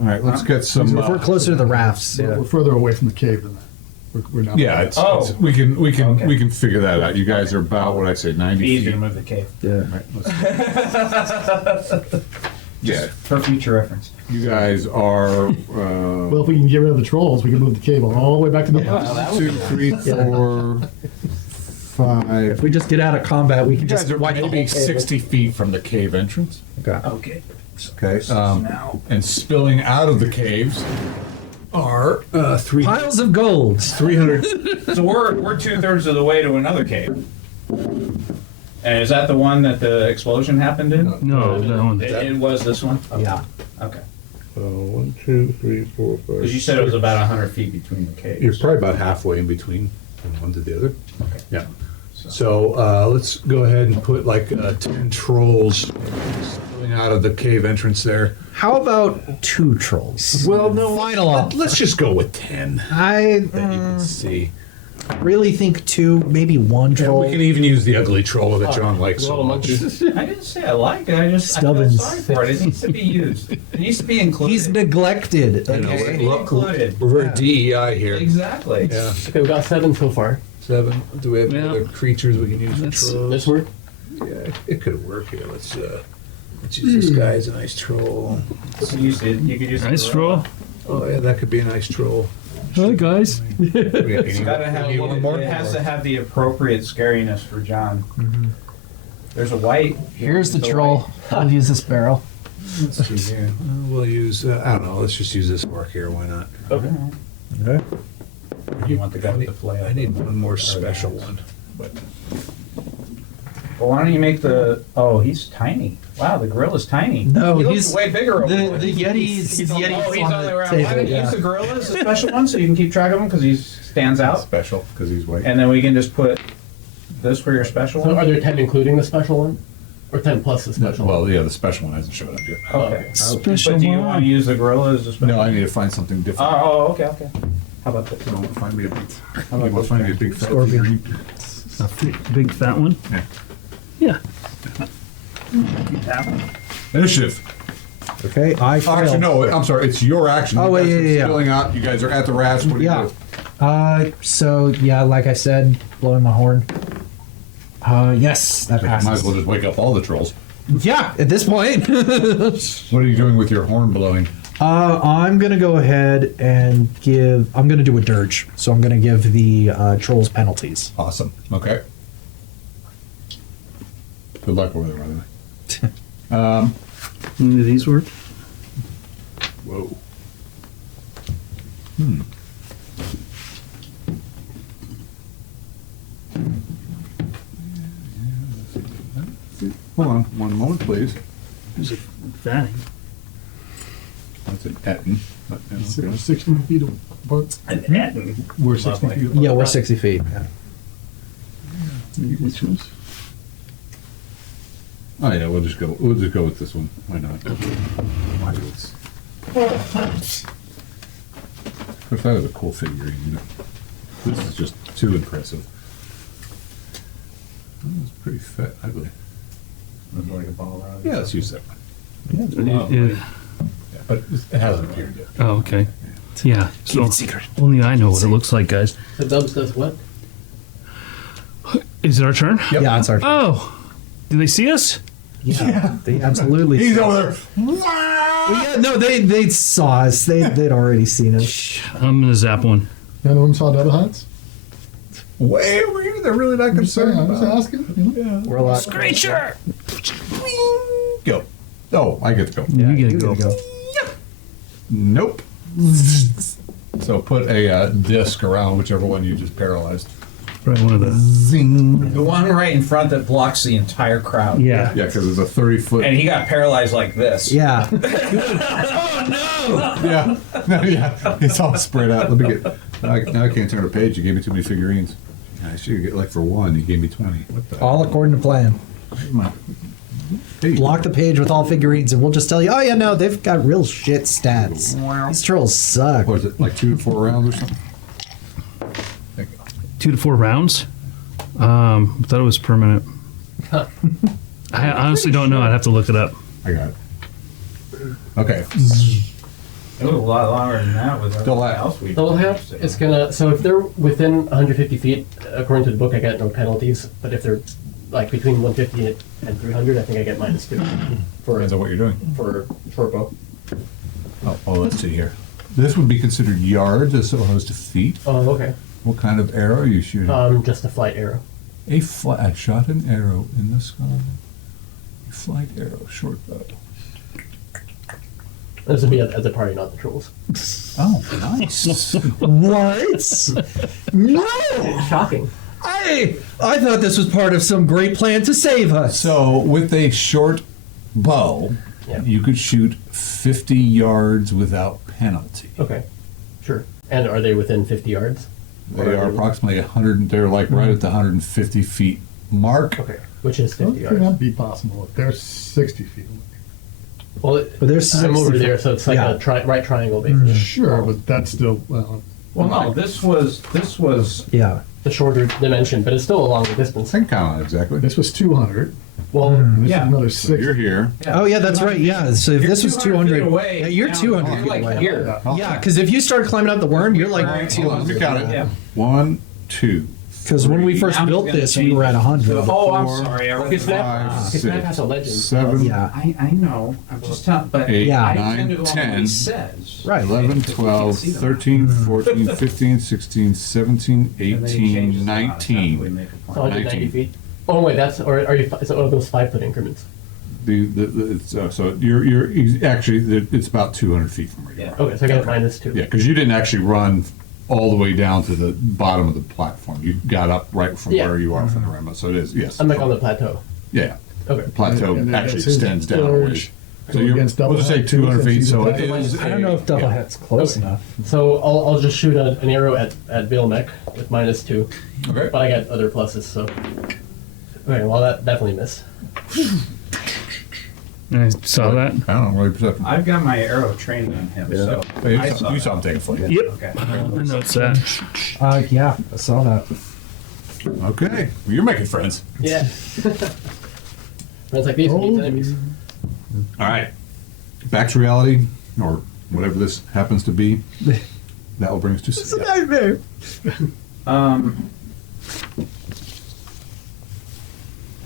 All right, let's get some. If we're closer to the rafts, We're further away from the cave than that. We're now. Yeah, it's, Oh. we can Okay. we can figure that out. You guys are about what I say, 90 Easy to feet. move the cave. yeah. Right, yeah, For future reference. you guys are Well, if we can get rid of the trolls, we can move the cave all the way back to the house. 2, 3, 4, 5. If we just get out of combat, we can You guys just are wipe the maybe whole cave. 60 feet from the cave entrance. Okay. Okay. Okay. And spilling out of the caves are 300. Piles of gold. 300. So we're 2/3 of the way to another cave. And is that the one that the explosion happened in? No, that one. It was this one? Yeah. Okay. 1, 2, 3, 4, 5. Because you said it was about 100 feet between the caves. You're probably about halfway in between from one to the other. Okay. Yeah. So let's go ahead and put like 10 trolls spilling out of the cave entrance there. How about 2 trolls? Well, no, Final. let's just go with 10 I that you can see. really think 2, maybe 1 And troll. we can even use the ugly troll that John likes so Little much. monkeys. I didn't say I like it. I feel Stubbins. sorry for it. It needs to be used. It needs to be included. He's neglected. It needs to Okay. be included. We're very DEI here. Exactly. Yeah. Okay, we got 7 so far. 7. Do we have any Yeah. other creatures we can use for That's- trolls? This work? Yeah, it could work here. Let's use this guy as a nice troll. So you could use Nice the troll. Oh yeah, that could be a nice troll. Hi, guys. It's gotta have. It has to have the appropriate scariness for John. There's a white. Here's the There's a troll. I'll use this barrel. Let's see here. We'll use, I don't know, let's just use this fork here, why not? Okay. Okay. You want the guy with the flail? I need one more special one. But Well, why don't you make the? Oh, he's tiny. Wow, the gorilla's tiny. No, he he's- looks way bigger. Over there. The Yeti's Oh, he's on only the around. table, Why don't you yeah. use the gorilla as a special one so you can keep track of him because he stands out, Special, because he's white. and then we can just put this for your special So one. are there 10 including the special one? Or 10 plus the special one? Well, yeah, the special one hasn't showed up yet. Okay. Special But do you one. want to use the gorilla as a special? No, I need to find something different. Oh, okay. How about this? You want to find me a big, How about you want to this find me guy? a big fat Scorpion. figurine? Big fat one. Yeah. Yeah. Initiative. Okay, I failed. Actually, no, I'm sorry. It's your action. Oh, You wait, guys yeah, are yeah, yeah. spilling out. You guys are at the rafts. What do you Yeah. do? So yeah, like I said, blowing my horn. Yes, that Might as passes. well just wake up all the trolls. Yeah, at this point. What are you doing with your horn blowing? I'm gonna go ahead and I'm gonna do a dirge. So I'm gonna give the trolls penalties. Awesome. Okay. Good luck over there, by the way. Do these work? Whoa. Hold on, one moment, please. There's a fatty. That's an Etten. But, yeah, okay. 60 feet apart. We're 60 feet apart. Yeah, we're 60 feet. Yeah. Which ones? Oh yeah, we'll just go with this one. Why not? Why it's- If that was a cool figurine, you know. This is just too impressive. That was pretty fat, ugly. Like a ball around. Yeah, let's use that one. Yeah. Yeah, but it hasn't appeared yet. Oh, okay. Yeah. So only I know what it looks like, guys. The Dubs does what? Is it our turn? Yeah, it's our. Oh, do they see us? Yeah, they absolutely. He's over there. Well, yeah, no, they saw us. They'd already seen us. I'm gonna zap one. None of them saw dead hunts? Way over here. They're really not I'm sorry, concerned I'm just about. asking. You know? We're a lot. Creature. Go. Oh, I get to go. Yeah, you you gotta go. gotta Nope. So put a disc around whichever one you just paralyzed. Probably one of the. Zing. The one right in front that blocks the entire crowd. Yeah. Yeah, because it's a 30-foot. And he got paralyzed like this. Yeah. Yeah, no, yeah, it's all spread out. Let me get. Now I can't turn a page. You gave me too many figurines. I should get like for one. You gave me 20. What the? All according to plan. Hey. Block the page with all figurines, and we'll just tell you, oh yeah, no, they've got real shit stats. These trolls suck. What is it, like 2 to 4 rounds or something? 2 to 4 rounds. I thought it was permanent. I honestly don't know. I'd have to look it up. I got it. Okay. It was a lot longer than that with Double everything hat. else we Double hat, it's gonna, so if they're within 150 feet, according to the book, I get no penalties. But if they're like between 150 and 300, I think I get -2 for Depends on what you're doing. for short bow. Oh, let's see here. This would be considered yards as opposed to feet. Oh, okay. What kind of arrow are you shooting? Just a flight arrow. I shot an arrow in the sky. A flight arrow, short bow. This would be at the party, not the trolls. Oh, nice. What? No! Shocking. I thought this was part of some great plan to save us. So, with a short bow, Yeah. you could shoot 50 yards without penalty. Okay, sure. And are they within 50 yards? They are approximately 100. They're like right at the 150 feet mark. Okay, which is 50 Could that yards. be possible? If they're 60 feet away. Well, But there's I'm over 60 there, so it's like yeah. a right triangle, basically. Sure, but that's still, well, Well, no, this was Yeah. The shorter dimension, but it's still a longer distance. I can count on it exactly. this was 200. Well, And this Yeah. is another So 60. you're here. Oh yeah, that's right. Yeah. So if You're this was 200, feet away, yeah, you're now 200 you're feet like away. here. Yeah, because if you start climbing up the worm, you're like Right. 200. You count it. Yeah. 1, 2. Because when we three, first I'm built gonna this, we were at change- 100. Oh, I'm Four, sorry. I It's read not- that. His map has a legend. 7, Yeah. I know. I'm just telling, but 8, Yeah. I 9, tend to go on what 10, he says. Right. 11, If you 12, can see them. 13, 14, 15, 16, 17, And then he changes 18, it on us after we 19. make a It's plan. 190 19. feet. Oh wait, that's or are you? It's one of those 5-foot increments. So actually it's about 200 feet from where you Yeah. are. Okay, so I got -2. Yeah, because you didn't actually run all the way down to the bottom of the platform. You got up right from Yeah. where you are from the rim. So it is, yes. I'm like on the plateau. Yeah, Okay. the plateau And then actually that's his extends down a gorge. ways. So Go you're, against we'll just say double 200 hat, feet, so it too, is. I don't know if double yeah. hat's close Okay. enough. So I'll just shoot an arrow at Vilmec with -2, Okay. but I got other pluses. So okay, well that definitely missed. I saw that. I don't know, really perception. I've got my arrow trained on him, so Hey, I you saw him take a flight. Yep. Okay. I noticed that. Yeah, I saw that. Okay, well, you're making friends. Yeah. Friends like these means enemies. All right, back to reality, or whatever this happens to be. That will bring us to nightmare.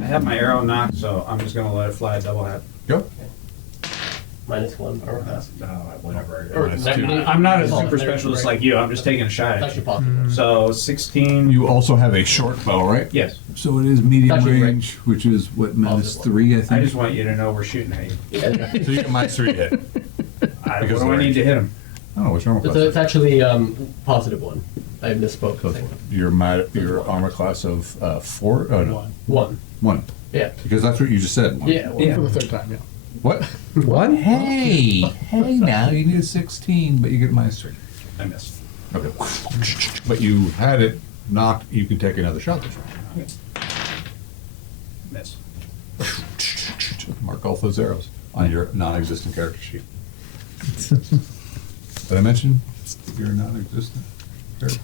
I have my arrow knocked, so I'm just gonna let it fly a double hat. Go. -1 or Whatever. Or I'm not a super specialist like you. I'm just taking a shot It's at actually you. possible. So 16. You also have a short bow, right? Yes. So it is medium Actually, great. range, which is what -3, I I think. just want you to know we're shooting at you. So you get -3 hit. What Because do I of the need to hit him? Oh, what's wrong with It's that? actually +1. I misspoke. Your armor class of 4? Oh no, 1. 1. Yeah. Because that's what you just said. one. Yeah. For the third time, yeah. What? What? Hey now you need a 16, but you get -3. I missed. Okay. But you had it knocked. You can take another shot this round. Miss. Mark all those arrows on your non-existent character sheet. Did I mention your non-existent character?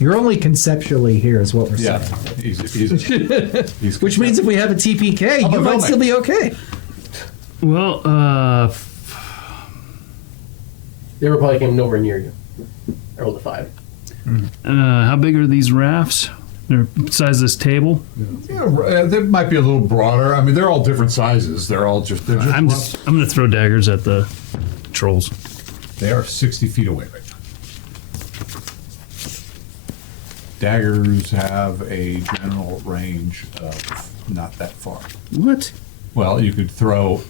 You're only conceptually here, is what we're Yeah, saying. he's Which means if we have a TPK, How you about might Velma? still be okay. Well, They were probably came nowhere near you. I rolled a 5. how big are these rafts? They're size this table. Yeah, they might be a little broader. I mean, they're all different sizes. They're I'm gonna throw daggers at the trolls. They are 60 feet away right now. Daggers have a general range of not that far. What? Well, you could throw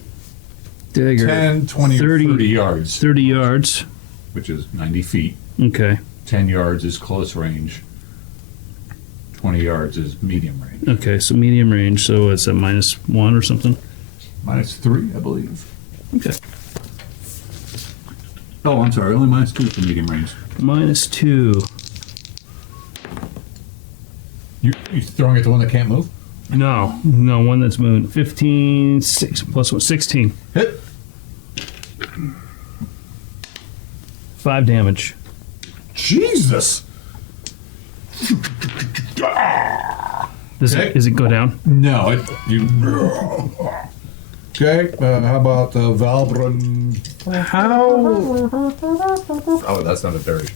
Dagger. 10, 20, 30 or 30 yards, 30 yards. which is 90 feet. Okay. 10 yards is close range. 20 yards is medium range. Okay, so medium range. So it's a -1 or something. -3, I believe. Okay. Oh, I'm sorry. Only -2 for medium range. -2. You throwing at the one that can't move? No, one that's moving. 15, 6 plus 1, 16. Hit. 5 damage. Jesus. Does Okay. it go down? No, you. Okay, how about Valbrun? How Oh, that's not a dirty.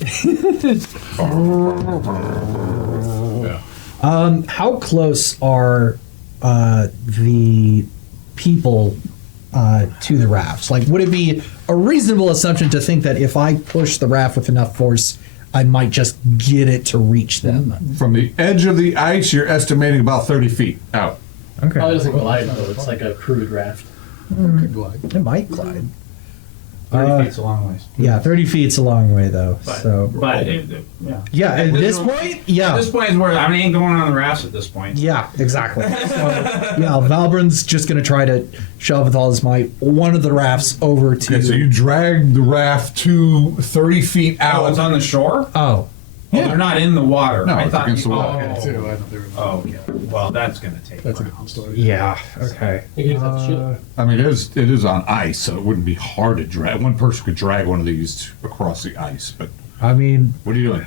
how close are the people to the rafts? Like, would it be a reasonable assumption to think that if I push the raft with enough force, I might just get it to reach them? From the edge of the ice, you're estimating about 30 feet out. Okay. Probably doesn't glide though. It's like a crude raft. It might glide. 30 feet's a long ways. Yeah, 30 feet's a long way though. So But yeah, at this At point, yeah. this point is where I ain't going on the rafts at this point. Yeah, exactly. So, yeah, Valbrun's just going to try to shove with all his might one of the rafts over to. Okay, so you drag the raft to 30 feet Oh, it's out. on the shore? Oh, Oh, they're not in the water. No, I it's thought against the wall. Too, I thought they were- Oh, okay. Well, that's gonna take. That's a rounds. different story. yeah. Okay. You can use that ship. I mean, it is on ice, so it wouldn't be hard to drag. One person could drag one of these across the ice, but I mean, what are you doing?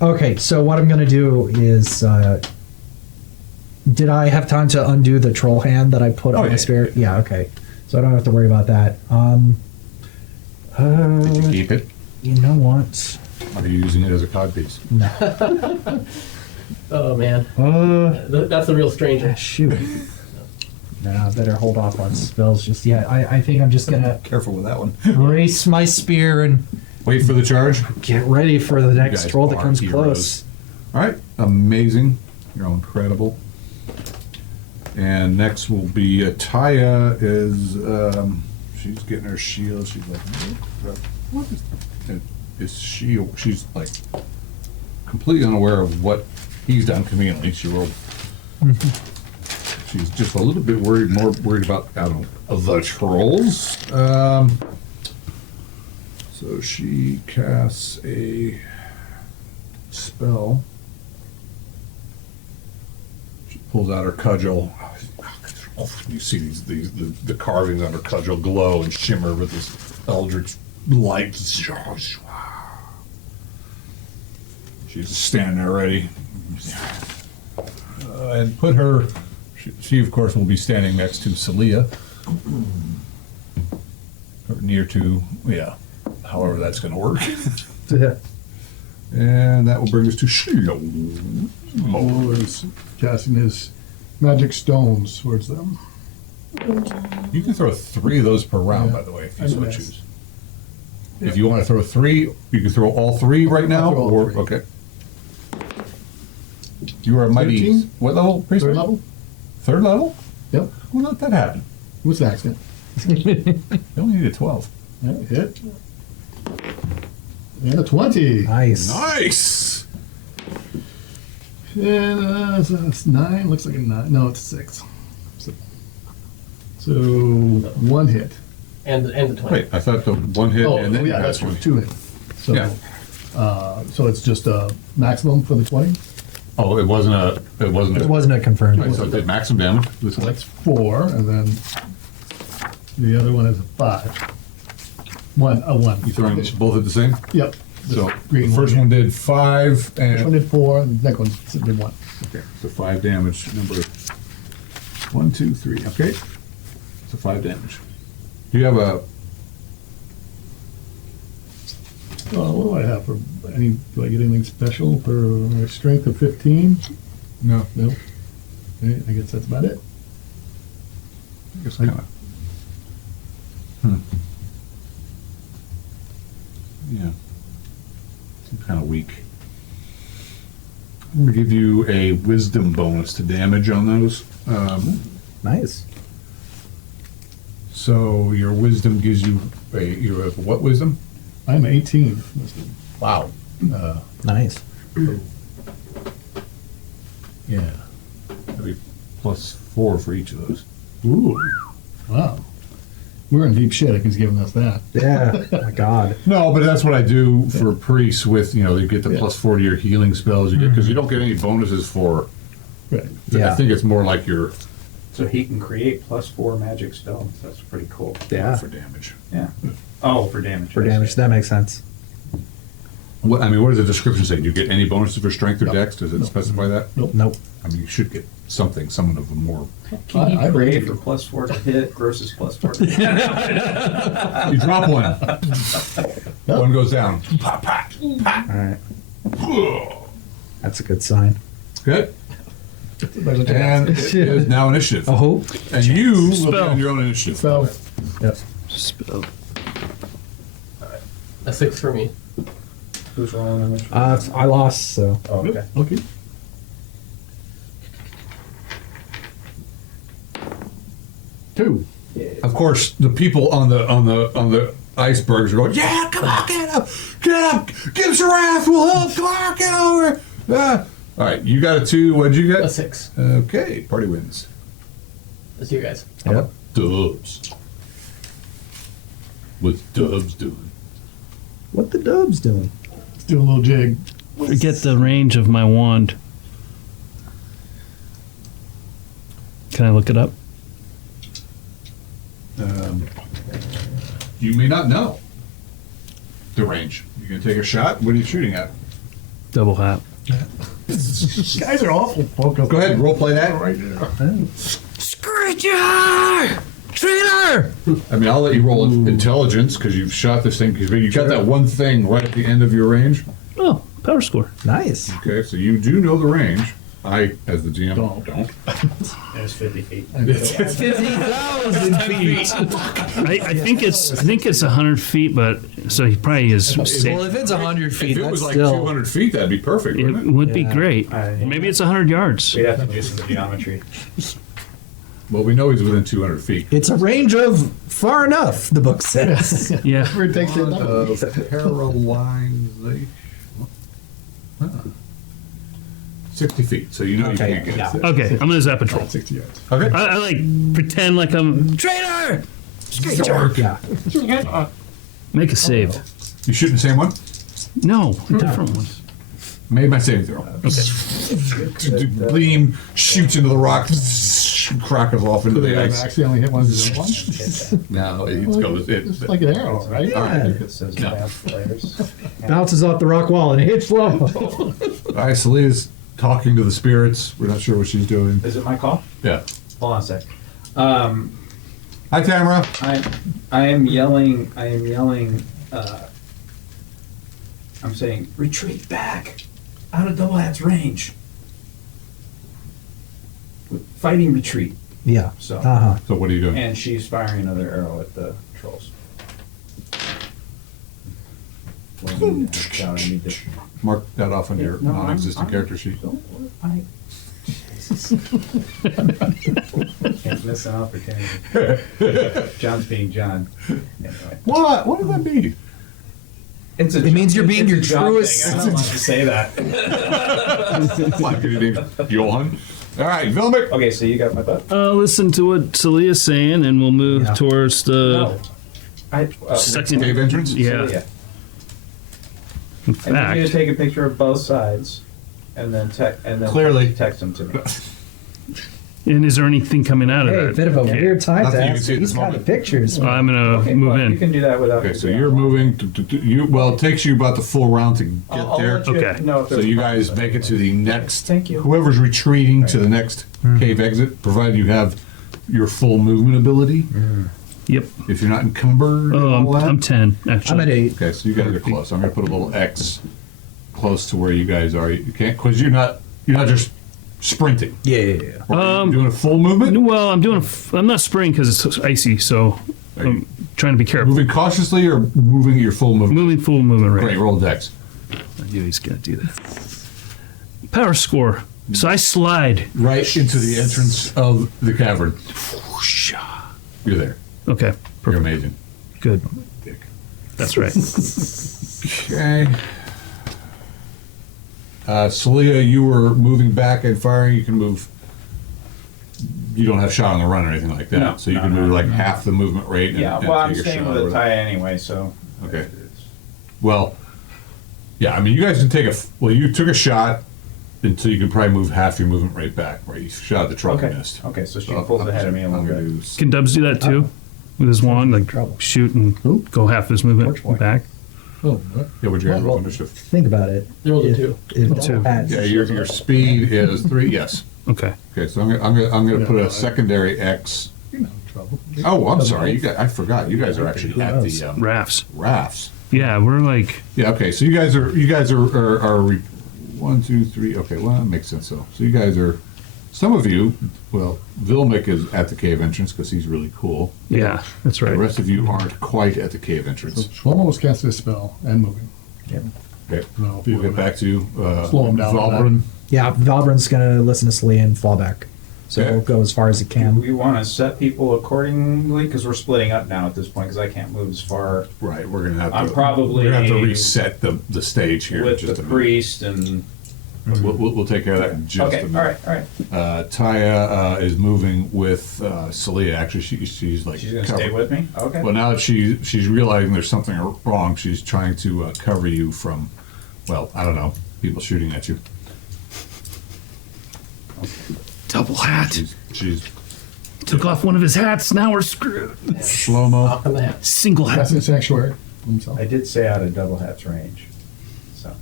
okay. So what I'm going to do is, did I have time to undo the troll hand that I put on yeah. my spirit? Yeah. Okay. So I don't have to worry about that. Did you keep it? You know what? Are you using it as a codpiece? Oh man, that's the real stranger. Shoot. No, I better hold off on spells just yet. I think I'm just gonna Careful with that one. race my spear and Wait for the charge. get ready for the next guys troll that are comes heroes. close. All right, amazing. You're all incredible. And next will be Taya. She's getting her shield. She's like, what is? And she's like completely unaware of what he's done conveniently. She rolled. She's just a little bit more worried about, I don't know, the trolls. So she casts a spell. She pulls out her cudgel. You see the carvings on her cudgel glow and shimmer with this eldritch light. She's just standing there ready. And put her. She of course will be standing next to Celia, or near to, yeah, however that's going to work. And that will bring us to Shield. Mo is casting his magic stones towards them. You can throw 3 of those per round, Yeah. by the way, if you I so know. choose. If you want to throw 3, you can throw all 3 right now, I'll throw all or 3. okay. You are a mighty. 13? What level? Priest? Third level? 3rd level? Yep. Who let that happen? What's the accident? You only need a 12. Yeah, hit. And a 20. Nice. Nice. And so it's 9. Looks like a 9. No, it's 6. So 1 hit. And the 20. Wait, I thought the 1 hit Oh, and then you yeah, had that's 20. 2 hit. So, Yeah. so it's just a maximum for the 20. Oh, it wasn't a. It wasn't It a. wasn't a confirmed. Right, so it did maximum damage. So that's 4, and then the other one is a 5. A 1. You throwing both at the same? Yep. So green the first one one did 5 First one and did 4, and the next one did 1. okay, so 5 damage. Number 1, 2, 3. Okay, so 5 damage. Do you have a? What do I have for any? Do I get anything special for a strength of 15? No. No. Okay, I guess that's about it. Just kind of. Yeah. Kind of weak. I'm gonna give you a wisdom bonus to damage on those. Nice. So your wisdom gives you you have what wisdom? I'm 18. Wow. Nice. Yeah. That'd be +4 for each of those. Ooh. Wow. We're in deep shit if he's giving us that. Yeah. My God. No, but that's what I do for priests with, you get the Yeah. +4 to your healing spells. You get because you don't get any bonuses for. Right. Yeah. I think it's more like your So he can create +4 magic spells. That's pretty cool. Yeah. for damage. Yeah. Oh, for damage. For damage, that makes sense. What does the description say? Do you get any bonuses for strength or dex? Does it specify that? Nope. I mean, you should get something, some of them more. Can he I create believe for +4 to hit versus +4 to hit? You drop one. One goes down. Pop, pop, pop. All right. That's a good sign. Good. And it is now initiative. Oh. And you will be Spell. on your own initiative. So, Yep. Spell. A 6 for me. Who's rolling on this? I lost, so. Oh, okay. okay. Two. Of course, the people on the icebergs are going, yeah, come on, get up, give us a raft, we'll help, come on, get over. All right, you got a 2, what'd you A get? 6. Okay, party wins. That's you guys. How about Dubs? What's Dubs doing? What the Dubs doing? Let's do a little jig. Forget the range of my wand. Can I look it up? You may not know the range. You gonna take a shot? What are you shooting at? Double hat. Guys are awful. Go ahead, role play that. Right there. Screecher! Traitor! I mean, I'll let you roll intelligence because you've shot this thing. Because you got that one thing right at the end of your range. Oh, power score. Nice. Okay, so you do know the range. I, as the GM, Don't. There's 50 feet. 50,000 feet. I think it's 100 feet, but so he probably is. Well, if it's 100 feet, if it that's was like still. 200 feet, that'd be perfect, It wouldn't it? would be Yeah. great. Maybe it's 100 yards. We'd have to do some geometry. Well, we know he's within 200 feet. It's a range of far enough, the book says. Yeah. Where it takes it down. Paralyzation. 60 feet, so you know Okay, you can't get yeah. it. Okay, I'm gonna zap patrol. 60 yards. Okay. I like pretend like I'm traitor. Yeah. Make a save. You shooting the same one? No, a different one. Made my saving throw. Okay. Gleam shoots into the rock, crackles off into the I've ice. accidentally hit one of the ones. No, it goes. It's like an arrow, right? It says advanced players. Bounces off the rock wall and it hits low. All right, Selena's talking to the spirits. We're not sure what she's doing. Is it my call? Yeah. Hold on a sec. Hi, Tamara. I am yelling. I'm saying, retreat back, out of double hat's range. Fighting retreat. Yeah. So, Uh-huh. So what are you doing? and she's firing another arrow at the trolls. Well, I need to. Mark that off on your No, non-existent I'm- character sheet. Don't worry. Can't miss an opportunity. John's being John. Anyway. What? What does that mean? It's a It means you're being it's a your John truest- thing. I'm not allowed to say that. Like your name's Johan. All right, Vilmic. Okay, so you got my butt? Listen to what Celia's saying, and we'll move Yeah. towards the No. second Cave entrance. Yeah. Yeah. In I need you to fact, take a picture of both sides, and then Clearly. text them to me. and is there anything coming out of Hey, that? bit of a Okay. weird time Nothing to you can ask. see at He's this got the moment. pictures. I'm gonna Okay, move well, in. You can do that without. Okay, so you're moving. Well, it takes you about the full round to get there. Okay. So you guys make it to the next. Thank you. Whoever's retreating to the next cave exit, provided you have your full movement ability. Yep. If you're not encumbered. Oh, and all that. I'm 10 I'm actually. at 8. Okay, so you guys are close. I'm gonna put a little X close to where you guys are. You can't because you're not just sprinting. Yeah. Or are you doing a full movement. Well, I'm not spraying because it's icy, so Are you I'm trying to be careful. moving cautiously or moving at your full movement? Moving full movement rate. Great, roll Dex. I knew he's gonna do that. Power score. So I slide. Right into the entrance of the cavern. You're there. Okay. You're Perfect. amazing. Good. Dick. That's right. Okay. Celia, you were moving back and firing. You can move. You don't have shot on the run or anything like that, No, so you no, can no, move like no. half the movement rate. And, Yeah, and well, I'm take a staying shot with or a whatever. tie anyway, so. Okay. Well, yeah. I mean, you guys can take a. Well, you took a shot until you can probably move half your movement rate back. Right, you shot at the truck and Okay. missed. Okay, so she So pulls ahead of me a little I'm gonna bit. do Can Dubs do that too? With his wand, like Trouble. shoot and Who? go half his movement Torch boy. back? Oh, what? Yeah, would you guys Well, roll initiative? Think about it. They rolled a If- 2. if Two. had- Yeah, your speed is 3. Yes. Okay. Okay, so I'm gonna Yeah, put a right. secondary X. You're not in trouble. Oh, I'm sorry. I forgot. You guys are actually at knows? the Rafts. rafts. Yeah, we're like, Yeah. Okay. So you guys are 1, 2, 3. Okay. Well, that makes sense. So you guys are. Some of you. Well, Vilmik is at the cave entrance because he's really cool. yeah, that's The right. rest of you aren't quite at the cave So entrance. Shlomo was casting a spell and moving. Okay. No, if you We'll get back to Slow him down on that. Valbrun. Yeah, Valbrun's gonna listen to Celia and fall back. So Okay. he'll go as far as he can. We want to set people accordingly because we're splitting up now at this point because I can't move as far Right. We're gonna have to. I'm probably We're gonna have to reset the stage here. in with just the a minute. priest and. We'll take care of that in just Okay, a all minute. right, all right. Taya is moving with Celia. Actually, she's like She's gonna cover- stay with me. Okay. Well, now that she's realizing there's something wrong, she's trying to cover you from, well, I don't know, people shooting at you. Double hat. She's Took off one of his hats. Now we're screwed. slow-mo. Off on the hat. Single hat. Casting sanctuary himself. I did say out of double hat's range. So.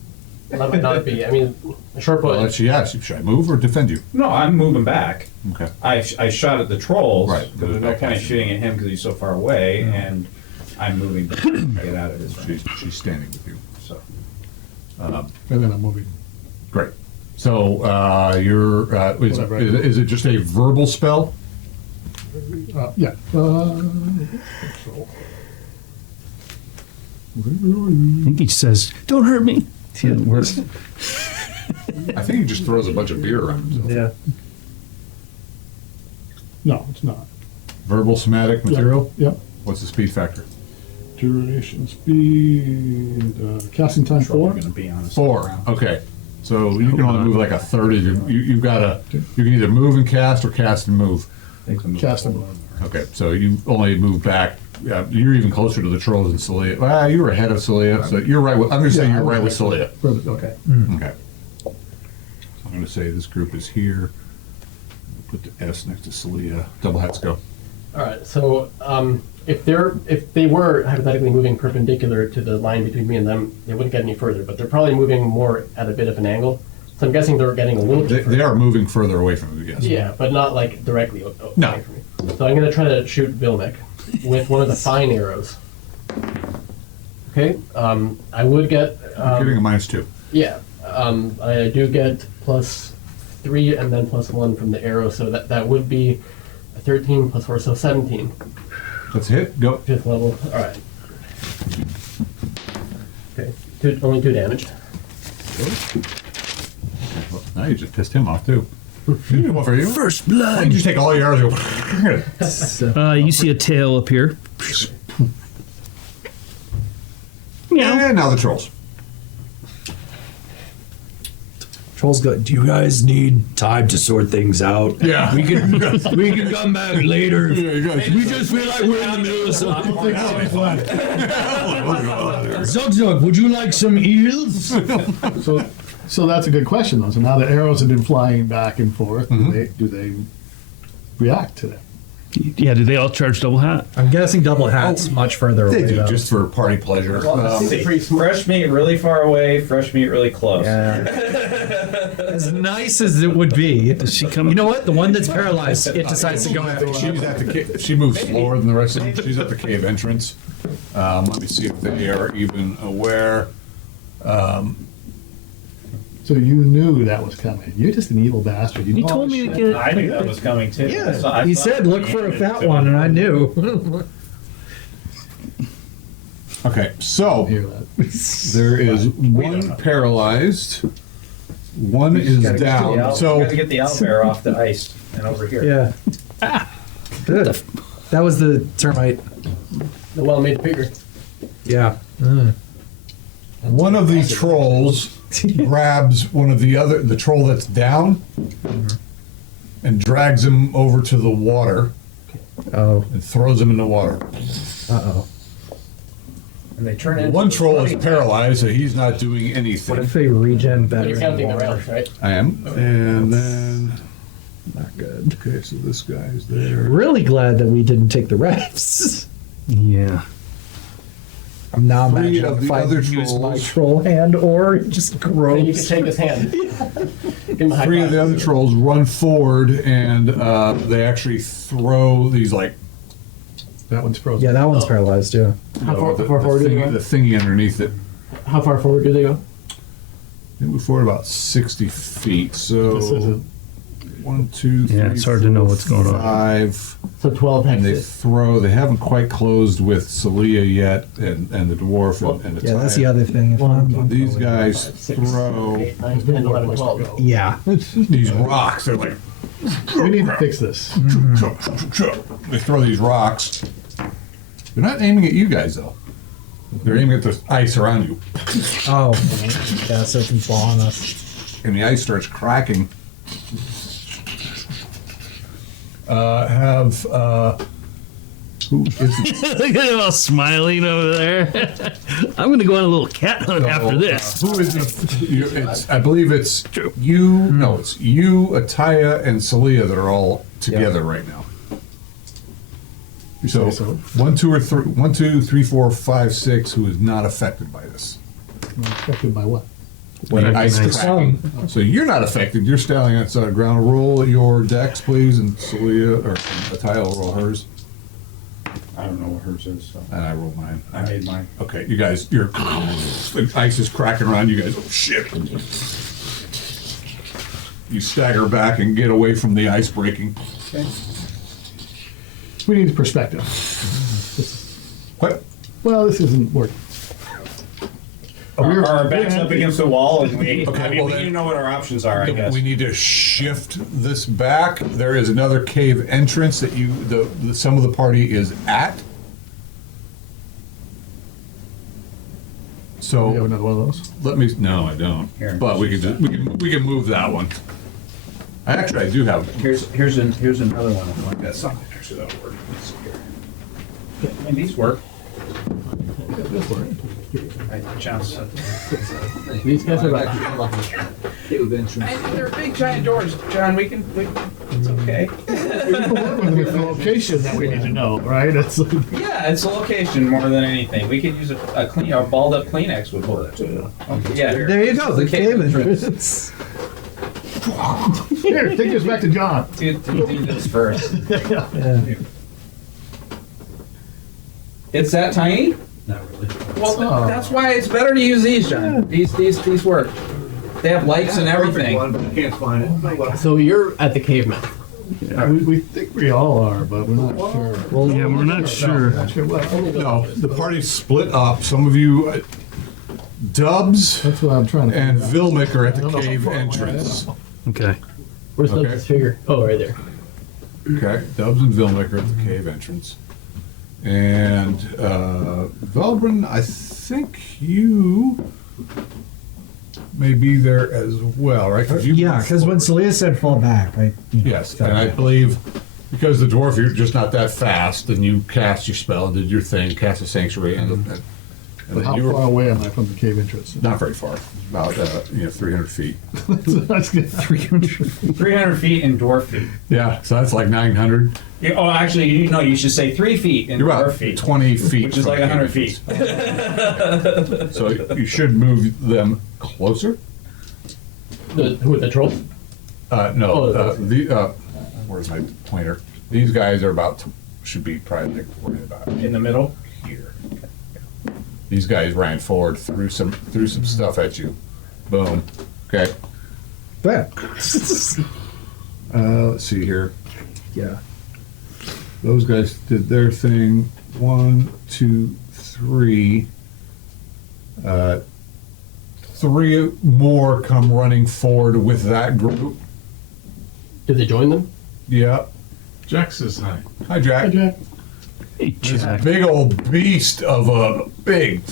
That might not be. I mean, a short Well, bow. should I move or defend you? No, I'm moving back. Okay. I shot at the trolls. Right. Because there's no point in shooting at him because he's so far away, and I'm moving back to get out of his range. She's standing with you. So. And then I'm moving. Great. So you're Whatever I do. is it just a verbal spell? Yeah. I think he says, "Don't hurt me." See how it works? I think he just throws a bunch of beer around himself. Yeah. No, it's not. Verbal somatic material. Yep. What's the speed factor? Duration, speed, casting time Trouble 4. gonna be on us 4. around. Okay. So you can only move like a third of your. You've got to. You can either move and cast or cast and move. Take the move Cast and forward. Okay. So you only move back. You're even closer to the trolls than Celia. Well, you were ahead of Celia, so you're right. I'm going to say Yeah, you're I was right with right. Celia. Okay. Okay. So I'm going to say this group is here. Put the S next to Celia. Double hats go. All right. So if they were hypothetically moving perpendicular to the line between me and them, they wouldn't get any further. But they're probably moving more at a bit of an angle. So I'm guessing they're getting a little bit further. They are moving further away from you. Yes. Yeah, but not like directly away No. from me. So I'm going to try to shoot Vilmik with one of the fine arrows. Okay. I would get. You're getting a -2. Yeah. I do get +3 and then +1 from the arrow, so that would be a 13 + 4, so 17. Let's hit. Go. 5th level. All right. Okay. Only 2 damage. Well, now you just pissed him off too. You did one for you. First Why blood. did you take all your arrows? And go, You see a tail appear. and now the trolls. Trolls go, do you guys need time to sort things out? Yeah. We can come back later. We just feel like we're in the middle of something. Zug Zug, would you like some eels? So that's a good question, though. So now the arrows have been flying back and forth. Do they react to that? Yeah, do they all charge double hat? I'm guessing double hat's much further away. They do though. just for party pleasure. Fresh meat really far away, fresh meat really close. Yeah. As nice as it would be. Does she come? You know what? The one that's paralyzed, it decides to go after you. She's at the she moves slower than the rest of them. She's at the cave entrance. Let me see if they are even aware. So you knew that was coming. You're just an evil bastard. You He know told all me this to shit. get. I knew that was coming too. So I Yeah, he thought said, look for a fat one, and I knew. Okay, so Hear that. there is one paralyzed. One is We down. got So to get the owlbear off the ice and over here. Yeah. Good. That was the termite. The well-made figure. Yeah. One of the trolls grabs the troll that's down and drags him over to the water Oh, and throws him in the water. uh-oh. And they turn into One troll is funny- paralyzed, so he's not doing What anything. if they regen better? You're in counting the water? rounds, right? I am. And then, Not good. okay, so this guy's there. Really glad that we didn't take the refs. Yeah. I'm now Three imagining of the if I other use my trolls. troll hand or it just Then you can grows. take his hand. Give him a high Three of five. the other trolls run forward and they actually throw these like That one's frozen. Yeah, that one's paralyzed too. How far the forward do they thingy, go? the thingy underneath it. How far forward do they go? They move forward about 60 feet. So This isn't. 1, 2, 3, Yeah, it's hard to know what's going on. 5. So 12 And they hexes. they haven't quite closed with Celia yet and the dwarf and the Yeah, that's the Titan. other thing. If I'm- These guys throw 8, 9, 10, 11, 12. Yeah. these rocks. They're like, We need to fix this. they throw these rocks. They're not aiming at you guys though. They're aiming at the ice around you. Oh, yeah, so it can fall on us. And the ice starts cracking. Who is it? Look at him all smiling over there. I'm going to go on a little cat hunt after this. Who is it's, I believe it's you. No, it's you, Ataya, and Celia that are all together right now. So, say so. 1, 2, or 3, 1, 2, 3, 4, 5, 6. Who is not affected by this? Affected by what? When Yeah, ice nice. cracking. So you're not affected. You're standing outside the ground. Roll your dex, please, and Celia or Ataya will roll hers, I don't know what hers is. So. and I roll mine. I made mine. Okay, you guys, the ice is cracking around you guys. Oh shit! You stagger back and get away from the ice breaking. Okay. We need perspective. What? Well, this isn't working. Our backs up against the wall, and we. Okay, I mean, well we then- need to know what our options are. I guess. We need to shift this back. There is another cave entrance that some of the party is at. You have So another one of those? let me. No, I don't. Here. But we can move that one. Actually, I do have. Here's another one. If like that something actually that'll work. Let's see here. And these work. Chance. These guys are like, They're big giant doors, John. We can. It's okay. With the location that we need to know, right? It's Yeah, it's a location more than anything. We could use a balled up Kleenex would work too. Okay, yeah, here. There you go, the cave entrance. entrance. here. Take this back to John. Do this first. Yeah. It's that tiny? Not really. Well, that's why it's better to use these, John. These work. They have lights and everything. One, but I can't find it. so you're at the cave mouth. We think we all are, but we're not sure. Yeah, we're not sure. Not sure what. No, the party's split up. Some of you, Dubs That's what I'm trying to. and figure out. Vilmic are at I don't the know how cave far away I entrance. am. Okay. Where's Okay. the figure? Oh, right there. Okay, Dubs and Vilmic are at the cave entrance. And Velbrin, I think you may be there as well, right? Yeah, because when Celia said fall back, Yes, and I believe because the dwarf, you're just not that fast, and you cast your spell and did your thing, cast a sanctuary, and But then how you far were away am I from the cave entrance? not very far, about 300 feet. That's good. 300 feet in dwarf feet. Yeah, so that's like 900. Yeah, oh, actually, you should say 3 feet in You're dwarf about feet. 20 feet, Which is from like the 100 cave feet. entrance. So you should move them closer. Who are the trolls? No, where's my pointer? These guys are should be probably like right about In the middle? here. These guys ran forward, threw some stuff at you. Boom. Okay. Let's see here. Yeah. Those guys did their thing. 1, 2, 3. 3 more come running forward with that group. Did they join them? Yeah. Jack says hi. Hi, Jack. Hi, Jack. Hey, This Jack. big old beast of a big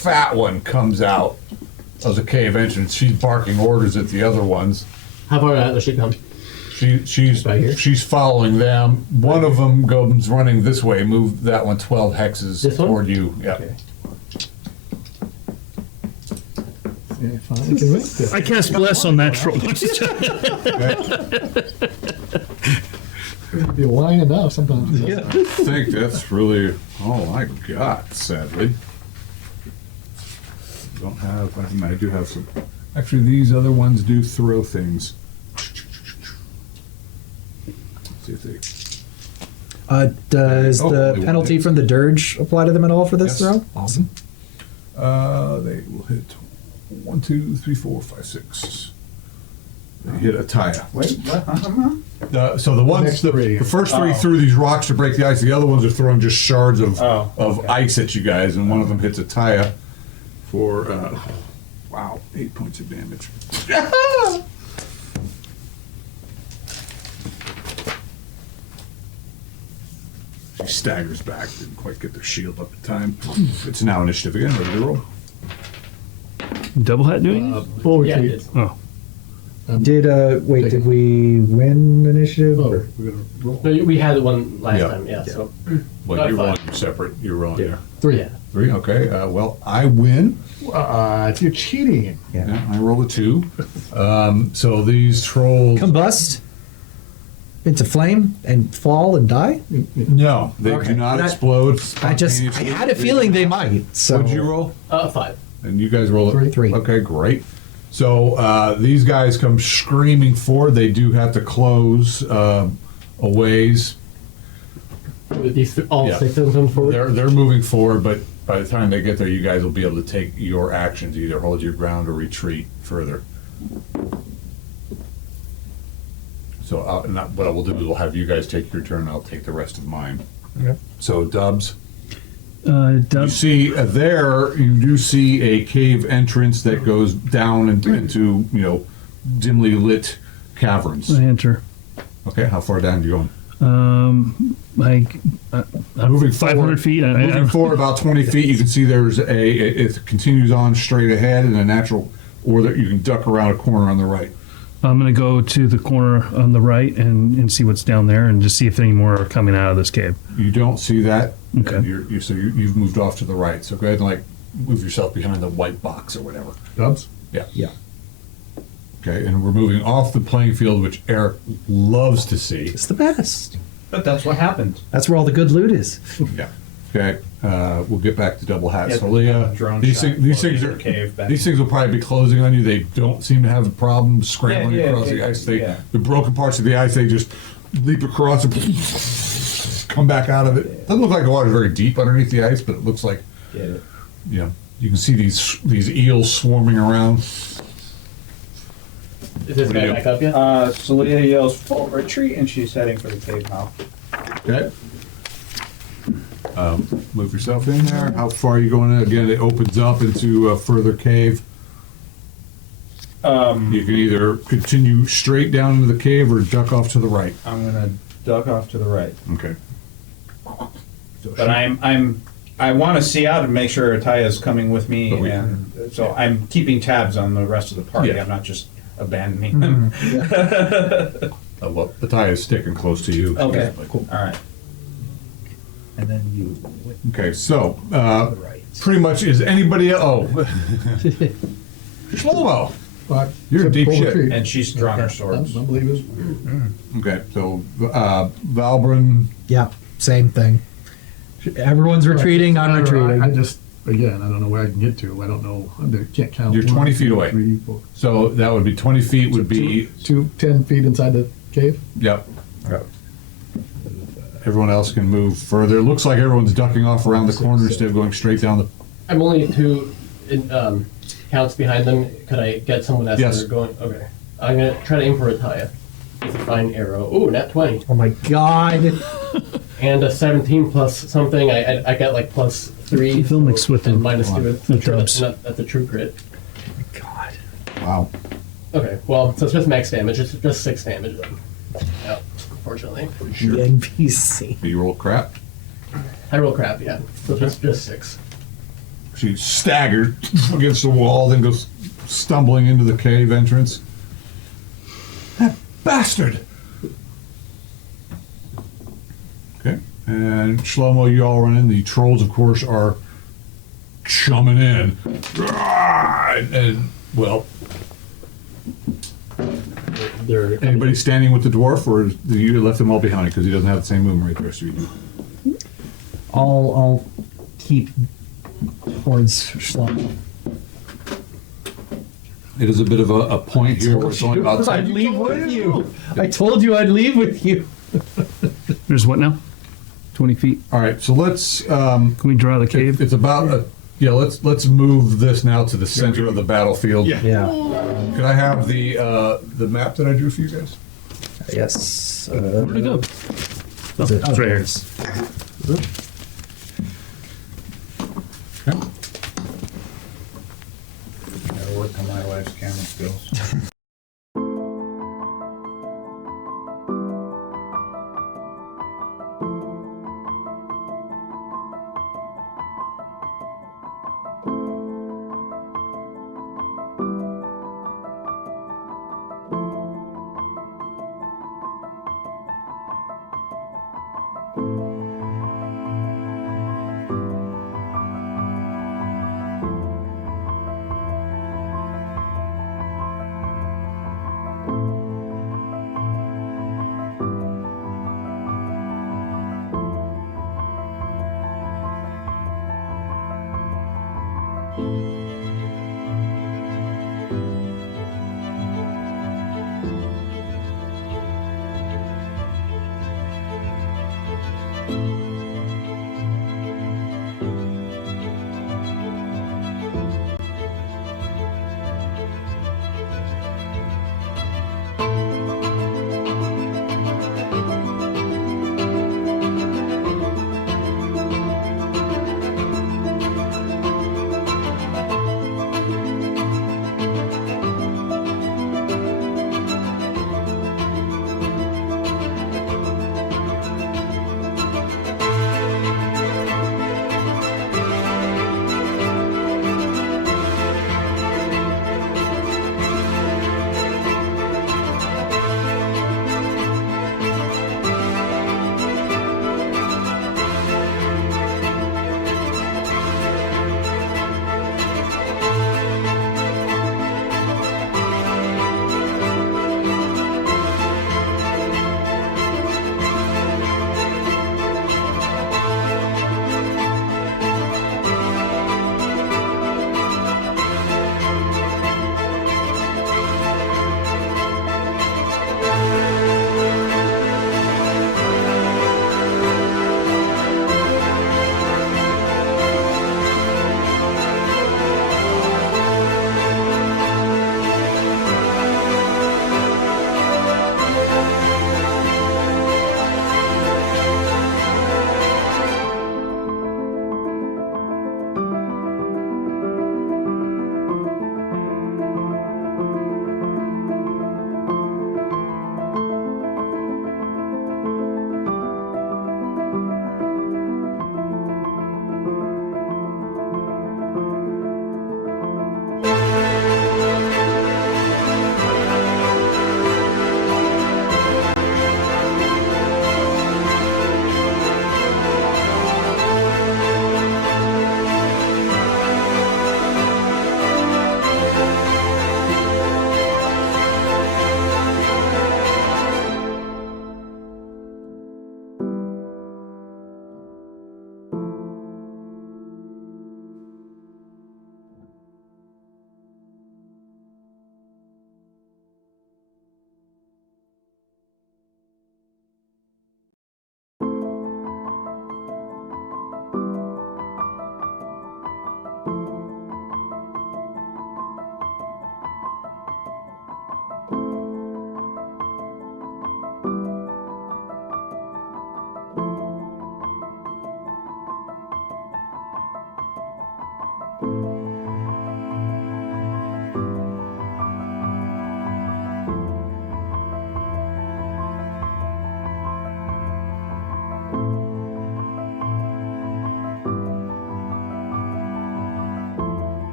fat one comes out of the cave entrance. She's barking orders at the other ones. How far out does she come? Right here? She's following them. One of them goes running this way. Move that one 12 hexes This one? toward you. Yeah. Okay. Yeah, finally convinced it. I cast bless on that troll. Be lying enough sometimes. I think that's really all I got, sadly. Don't have, I mean, I do have some. Actually, these other ones do throw things. Let's see if they. Does Oh, the only one penalty hit. from the dirge apply to them at all for this Yes. throw? Awesome. They will hit 1, 2, 3, 4, 5, 6. They hit a tire. Wait, what? So the ones, Next three. the first three Oh. threw these rocks to break the ice. The other ones are throwing just shards of Oh, of okay. ice at you guys, and one of them hits a tire for 8 points of damage. She staggers back. Didn't quite get their shield up in time. It's now initiative again. Ready to roll? Double hat doing it? Full Yeah, it retreat. is. Oh, Did we win initiative? Oh, or- we're gonna roll. No, we had one last Yeah. time, yeah. So Well, Got you're five. rolling separate. You're rolling here. 3. yeah. 3. Okay. Well, I win. You're cheating. Yeah, I rolled a 2. So these trolls. Combust into flame and fall and die? No, they Okay. do not That- explode. I had a feeling they might. So What'd you roll? 5. And you guys roll it? Three. Okay, great. So these guys come screaming forward. They do have to close a ways. These all Yeah. 6 of them come forward. They're moving forward, but by the time they get there, you guys will be able to take your actions, either hold your ground or retreat further. So what I will do is we'll have you guys take your turn. I'll take the rest of mine. Okay. So Dubs. Dub, You see there, you do see a cave entrance that goes down into dimly lit caverns. I enter. Okay, how far down are you going? Like Moving 500 forward. feet. Moving forward about 20 feet, you can see there's it continues on straight ahead in a natural, or that you can duck around a corner on the right. I'm gonna go to the corner on the right and see what's down there and just see if any more are coming out of this cave. You don't see that. Okay. And you've moved off to the right. So go ahead and move yourself behind the white box or whatever. Dubs? Yeah. Yeah. Okay, and we're moving off the playing field, which Eric loves to see. it's the best. But that's what happened. That's where all the good loot is. Yeah. Okay. We'll get back to double hat. Yeah, So Leah, drone these shot things floating are in the cave back. these things will probably be closing on you. They don't seem to have a problem scrambling Yeah, across the ice. yeah. The broken parts of the ice, they just leap across and come back out of it. Doesn't look like the water's very deep underneath the ice, but it looks like Get it. you can see these eels swarming around. Is this What do you guy do? back up yet? Celia yells full retreat, and she's heading for the cave mouth. Okay. Move yourself in there. How far are you going in? Again, it opens up into a further cave. You can either continue straight down into the cave or duck off to the right. I'm gonna duck off to the right, Okay. but I want to see out and make sure Ataya's coming with me, But we- and so I'm keeping tabs on the rest of the party. Yeah. I'm not just abandoning them. Well, the tie is sticking close to you. Okay. Cool. All right. And then you Okay, so right. pretty much is anybody? Oh, Shlomo. But You're in deep full shit. retreat. And she's drawn her swords. Unbelievers. Okay, so Valbrun. Yeah, same thing. Everyone's retreating. I'm retreating. I just, again, I don't know where I can get to. I don't know. I can't count. You're 20 feet away. 3, 4. So that would be 20 feet. Would be 10 feet inside the cave. yep. Everyone else can move further. It looks like everyone's ducking off around the corner instead of going straight down the. I'm only 2 counts behind them. Could I get someone as Yes. they're going? Okay. I'm going to try to aim for Ataya. With a fine arrow. Ooh, nat 20. Oh my god. And a 17 plus something. I got like plus 3. Phil mixed with and them. minus 2. With I'm sure dubs. that's a true crit. God. Wow. Okay, well, so it's just max damage. It's just 6 damage then. Yeah, unfortunately. The NPC. You roll crap. I roll crap, yeah. So just 6. She staggers against the wall, then goes stumbling into the cave entrance. That bastard! Okay, and Shlomo, you all run in. The trolls, of course, are chumming in. And well, They're anybody standing with the dwarf, or you left him all behind because he doesn't have the same movement rate the rest of you do? I'll keep towards Shlomo. It is a bit of a point here where it's only about I'd leave with you. I told you I'd leave with you. There's what now? 20 feet. All right, so let's. Can we draw the cave? It's about yeah. Let's move this now to the center of the battlefield. Yeah. Yeah. Could I have the map that I drew for you guys? Yes. Where'd it go? Oh, Is it- it's right here. Okay. Gotta work on my wife's camera skills.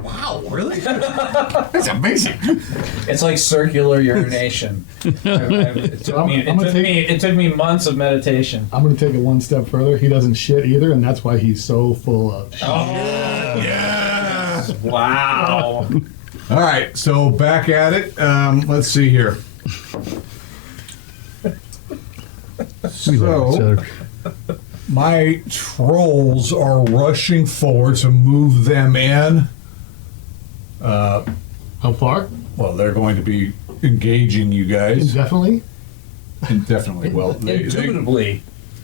Wow, really? That's amazing. It's like circular urination. It took me months of meditation. I'm going to take it one step further. He doesn't shit either, and that's why he's so full of shit. Yeah. Wow. All right, so back at it. Let's see here. So, my trolls are rushing forward to move them in. How far? Well, they're going to be engaging you guys Indefinitely? indefinitely. Well, Indubitably.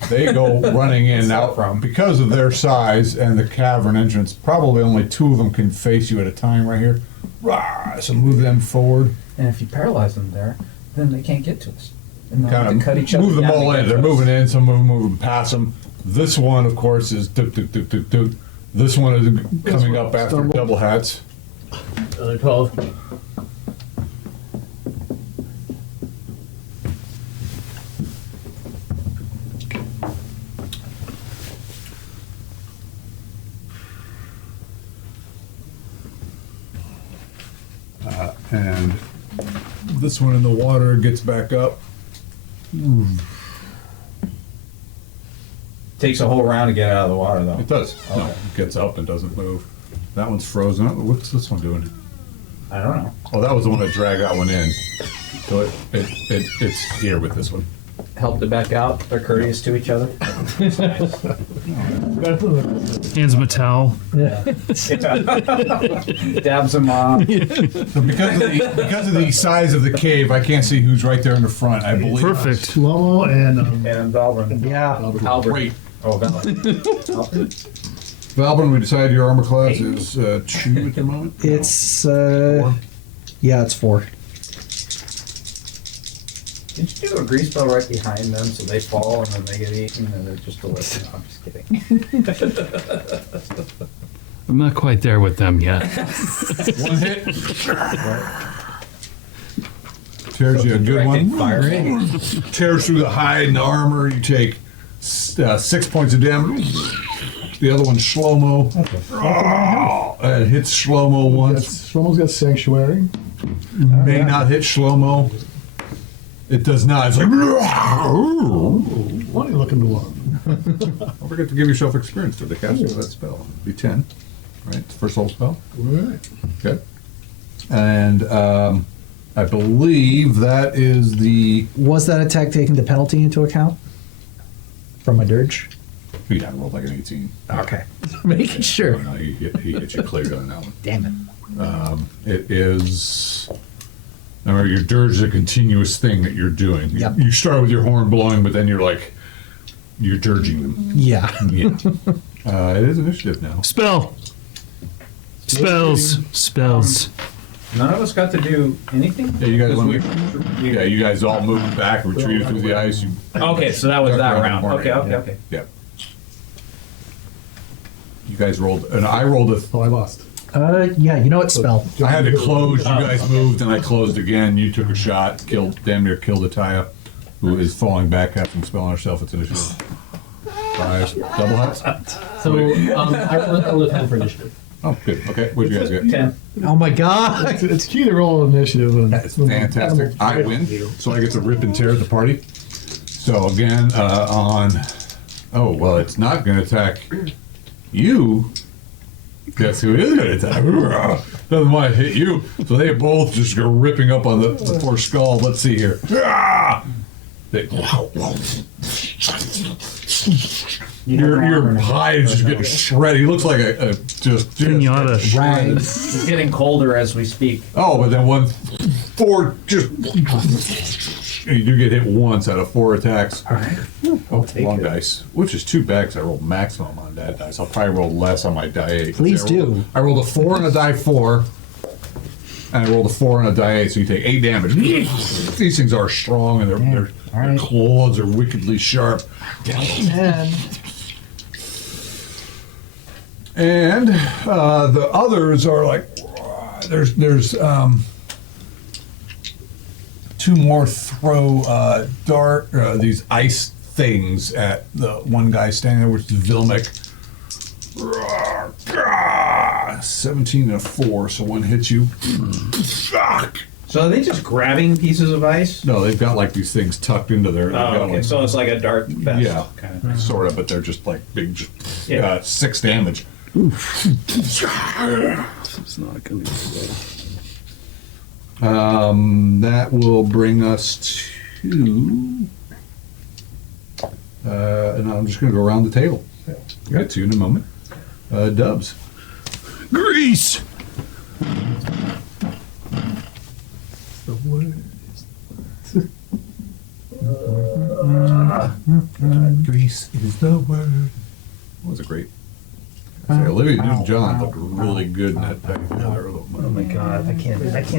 they go running in now because of their size and the cavern entrance. Probably only two of them can face you at a time right here. Rah, so move them forward. And if you paralyze them there, then they can't get to us. And they'll have to Kind cut of each other move them down all to in. get They're to us. moving in. Some of them moving past them. This one, of course, is duk duk duk duk duk. This one is coming up after Stumble. double hats. Another 12. And this one in the water gets back up. Takes a whole round to get out of the water, though. It does. No, it gets up and doesn't move. That one's frozen. What's this one doing? I don't know. Oh, that was the one that dragged that one in. So it's here with this one. Helped it back out. They're courteous to each other. Hands him a towel. Dabs them off. So because of the size of the cave, I can't see who's right there in the front. I believe. Perfect. Shlomo and And Valbrun. Yeah. Albert. Great. Oh, Valbrun. Valbrun, we decided your armor class is 2 at the moment. It's, yeah, it's 4. Did you do a grease spell right behind them so they fall and then they get eaten and they're just delicious? I'm just kidding. I'm not quite there with them yet. One hit. Tears you a good one. Tears through the hide and the armor. You take 6 points of damage. The other one's Shlomo. It hits Shlomo once. Shlomo's got Sanctuary. May not hit Shlomo. It does not. It's like. What are you looking to want? Don't forget to give yourself experience for the casting of that spell. Be 10. Right? It's first level spell. Right. Okay. And I believe that is the. Was that attack taking the penalty into account? From my dirge? He had rolled like an 18. Okay. Making sure. No, he hit you clear on that one. Damn it. It is. Remember, your dirge is a continuous thing that you're doing. Yep. You start with your horn blowing, but then you're dirging them. Yeah. Yeah. It is initiative now. Spell. Spells. Spells. None of us got to do anything? Yeah, you guys you guys all moved back, retreated through the ice. Okay, so that was Ducked that around the round. corner. Okay. Yeah. You guys rolled, and I rolled a. Oh, I lost. Yeah, you know what spell? I had to close. You guys moved, and I closed again. You took a shot, damn near killed Ataya, who is falling back after spelling herself. It's initiative. 5 double hats. So I rolled a 10 for initiative. Oh, good. Okay, what you guys get? 10. Oh my god! It's key to roll initiative. And That's fantastic. I win, so I get to rip and tear at the party. So again, on. Oh well, it's not going to attack you. Guess who is going to attack? Doesn't want to hit you. So they both just go ripping up on the poor skull. Let's see here. They, Your hide is just getting shredded. He looks like a just Pinata. Rags. It's getting colder as we speak. Oh, but then 4 just you do get hit once out of 4 attacks. All right. I'll take Long it. dice, which is 2 bags. I rolled maximum on that dice. I'll probably roll less on my die 8. Please do. I rolled a 4 on a die 4, and I rolled a 4 on a die 8, so you take 8 damage. These things are strong, and their right. claws are wickedly sharp. 10. And the others are like there's 2 more throw these ice things at the one guy standing there, which is Vilmic. 17 and a 4, so 1 hits you. So are they just grabbing pieces of ice? No, they've got like these things tucked into their. Oh, okay. So it's like a dart vest. Yeah, kind of. sort of, but they're just like big, Yeah. 6 damage. It's not gonna be good. That will bring us to. And I'm just going to go around the table. Get to you in a moment. Dubs. Grease. Grease is the word. That was a great. Olivia Newton-John looked really good in that pack. Oh my god, I can't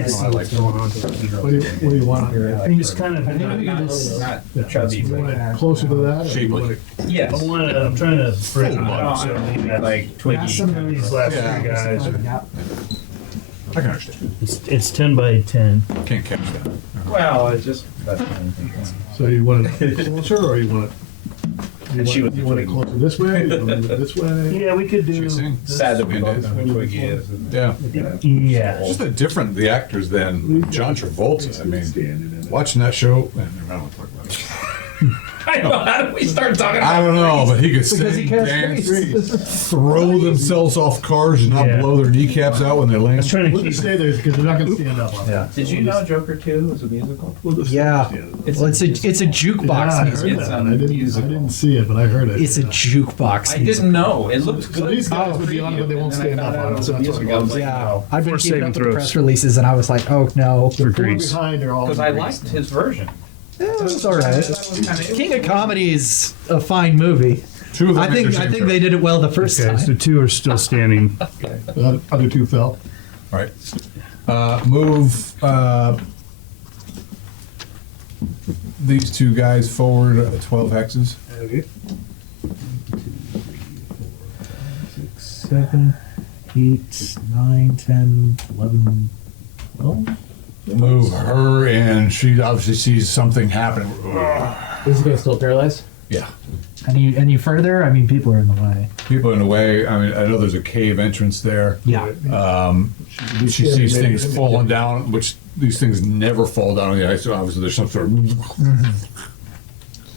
see I like what's going on. What do you want here? I'm just kind of. Not chubby, You but want it closer to that? or Shapely. you want it- yes. I'm trying to break them I up. don't So need like twiggy. some of these last Yeah. 3 guys are. I can understand. It's 10 by 10. Can't catch that. Well, it's just. So you want it closer, or you want it? And she was You want it closer this way? You want it this way? Yeah, we could do. Chasing. Sad that we both know who twiggy is. Yeah. Yeah. Just a different the actors than John Travolta. I mean, watching that show. I don't want to talk about it. I know. How did we start talking I about don't know, but he could Because he sing, cast dance, Grease. throw themselves off cars and not Yeah. blow their kneecaps out when they I was land. trying to We'll keep. just stay there because they're not going to stand up on that. Did you know Joker 2 was a musical? We'll just Yeah. stand up. Well, it's a jukebox Yeah, I music. heard It's that. a I musical. didn't see it, but I heard it. It's a jukebox I music. didn't know. It looked So good. these guys would be on it, but they won't stand up on it. It's a music. I was like, Yeah, I've been Four keeping saving up with the throws. press releases, and I was like, oh no. For Four Grease. behind are all. because I liked his version. It's all right. That was kinda- King of Comedy is a fine movie. 2 of them I think they did it well the first Okay, so time. 2 are still standing. Other 2 fell. All right. Move these 2 guys forward 12 hexes. Okay. 7, 8, 9, 10, 11, 12. Move her, and she obviously sees something happening. Is this guy still paralyzed? Yeah. Any further? I mean, people are in the way. People in the way. I mean, I know there's a cave entrance there. Yeah. She sees things falling down, which these things never fall down on the ice. So obviously, there's some sort of.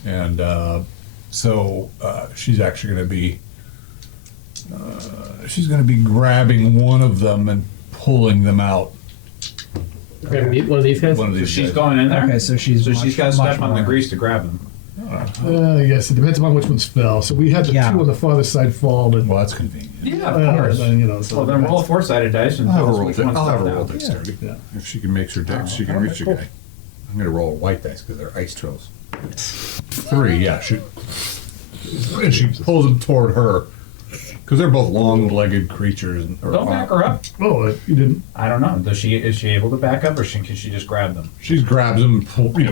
And so she's actually going to be. She's going to be grabbing one of them and pulling them out. Okay, one of these guys? One of these. She's guys. going in there. Okay, so she's So she's got to much step on the more- grease to grab him. Yes, it depends upon which ones fell. So we had the Yeah. 2 on the farther side fall, but Well, that's convenient. Yeah, of course. then, you know. So Well, then roll a 4-sided dice and I'll have tell a us roll. which one's I'll have a stepped roll out. dexterity. Yeah. If she can make her dex, she can reach the guy. I'm going to roll a white dice because they're ice trolls. 3, yeah. And she pulls them toward her because they're both long-legged creatures. Don't back her up. Oh, you didn't. I don't know. Is she able to back up, or can she just grab them? She grabs him,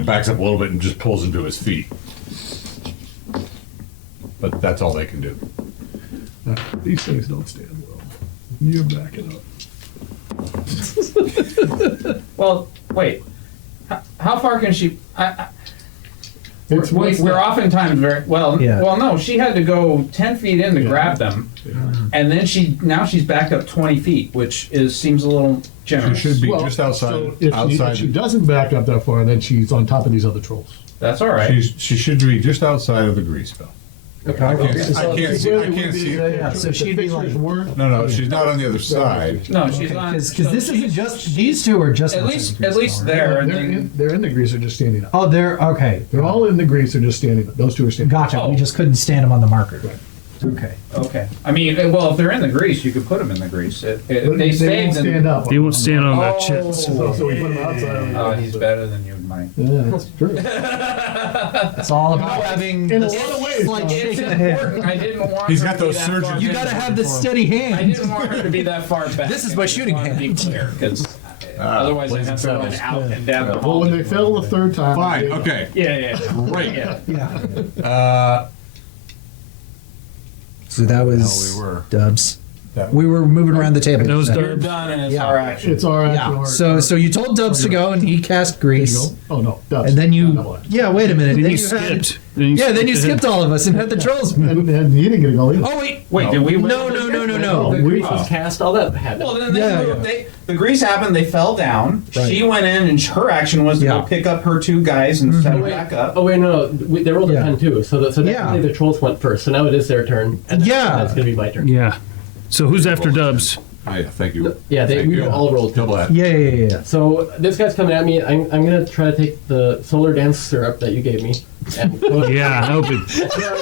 backs up a little bit, and just pulls him to his feet. But that's all they can do. These things don't stand well. You're backing up. Well, wait. How far can she? It's one step. We're oftentimes very well. Yeah. Well, no, she had to go 10 feet in to grab them, and then she's backed up 20 feet, which seems a little She generous. should be Well, just outside. So if outside. she doesn't back up that far, then she's on top of these other trolls. That's all right. She should be just outside of the grease belt. I can't see. I can't see. Yeah, so she'd be like, No, she's not on the other side. No, she's on. because this isn't just these 2 are just At outside least, the grease at least belt, right? there. And They're then, they're in the grease, they're just standing up. Oh, they're okay. They're all in the grease, they're just standing up. Those 2 are standing up. Gotcha. Oh. We just couldn't stand them on the marker. Okay. Okay. I mean, well, if they're in the grease, you could put them in the grease. But They won't saved them. stand up. They won't stand on that Oh. shit. So we put them outside. Oh, he's better than you, Mike. Yeah, that's true. It's all about having. In a the lot of ways, slight Tom. shake It's of the head. important. I didn't want. He's her got to be those that surgeons. far You back. gotta have the steady I hand. didn't want her to be that far back. This is I my just shooting wanted to be hand. clear, because otherwise I have to run out and down the Well, hall. when they fail the third time. Fine, okay, Yeah. great. Yeah. Yeah. So that was we were. Dubs. That- We were moving around the table. That was You're Dubs. done, and it's Yeah. our action. It's our Yeah. action. So you told Dubs to go, and he cast There you grease, go. Oh, no. Dubs. and then you. No, Yeah. Wait a minute. Then Then you you had- skipped. Yeah. Then you ahead. skipped all of us and had the trolls move. and he didn't get to go either. Oh wait. Wait, did we? No. The grease was cast, all that happened. Well, then they Yeah, moved. The grease happened. They fell down. Right. She went in, and her action was to Yeah. go pick up her two guys and set them Wait, back up. Oh wait, no, they rolled a Yeah. 10 too. So Yeah. definitely the trolls went first. So now it is their turn. And Yeah. that's gonna be my turn. Yeah. So who's after Dubs? Oh, yeah, thank you. Yeah, Thank we you. all rolled. Double that. Yeah. So this guy's coming at me. I'm gonna try to take the solar dance syrup that you gave me and throw Yeah, help it.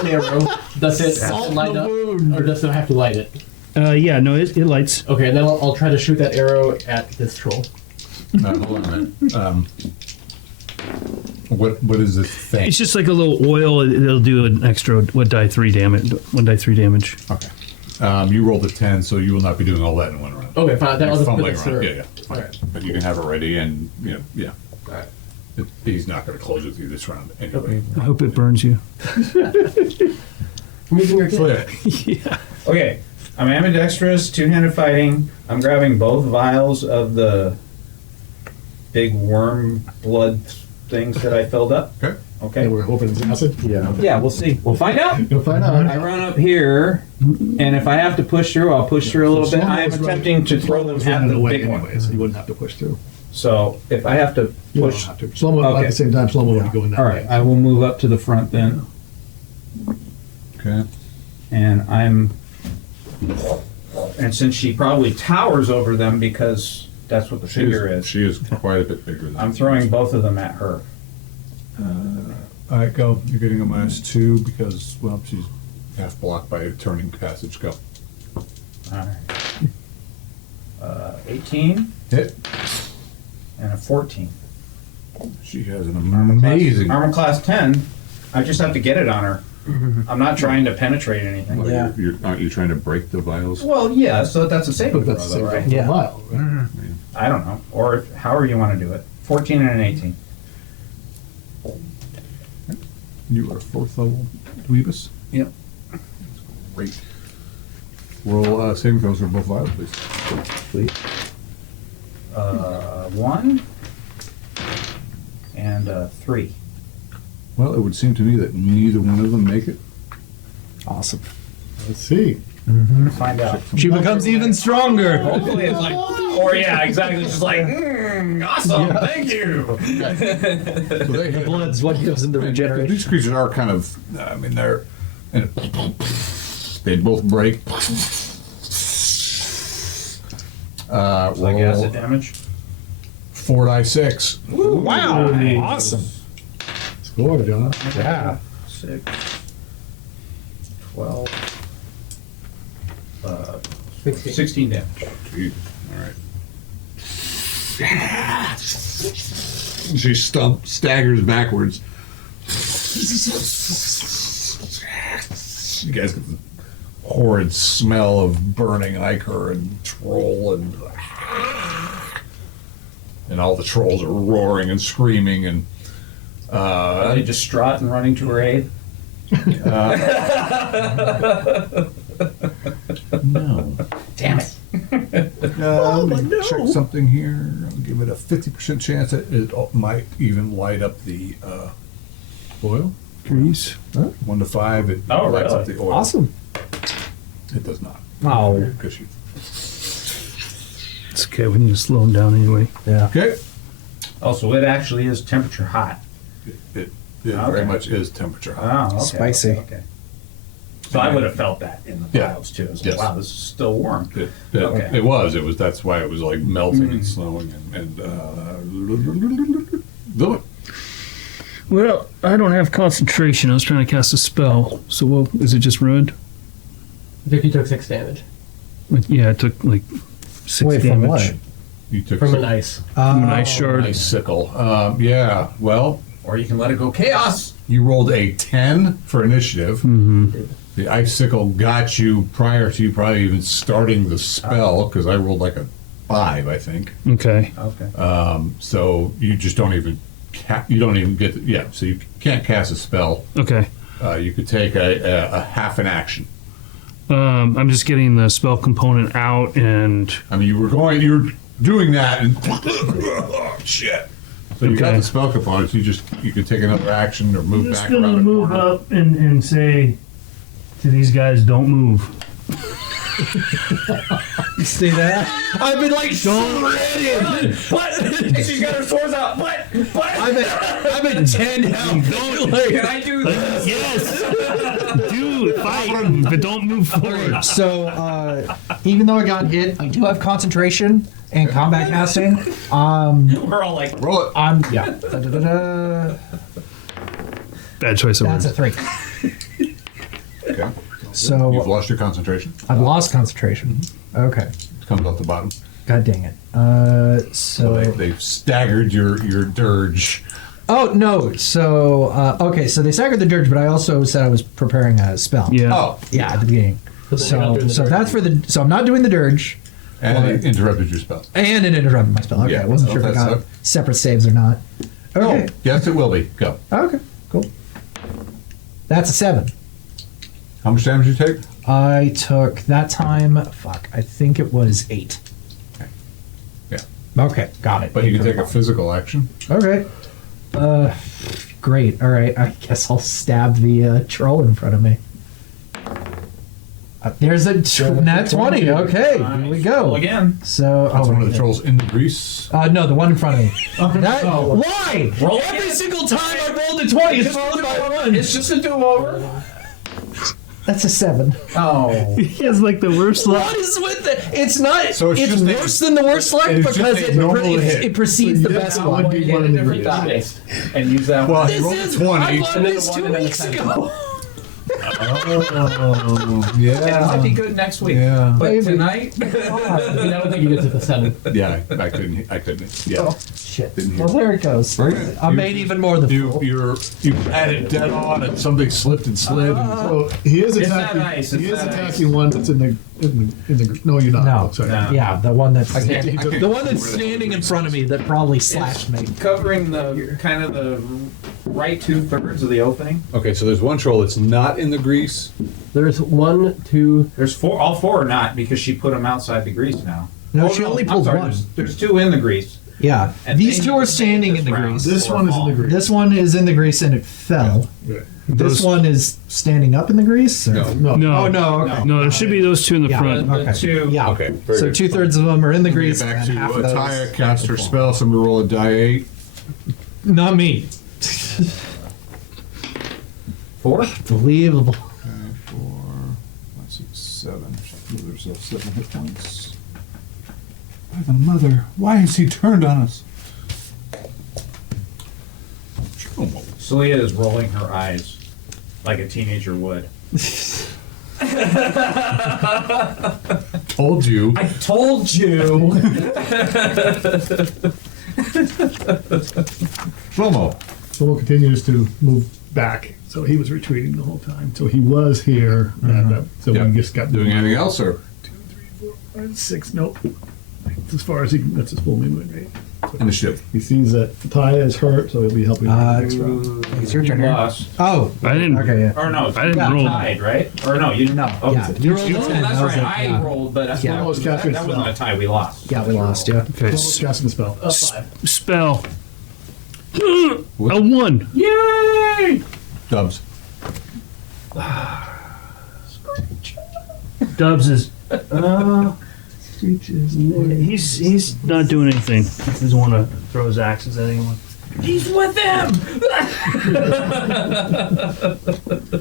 an arrow. Does it light up, or does it have to light it? Yeah, no, it lights. Okay, and then I'll try to shoot that arrow at this troll. Hold on a minute. What is this thing? It's just like a little oil. It'll do an extra 1d3 damage. 1d3 damage. Okay. You rolled a 10, so you will not be doing all that in one round. Okay, fine. Then I'll You're just put fumbling the around. syrup. Yeah. Fine. Alright. But you can have it ready, and yeah. Alright. He's not going to close with you this round anyway. I hope it burns you. I'm using your Clear. Yeah. Okay, I'm ambidextrous, two-handed fighting. I'm grabbing both vials of the big worm blood things that I filled up. Okay. Okay. And we're hoping it's acid. Yeah. Yeah, we'll see. We'll find out. You'll find out. I run up here, and if I have to push through, I'll push through a little bit. Slow-mo I am was running- attempting to throw them was at running the away big one. anyway, so you wouldn't have to push through. So if I have to You don't push, have to. Slow-mo, at Okay. the same time, slow-mo would go in that all way. right, I will move up to the front then, Okay. and since she probably towers over them because that's what the figure is, She is quite a bit bigger than I'm throwing both of them at her. All right, go. You're getting a -2 because, well, she's half blocked by a turning passage. Go. All right. 18 Hit. and a 14. She has an amazing. Armor class 10. I just have to get it on her. I'm not trying to penetrate anything. Well, Yeah. aren't you trying to break the vials? Well, yeah, so that's a saving But throw, that's the though, same right? thing for Yeah. a while, right? I don't know. Or however you want to do it. 14 and an 18. You are 4th level Dweebus? Yep. Great. Roll saving throws for both vials, please. 1 and 3. Well, it would seem to me that neither one of them make it. Awesome. Let's see. Find out. She becomes even stronger. Hopefully it's like, or yeah, exactly. It's just like, awesome, thank you. So they hit. Blood's what gives them the regeneration. These creatures are kind of, I mean, they're, and they both break. Like Roll acid damage. 4d6. Wow. Awesome. Score, John. Yeah. 6, 12, 16 damage. Jeez. All right. She staggers backwards. You guys get the horrid smell of burning ichor and troll and all the trolls are roaring and screaming and Are they distraught and running to her aid? no. Damn it. Let me check something here. I'll give it a 50% chance that it might even light up the Oil? Grease. 1 to 5. It Oh, lights up really? the oil. Awesome. It does not. Oh. Because you. It's okay. We need to slow him down anyway. Yeah. Okay. Oh, so it actually is temperature hot. It Okay. very much is temperature high. Oh, okay. Spicy. Okay. So I would have felt that in the Yeah. vials too. It's Yes. like, wow, this is still warm. It was. It was. That's why it was like melting and slowing and do it. Well, I don't have concentration. I was trying to cast a spell. So, is it just ruined? Vicky took 6 damage Yeah, it took like 6 Wait, from damage. what? You took from some an ice. From an ice shard. nice sickle. Yeah, well, Or you can let it go chaos. you rolled a 10 for initiative. The icicle got you prior to you probably even starting the spell, because I rolled like a 5, I think. Okay. Okay. So you just don't even you don't even get so you can't cast a spell. Okay. You could take a half an action. I'm just getting the spell component out, and I mean, you're doing that, and shit. So you got Okay. the spell components. You could take another action or move I'm just back gonna around the move corner. up and say to these guys, don't move. You see that? I've been like Don't. What? She's got her swords out. What? I'm at 10 health. Can I do this? Yes. Dude, fight, but don't move forward. So, even though I got hit, I do have concentration and combat casting. We're all like, Roll it. Yeah. Da-da-da-da. Bad choice of That's a words. 3. Okay. You've So, lost your concentration. I've lost concentration. Okay. It comes off the bottom. God dang it. So So. they've staggered your dirge. Oh, no. So, okay, so they staggered the dirge, but I also said I was preparing a spell. Yeah. Oh, Yeah, at the beginning. So you're not doing the So dirge. that's for the. So I'm not doing the dirge, and it interrupted your spell. and it interrupted my spell. Okay, Yeah, I wasn't well, sure if I that's got up. separate saves or not. Okay. Oh, yes, it will be. Go. Okay, cool. That's a 7. How much damage did you take? I took that time. Fuck, I think it was 8. Okay. Yeah. Okay, got it. But you 8 can for take a the physical action. Okay. Great. All right. I guess I'll stab the troll in front of me. There's a nat 20. Okay, here we go. roll again. So, That's one of the wait. trolls in the grease. No, the one in front of me. That, no. why? Roll Every again. single time I rolled a 20, it's followed by a 1. It's just a do-over. That's a 7. Oh. He has like the worst luck. What is with it? It's not. So it's it's just a- worse than the worst luck it's just because a it, normal hit. it precedes the Yeah, best that would one. be You get one a of the different greatest. die and use that Well, one. he rolled a I 20. bought And then this the 2 one and then the weeks second. ago. Oh, And it might be yeah. good next week. Yeah. But Maybe. tonight, I mean, I don't think you get to the 7. Yeah, I couldn't. Yeah. Oh, shit. Didn't hear. Well, there it goes. Very good. I made even more than You fool. you had it dead on, and something slipped and slid. And So he is It's attacking. that ice, it's He is that attacking one that's in the. No, you're not. No. Sorry. No. Yeah, the one that's He standing, took- the one that's standing in front of me that probably slashed me. Covering the kind of the right 2/3 of the opening. okay, so there's one troll that's not in the grease. There's 1, 2. There's 4. All 4 are not because she put them outside the grease now. No, Oh, she only I'm pulled sorry, one. There's 2 in the grease. Yeah, And these they 2 need are to standing make in the this round. grease. This one is in the grease. This one is in the grease and it fell. Right. This one is standing up in the grease? Or? No. No. No. Oh, no, okay. No, there should be those 2 in the Yeah. front. The Okay. 2. Yeah. Okay, very So good. 2/3 of them are in the Get grease. back and half to of those Attire, cast her fall. spell. Somebody roll a die 8. Not me. 4? Believable. 4, 6, 7. She blew herself 7 hit points. By the mother, why has he turned on us? Celia is rolling her eyes like a teenager would. Told you. I told you. Shlomo. Solo continues to move back. So he was retreating the whole time. So he was here. So Yeah. we just got Doing anything else, or? 2, 3, 4, 5, 6. Nope. That's as far as he can. That's his full movement rate. Initiative. He sees that Taya is hurt, so he'll be helping her next round. It's your turn. You here. lost. Oh, I didn't. okay, yeah. Or no, I didn't you roll. tied, right? Or no, you didn't. No, Okay. yeah. You rolled a Oh, 10. that's that was right. it, I yeah. rolled, but Yeah. that wasn't a tie. We lost. Yeah, we lost, yeah. Okay. Solo's casting the spell. 5. Spell. A 1. Yay! Dubs. Dubs is. He's not doing anything. He doesn't want to throw his axes at anyone. He's with them.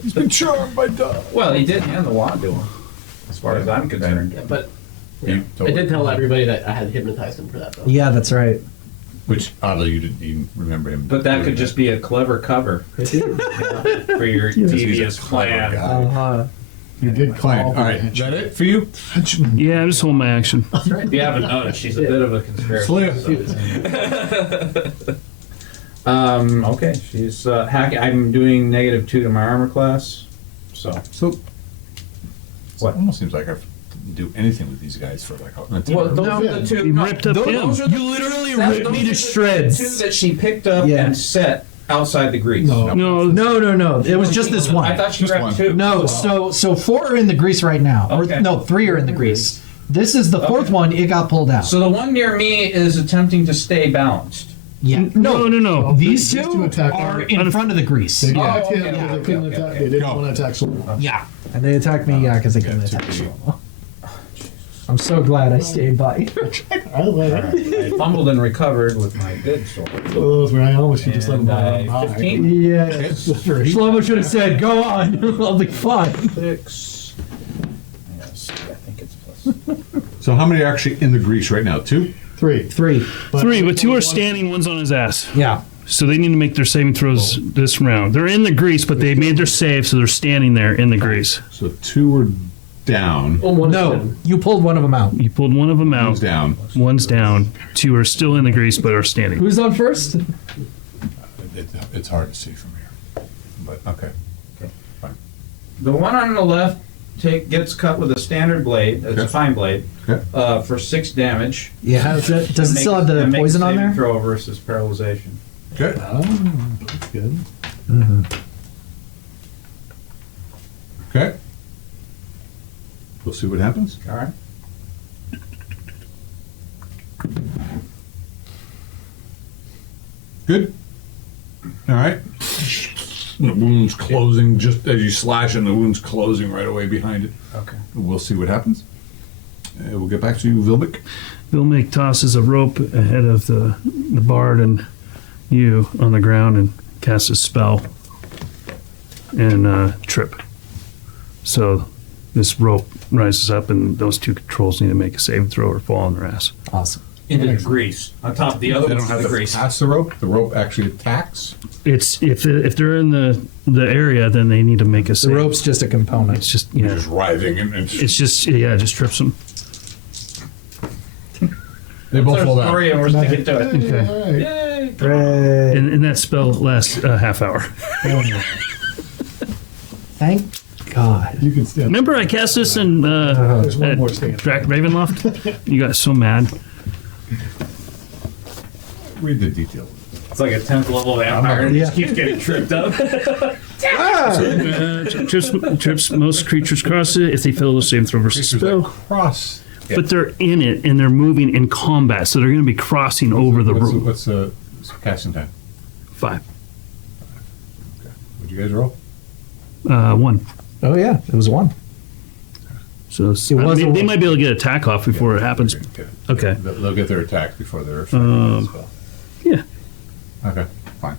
He's been charmed by Dubs. Well, he did hand the wand to him, as far as I'm concerned. Yeah, but You I told did tell everybody that I had hypnotized him for that, though. Yeah, that's right. Which, oddly, you didn't even remember him. But that doing could just be a clever cover for your devious Clever plan. guy. You did call. Fine. All right. Is that it for you? Yeah, I'm just holding my action. If you haven't noticed, she's a bit of a conspiracy. Okay, she's hacking. I'm doing -2 to my armor class. So What? It almost seems like I do anything with these guys for like a well, those are the two. You ripped up him. You literally ripped me to shreds. Two that she picked up Yeah. and set outside the grease. No, No. It was just this one. I thought she Just grabbed one. two. No, so 4 are in the grease right now. Okay. Or, no, 3 are in the grease. This is the 4th one. It got pulled out. So the one near me is attempting to stay balanced. yeah. No. These These two two attack are are- in front of the grease. They Oh, attacked okay, him, okay, but they okay, couldn't okay, attack. okay. They didn't Go. want to attack someone. Yeah. And they attacked me, because they couldn't attack Shlomo. I'm so glad I stayed by. I let it. I fumbled and recovered with my good sword. One of those where I almost should just let And them die. 15? Yeah. Shlomo should have said, "Go on, I'll be fine." 6. Yes, I think it's plus. So how many are actually in the grease right now? 2? 3. 3. but 2 are standing, one's on his ass. Yeah. So they need to make their saving throws this round. They're in the grease, but they made their save, so they're standing there in the grease. So 2 are down. Oh, one No, seven. you pulled one of them out. You pulled one of them One's out. down. One's down. 2 are still in the grease, but are standing. Who's on first? It's hard to see from here. But okay. Fine. The one on the left gets cut with a standard blade. It's a Okay. fine blade. Okay. For 6 damage. Yeah. Does it still have the And make a poison on saving there? Throw versus paralyzation. Okay. Oh, that's good. Okay. We'll see what happens. All right. Good. All right. The wound's closing just as you slash, and the wound's closing right away behind it. Okay. We'll see what happens. We'll get back to you, Vilmik. Vilmik tosses a rope ahead of the bard and you on the ground and casts a spell and trip. So this rope rises up, and those 2 controls need to make a saving throw or fall on their ass. Awesome. Into the grease. On top of the other They don't one's have the to grease. pass the rope. The rope actually attacks. It's if they're in the area, then they need to make a The save. rope's just a component. It's just You're just writhing, and it's just it just trips them. they both That's fall our down. story, and we're sticking to it. Okay. All right. Yay! Hooray. And that spell lasts a half hour. Thank God. You can stand. Remember, I cast this in There's one at more stand. Drac Ravenloft. You got so mad. Read the detail. It's like a 10th level vampire. And Yeah. just keeps getting tripped up. Trips most creatures cross it if they fail to save throw versus Creatures that spell. cross. But they're in it and they're moving in combat, so they're going to be crossing over the room. What's the casting time? 5. What'd you guys roll? 1. Oh yeah, it was 1. So was they a one. might be able to get attack off before it happens. Okay. They'll get their attack before their spell. Yeah. Okay, fine.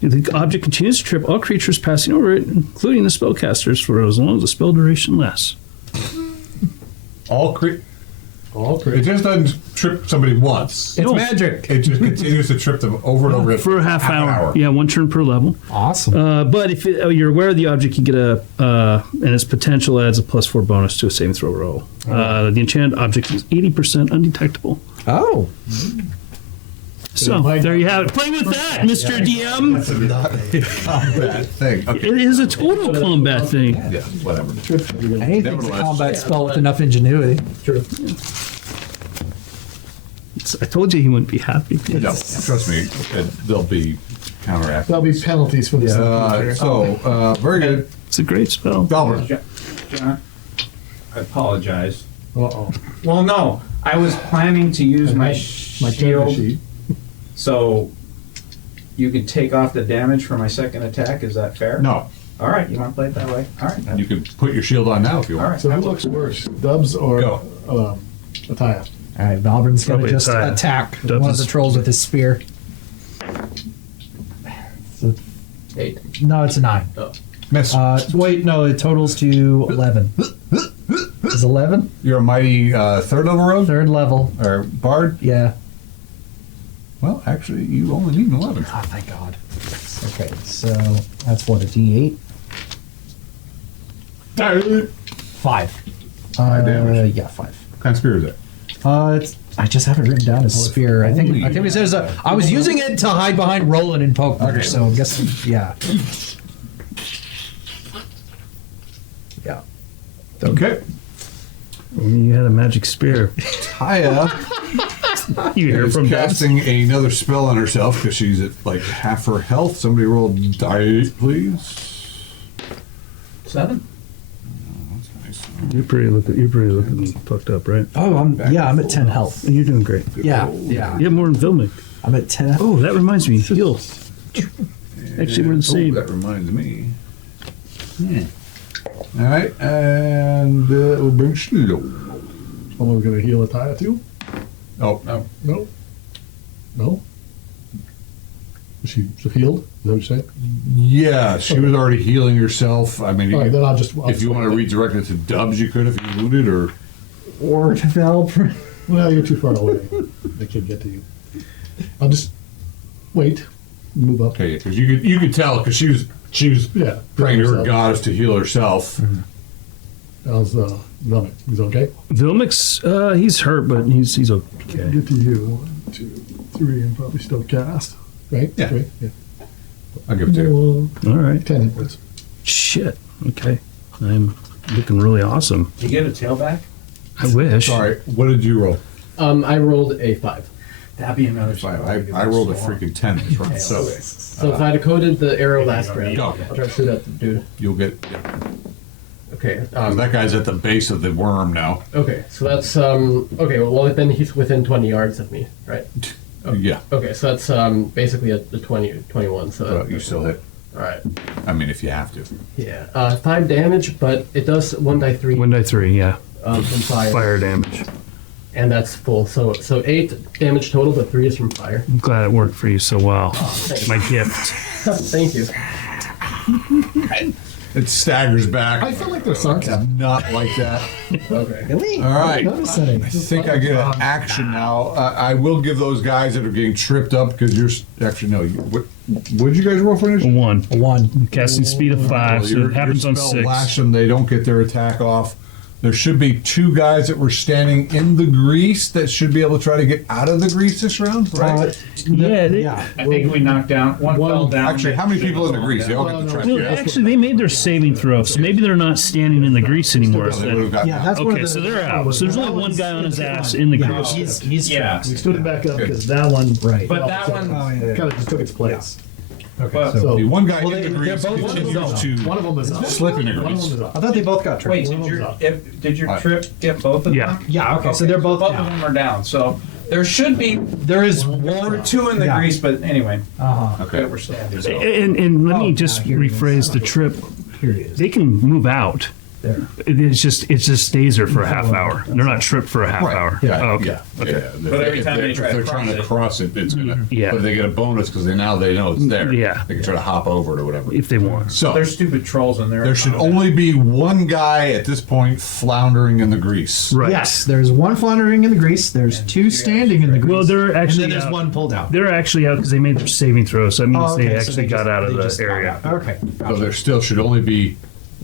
If the object continues to trip all creatures passing over it, including the spellcasters, for as long as the spell duration lasts. All All It pretty. just doesn't trip somebody once. It's No. magic. It just continues to trip them over and over For a half hour. Yeah, 1 turn per level. Awesome. But if you're aware of the object, you get and its potential adds a +4 bonus to a saving throw roll. The enchanted object is 80% undetectable. Oh. So there you have it. Play with that, Mr. DM. That's not a combat thing. Okay. It is a total combat thing. Yeah, whatever. Anything's a Nevertheless. combat spell with enough ingenuity. True. I told you he wouldn't be happy. No, trust me, they'll be counteracted. There'll be penalties for this. Very good. It's a great spell. Dalbert. John, I apologize. Uh-oh. Well, no. I was planning to use my My shield, character sheet. so you could take off the damage for my second attack. Is that fair? No, All right, you want to play it that way? All right. you can put your shield on now if you All want. right. So who looks worse, Dubs or Go. Ataya? All right, Valburn's going to Probably just Ataya. attack Dubs one of is- the trolls with his spear. 8. No, it's a 9. Miss. Wait, no, it totals to 11. Is 11? You're a mighty third level rogue? 3rd level. Or bard? Yeah. Well, actually, you only need an 11. Oh, thank God. Okay, so that's what, a D8? 5. damage. Yeah, 5. What kind of spear is that? I just have it written down as spear. I think it says I was using it to hide behind Roland and poke. Okay. So I'm guessing, yeah. Yeah. Okay. You had a magic spear. Taya You hear is from Dubs? casting another spell on herself because she's at like half her health. Somebody roll die, please. 7. Nice. You're pretty looking fucked up, right? Oh, I'm at 10 health. You're doing great. Yeah. You have more than Vilmic. I'm at 10 health. Oh, that reminds me. Heal. Actually, we're the same. Oh, that reminds me. All right, and we'll bring Slow. Someone's gonna heal a tire too? Oh, No. No. Is she healed? Is that what you said? yeah, she was already healing herself. I mean, All right, then I'll just. if you want to redirect it to Dubs, you could if you wounded, or Or to help. Well, you're too far away. They can't get to you. I'll just wait. Move up. okay, because you could tell because she was Yeah. praying to her goddess to heal herself. How's Velmic? He's okay? Vilmic's, he's hurt, but he's okay. Get to you. 1, 2, 3, and probably still cast. Right? Yeah. Right? Yeah. I'll give it to you. All right. 10 hit points. Shit. Okay. I'm looking really awesome. You get a tail back? I wish. Sorry, what did you roll? I rolled a 5. That'd be another 5. I rolled a freaking 10 this round, so So if I had coded the arrow last round, Go. I'll try to shoot at the dude. you'll get. Okay. That guy's at the base of the worm now. Okay, so that's okay. Well, then he's within 20 yards of me, right? Yeah, Okay, so that's basically a 21. So well, you still hit. all right. I mean, if you have to. Yeah, 5 damage, but it does 1d3 1d3, yeah. from fire, Fire damage. and that's full. So 8 damage total, but 3 is from fire. I'm glad it worked for you so well. Thanks. My gift. Thank you. It staggers back. I feel like there's sarcasm. Not like that. Okay. Really? All right. Noticing. I think I get an action now. I will give those guys that are getting tripped up because you're actually no. What did you guys roll for initiative? 1. 1. Casting speed of 5, so it happens on 6. Lash them. They don't get their attack off. There should be 2 guys that were standing in the grease that should be able to try to get out of the grease this round, right? Yeah, Yeah. I think we knocked down. One fell down. Actually, how many people in the grease? They all get the try. Well, actually, they made their saving throw, so maybe they're not standing in the grease anymore. They would have gotten Yeah, out. that's one Okay, of the. so they're out. So there's only one guy on his ass in the Yeah, grease. he's Yeah. We stood it back up because that one Right. But that one, kind of just took its place. but, So The one guy Well, in the they're grease both continues to one of them is up. slip in the One of grease. them is up. I thought they both got tripped. wait, did your trip get both of Yeah. them? Yeah, okay, so they're both both down. of them are down. So there should be There is one or one. 2 in the Yeah. grease, but anyway, Uh-huh. Okay. we're standing. So. And let me Oh, just here it is. rephrase the trip. Here it is. They can move out. There. It just stays there for a half hour. They're not tripped for a half hour. Yeah, Oh, okay. yeah, Okay. yeah. But every time they try if to they're trying to cross cross it, it's gonna. Yeah. But they get a bonus because they know it's there. Yeah. They can try to hop over it or whatever. If they want. So There's stupid trolls in there. there should only be one guy at this point floundering in the grease. Right. Yes, there's one floundering in the grease. There's 2 standing in the grease. Well, they're actually and then there's out. one pulled out. They're actually out because they made their saving throw, so that means Oh, okay, they so actually they got just- out of they the just got area. out. Okay. So there still should only be.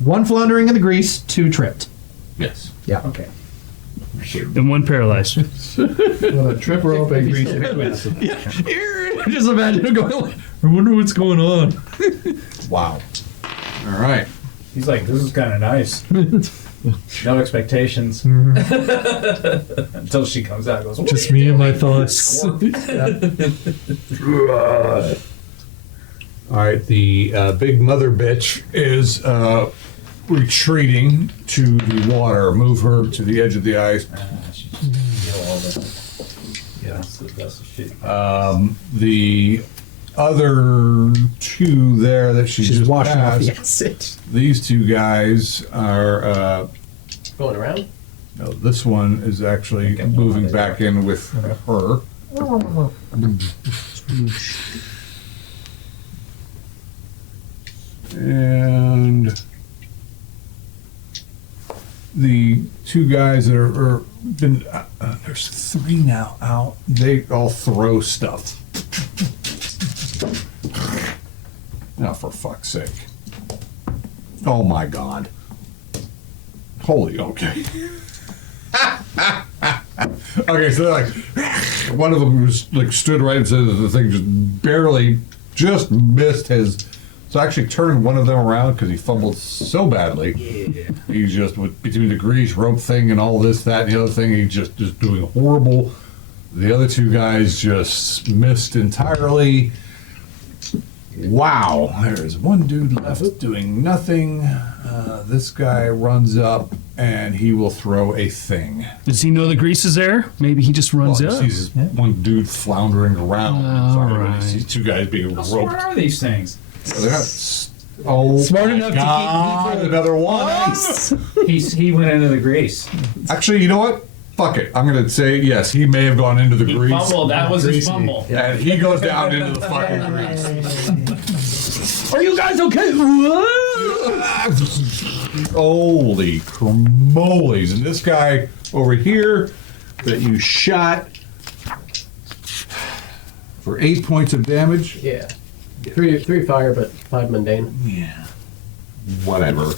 One floundering in the grease, 2 tripped. Yes. Yeah. Okay. And one paralyzed. Well, a trip rope and grease. Just imagine him going, I wonder what's going on. Wow. All right. He's like, this is kind of nice. No expectations. Until she comes out and goes, Just me and my thoughts. All right. The big mother bitch is retreating to the water. Move her to the edge of the ice. yeah, that's the shit. The other 2 there that she She's just washing off the passed. acid. These 2 guys are. Going around. No, this one is actually moving back in with her. And the 2 guys that are been there's 3 now out. They all throw stuff. Now, for fuck's sake! Oh my God! Holy, okay. Okay, so like, one of them was like stood right and said that the thing just missed his. So I actually turned one of them around because he fumbled so badly. Yeah. He's just between the grease rope thing and all this, that, and the other thing. He's just doing horrible. The other two guys just missed entirely. Wow, there's one dude left doing nothing. This guy runs up and he will throw a thing. Does he know the grease is there? Maybe he just runs He up. sees one dude floundering around. All right. He sees two guys being How roped. smart are these things? Oh, Smart my enough to keep God, people- another one. He went into the grease. Actually, you know what? Fuck it. I'm gonna say yes. He may have gone into the grease, Fumble, that was his fumble. and he goes down into the fucking grease. Are you guys okay? Holy cremolies! And this guy over here that you shot for 8 points of damage. Yeah. Three fire, but 5 mundane. Yeah. Whatever.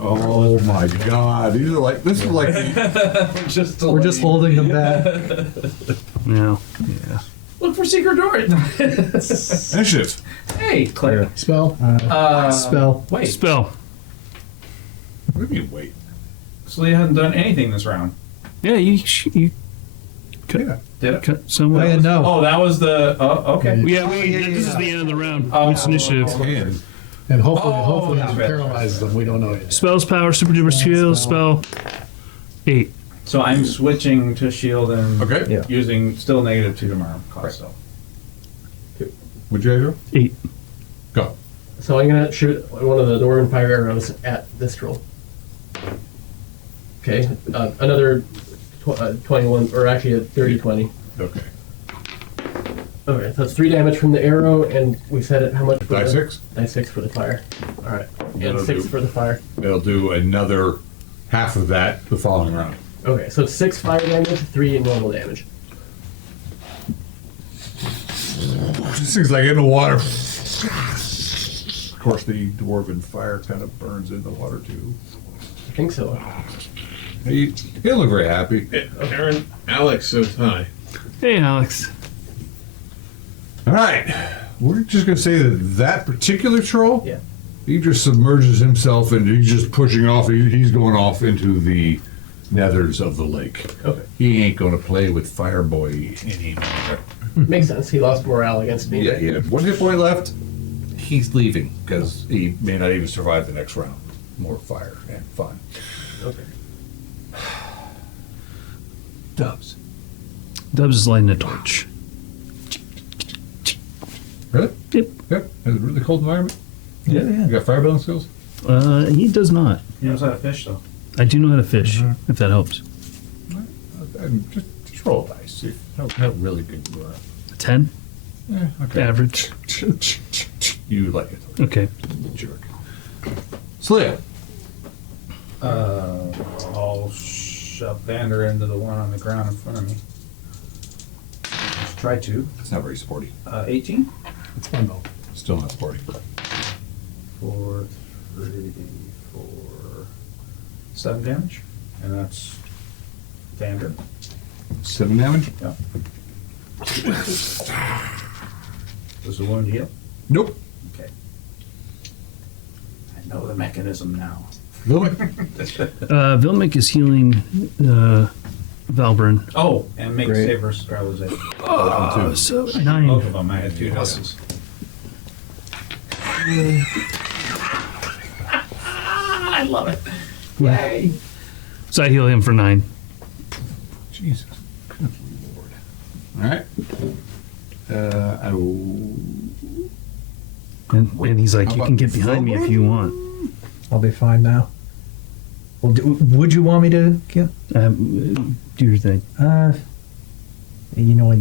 Oh my God! These are like this is like We're just holding them back. Yeah. Look for secret door. initiative. Hey, Clear. Spell. Spell. Wait, Spell. What do you mean wait? so he hasn't done anything this round. Yeah, you cut, Yeah. Did it? cut someone. Oh, yeah, no. Oh, that was the. Oh, okay. Yeah, this is the end of the round. Oh, It's initiative. And And hopefully, Oh, hopefully that's it right. paralyzes them. We don't know yet. Spells, power, super duper skills, spell. 8. So I'm switching to shield and okay. Yeah. using still -2 to my arm cost. So. Would you do? 8. Go. So I'm gonna shoot one of the Dwarven fire arrows at this troll. Okay, another 21, or actually a 30-20. Okay. Okay, so it's 3 damage from the arrow, and we said it how much? For Die the, 6. Die 6 for the fire. All right, and That'll 6 do. for the fire. It'll do another half of that the following round. Okay, so it's 6 fire damage, 3 normal damage. This thing's like in the water. Of course, the dwarven fire kind of burns in the water too. I think so. He don't look very happy. Aaron, Alex says hi. Hey, Alex. All right, we're just gonna say that that particular troll, Yeah. he just submerges himself and he's just pushing off. He's going off into the nethers of the lake. Okay, He ain't gonna play with Fireboy anymore. makes sense. He lost morale against me. Yeah, he had 1 hit point left. He's leaving because he may not even survive the next round. More fire and fun. Okay. Dubs. Dubs is lighting a torch. Really? Yep. Yep. It's a really cold environment. Yeah. You got fire building skills? He does not. He knows how to fish though. I do know how to fish, if that helps. Just roll a dice. See how really good you are. 10? Yeah, okay. Average. You like it. Okay. Jerk. Slia. I'll shove Vander into the one on the ground in front of me. Just try to. It's not very sporty. 18 It's fun though. Still not sporty. for 3, 4, 7 damage, and that's Vander. 7 damage? Yeah. Does the wound heal? Nope. Okay. I know the mechanism now. Lily. Vilmic is healing Valbrun. Oh, and make Great. save versus paralyzation. Oh, So Both 9. of them. I had 2 houses. I love it. Yay. So I heal him for 9. Jesus. Good Lord. All right. I will. And he's like, How you about can get behind me if you want. I'll be fine now. Well, would you want me to kill? Do your thing. You know what?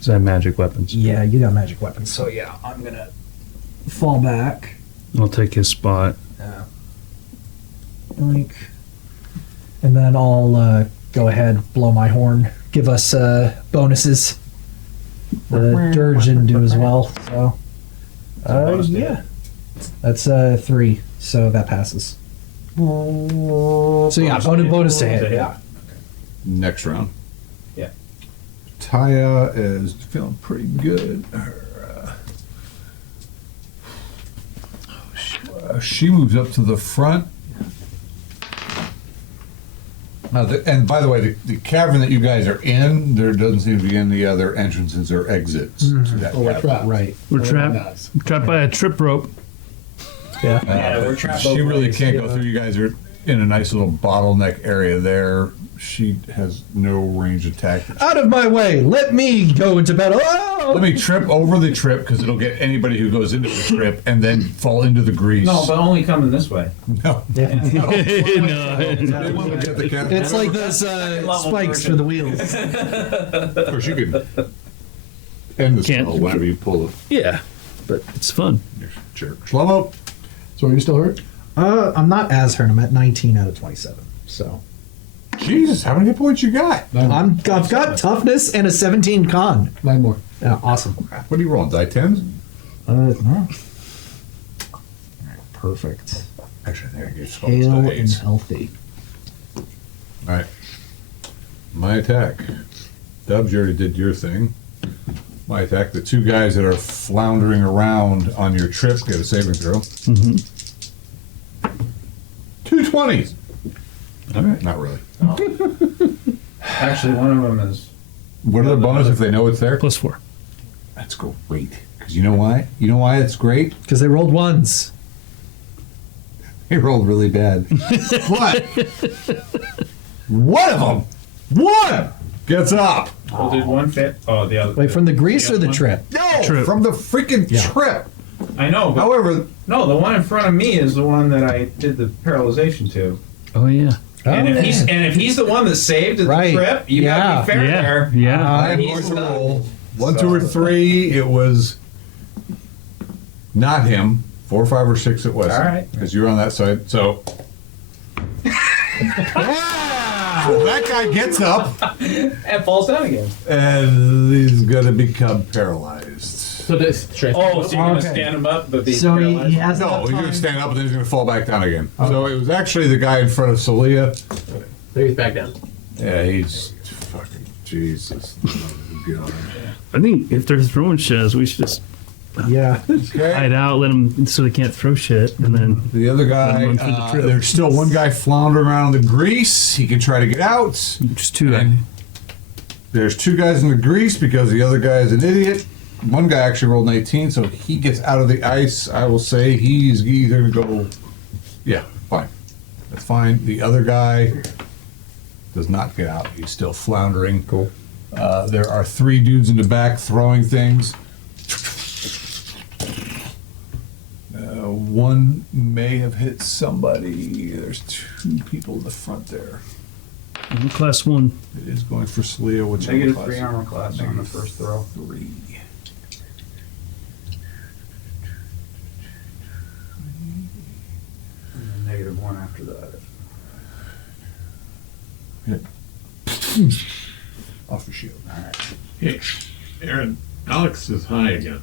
So I have magic weapons. Yeah, you got magic weapons. So yeah, I'm gonna fall back. I'll take his spot. Like, and then I'll go ahead, blow my horn, give us bonuses. The dirge didn't do as well, so bonus yeah, that's 3, so that passes. So yeah, bonus to hit. Yeah. Next round. Yeah. Taya is feeling pretty good. She moves up to the front. And by the way, the cavern that you guys are in, there doesn't seem to be any other entrances or exits to that Oh, we're cavern. trapped. Right. We're trapped. Nice. Trapped by a trip rope. Yeah. Yeah, we're trapped She both really ways. can't go through. You guys are in a nice little bottleneck area there. She has no range attack. Out of my way! Let me go into battle. Oh! Let me trip over the trip because it'll get anybody who goes into the trip and then fall into the grease. No, but only coming this way. No. Yeah. It's It's like those spikes for the wheels. Of course, you can end the Can't- spell whenever you pull it. Yeah, but it's fun. Jerk. Shlomo. So are you still hurt? I'm not as hurt. I'm at 19 out of 27. So Jesus, how many hit points you got? Nine, I've got toughness and a 17 con. 9 more. Yeah, awesome. What are you rolling? Die 10s? No. Alright, perfect. Actually, I think I get Hale and 8s. healthy. All right. My attack. Dubs, you already did your thing. My attack. The two guys that are floundering around on your trip get a saving throw. Two 20s. All right. Not really. Actually, one of them is. What are the bonus if they know it's there? +4. That's great. Because you know why? You know why it's great? Because they rolled ones. He rolled really bad. What? One of them. One gets up. Oh, did one fit? Oh, the other. Wait, from the grease or the one? trip? No, Trip. from the freaking Yeah. trip. I know, but However, no, the one in front of me is the one that I did the paralyzation to. Oh yeah. And Oh, if he's the one that saved the Right. trip, you gotta be fair Yeah. there. Yeah. I am he's going to done. roll 1, 2, or 3. It was not him. 4, 5, or 6. It was. All right. Because you were on that side. So. So that guy gets up And falls down again. and he's gonna become paralyzed. So this strength. Oh, so you're gonna Okay. stand him up, but be So he paralyzed? has No, enough he's gonna time. stand up and then he's gonna fall back down again. So it was actually the guy in front of Celia. So he's back down. Yeah, he's fucking Jesus. God. I think if they're throwing shit, we should just Yeah. hide out, let them so they can't throw shit, and then The other guy, Run through the trip. there's still one guy floundering around in the grease. He can try to get out. just two. And there's two guys in the grease because the other guy is an idiot. One guy actually rolled an 18, so he gets out of the ice. I will say he's either going to go. Yeah, fine. That's fine. The other guy does not get out. He's still floundering. Cool. There are 3 dudes in the back throwing things. One may have hit somebody. There's 2 people in the front there. +1. It is going for Celia, which -3 armor class on the first throw. 3. And then -1 after that. Off the shield. All right. Hey, Aaron, Alex is high again.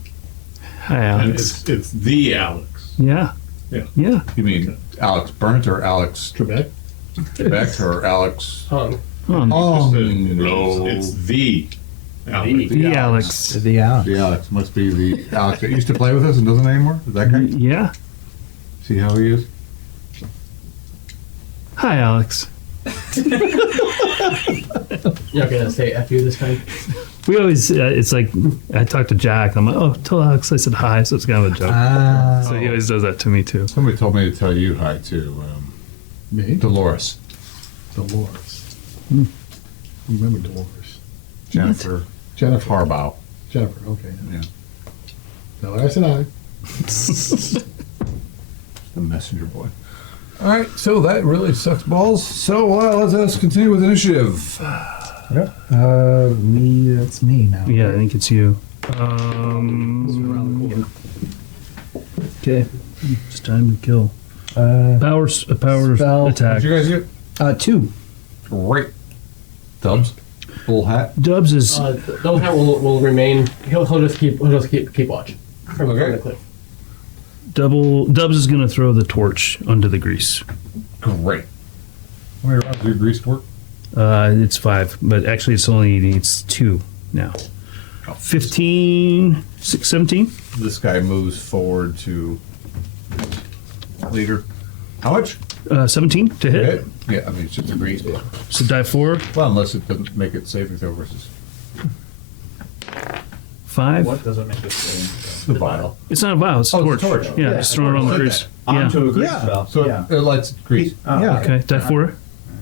Hi, And Alex. it's the Alex. Yeah. Yeah. Yeah. You mean Alex Burnt or Alex Trebek? Beck or Alex? Hung. Oh, No. It's the Alex. The Alex. Yeah. The Alex must be the Alex that used to play with us and doesn't anymore. Is that guy? Yeah. See how he is? Hi, Alex. You're not gonna say F you this time? We always, it's like, I talk to Jack, I'm like, oh, tell Alex I said hi, so it's kind of a joke. So he always does that to me, too. Somebody told me to tell you hi too. Me? Dolores, Dolores. Remember Dolores. Jennifer Jennifer. Harbaugh. Jennifer, okay. Yeah. No, I said I. The messenger boy. All right, so that really sucks balls. So let's continue with initiative. That's me now. Yeah, I think it's you. Okay. It's time to kill. Power spell. attack. Did you guys get? 2. Great. Dubs. Full hat. Dubs is Those hat will remain. He'll just keep watch from Okay. the cliff. Dubs is gonna throw the torch under the grease. Great. How many rounds do your grease work? It's 5, but actually it's only needs 2 now. 15, 6, 17. This guy moves forward to leader. How much? 17 to hit. Yeah, I mean, it's just a grease. So die 4, Well, unless it doesn't make it saving throw versus 5. What doesn't make it say? the vial. It's not a vial, it's a Oh, torch. it's a torch. Yeah, just throw it on the grease. Yeah. Onto a grease Yeah. spell. So yeah. it lights grease. Oh, Yeah. Okay, die 4.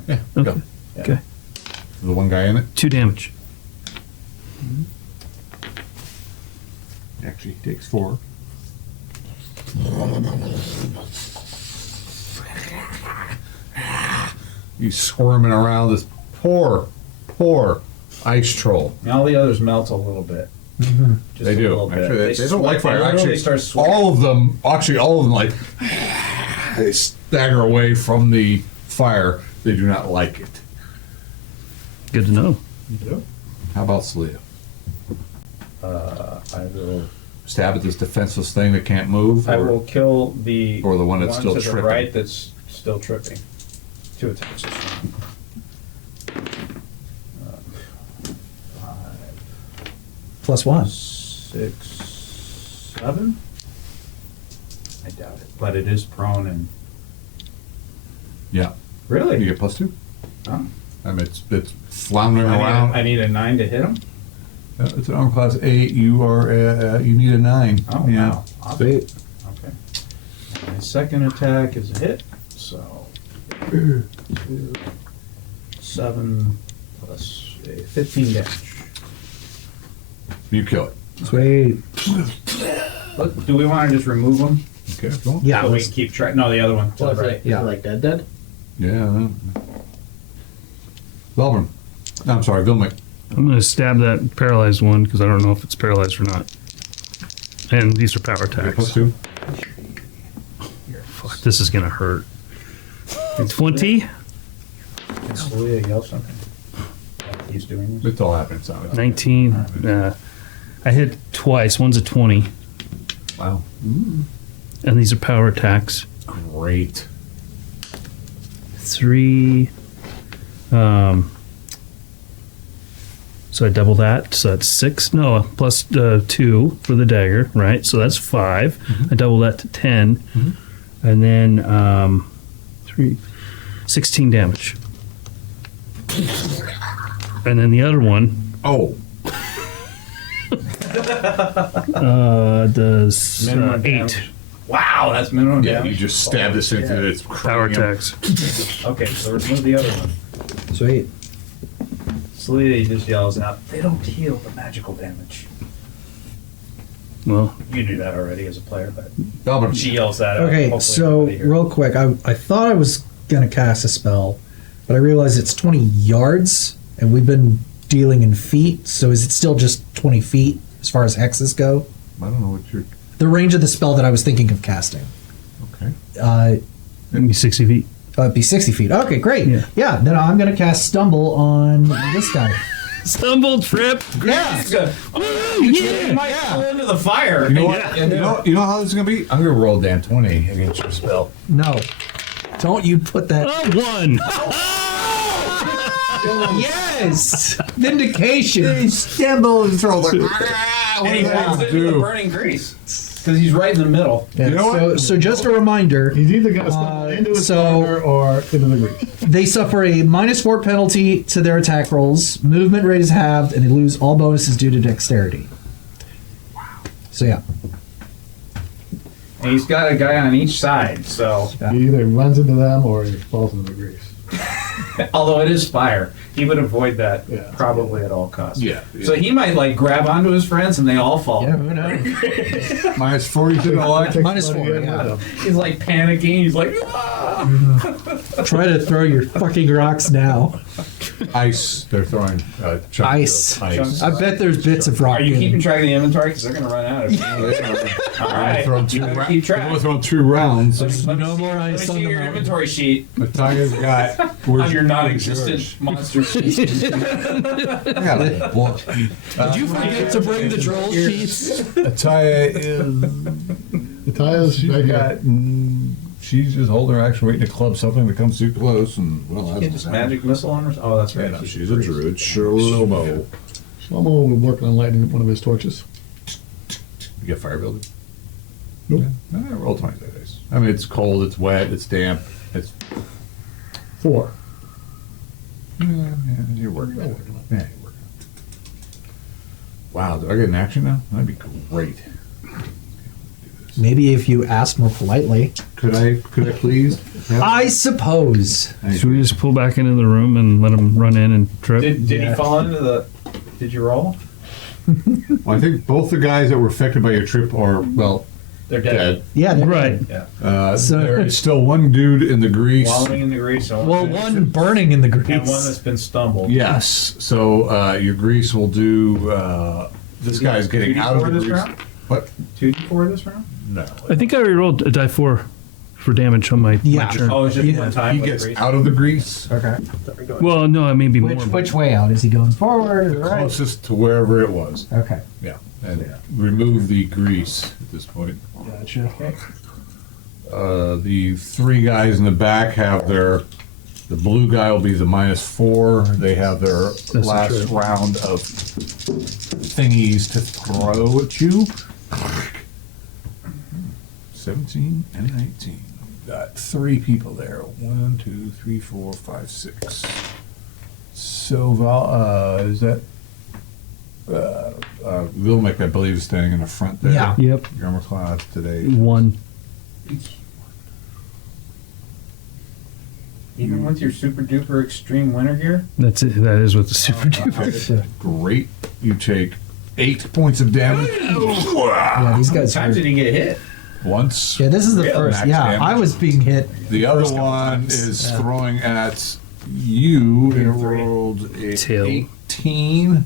Yeah, Okay. go. Okay. The one guy in it 2 damage. actually takes 4. He's squirming around this poor ice troll. And all the others melt a little bit. Just They a do. little bit. Actually, they don't like fire. They literally Actually, start sweating. all of them, like, they stagger away from the fire. They do not like it. Good to know. How about Celia? I will. Stab at this defenseless thing that can't move? I or- will kill the or the one that's still to the tripping. right that's still tripping. 2 attacks. This round. +1. 6, 7. I doubt it, but it is prone and Yeah. really. You get +2? Oh. I mean, it's floundering I around. need a 9 to hit him. It's an armor class 8. You are, you need a 9. Oh Yeah. wow. Awesome. Sweet. Okay. My second attack is a hit, so 2, 7 plus 15 damage. You kill it. Sweet. Look, do we want to just remove them? Okay, go on. Yeah. So we can keep track. No, the other one. To Well, the is right. it like dead? Yeah. Velvin. I'm sorry, Vilmic. I'm going to stab that paralyzed one because I don't know if it's paralyzed or not. And these are power attacks. +2. Fuck, this is going to hurt. 20, Can Celia yell something? Like he's doing this. It's all happening. It's not. 19. I hit twice. One's a 20. Wow. And these are power attacks. Great. 3. So I double that. So that's 6. No, plus 2 for the dagger, right? So that's 5. I double that to 10. And then 16 damage. And then the other one Oh. does Minimum 8 damage. Wow, that's minimum Yeah, damage. you just stab this into its power cranium. attacks. Okay, so remove the other one. Sweet. Celia just yells out, "They don't heal the magical damage." Well, You knew that already as a player, but Velvin. she yells that out. Okay, Hopefully so everybody hears. real quick, I thought I was gonna cast a spell, but I realized it's 20 yards, and we've been dealing in feet. So is it still just 20 feet as far as hexes go? I don't know what you're. The range of the spell that I was thinking of casting. Okay. maybe 60 feet. It'd be 60 feet. Okay, great. Yeah. Yeah, then I'm gonna cast Stumble on this guy. Stumble, trip. Yeah. You might fall into the fire. You know what? You know how this is gonna be? I'm gonna roll Dan 20 against your spell. No. Don't you put that. One. Yes! Vindication! Stumble and throw like. And he falls into the burning grease because he's right in the middle. Yeah, You know what? so just a reminder, He's either going to stumble into his corner or into the grease. they suffer a -4 penalty to their attack rolls, movement rate is halved, and they lose all bonuses due to dexterity. Wow. So yeah. And he's got a guy on each side, so He either runs into them or he falls into the grease. although it is fire, he would avoid that Yeah. probably at all costs. Yeah. So he might like grab onto his friends and they all fall. Yeah, who knows? -4 you did all that. Minus 4, yeah. He's like panicking. He's like, ah! Try to throw your fucking rocks now. Ice. They're throwing chunks Ice. of ice. I bet there's bits of rock Are you in keeping it. track of the inventory? Because they're going to run out of it. All right. Throwing You two gotta ra- keep track. We're throwing 2 rounds. Let me No see- more let me ice on see the your mountain. inventory sheet Natalia's got. on your non-existent monster sheet. Did you forget to bring the troll sheets? Natalia is. Matthias, She's right got, here. she's just holding her action, waiting to club something that comes too close, and well, You that's just magic missile on her. Oh, that's Yeah, right. no, she's a druid. Shlomo. Shlomo was working on lighting one of his torches. You get fire building? Nope. Yeah, roll 20 dice. I mean, it's cold, it's wet, it's damp. It's 4. you're working on it. Yeah, you're working on it. Wow, do I get an action now? That'd be great. Maybe if you ask more politely. Could I please? I suppose. Should we just pull back into the room and let him run in and trip? Did he fall into the? Did you roll? Well, I think both the guys that were affected by your trip are, well, They're dead. Yeah, they're Right. Yeah. So- There is still one dude in the grease. Wallowing in the grease. Well, one burning in the and one grease. that's been stumbled. Yes. So your grease will do. This guy's getting out of 2d4 the this grease. round? What? 2d4 this round? No. I think I already rolled a die 4 for damage on my Yeah. turn. Oh, it's just Yeah. one time. He with gets grease? out of the grease Okay. Well, no, it may be more. Which way out? Is he going forward or right? closest to wherever it was. Okay. Yeah. And remove the grease at this point. Gotcha. The three guys in the back have their. The blue guy will be the -4. They have their last true. round of thingies to throw at you. 17 and 19. Got 3 people there. 1, 2, 3, 4, 5, 6. So is that Vilmec, I believe, is standing in the front there. Yeah. Yep. Your armor class today. 1. Even with your super duper extreme winter gear? That's it. That is what the super duper. Great. You take 8 points of damage. Yeah, these guys Times are. did he get hit? Once. Yeah, this is the Really? first. Max Yeah, damage. I was being hit. The other First couple one times. is Yeah. throwing at you. It Being 3. rolled a Tail. 18.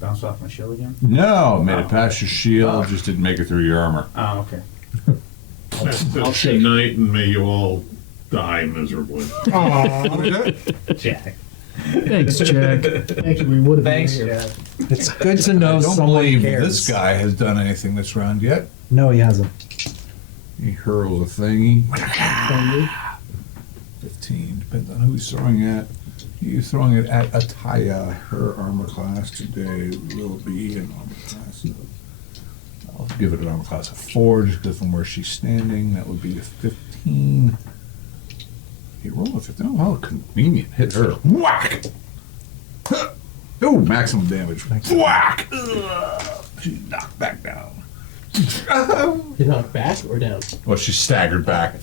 Bounce off my shield again? No, made it past your shield, just didn't make it through your armor. Oh, okay. Good night, and may you all die miserably. Jack. Thanks, Jack. Actually, we would have been Thanks, here. Jack. It's good to know I don't someone believe cares. this guy has done anything this round yet. No, he hasn't. He hurls a thingy. 15, depends on who he's throwing at. He's throwing it at Ataya. Her armor class today will be an armor class of, I'll give it an armor class of 4, just because from where she's standing, that would be a 15. He rolled a 15. Oh, how convenient. Hit her. Whack! Oh, maximum damage. Whack! Ugh. She's knocked back down. Did knock back or down? Well, she staggered back.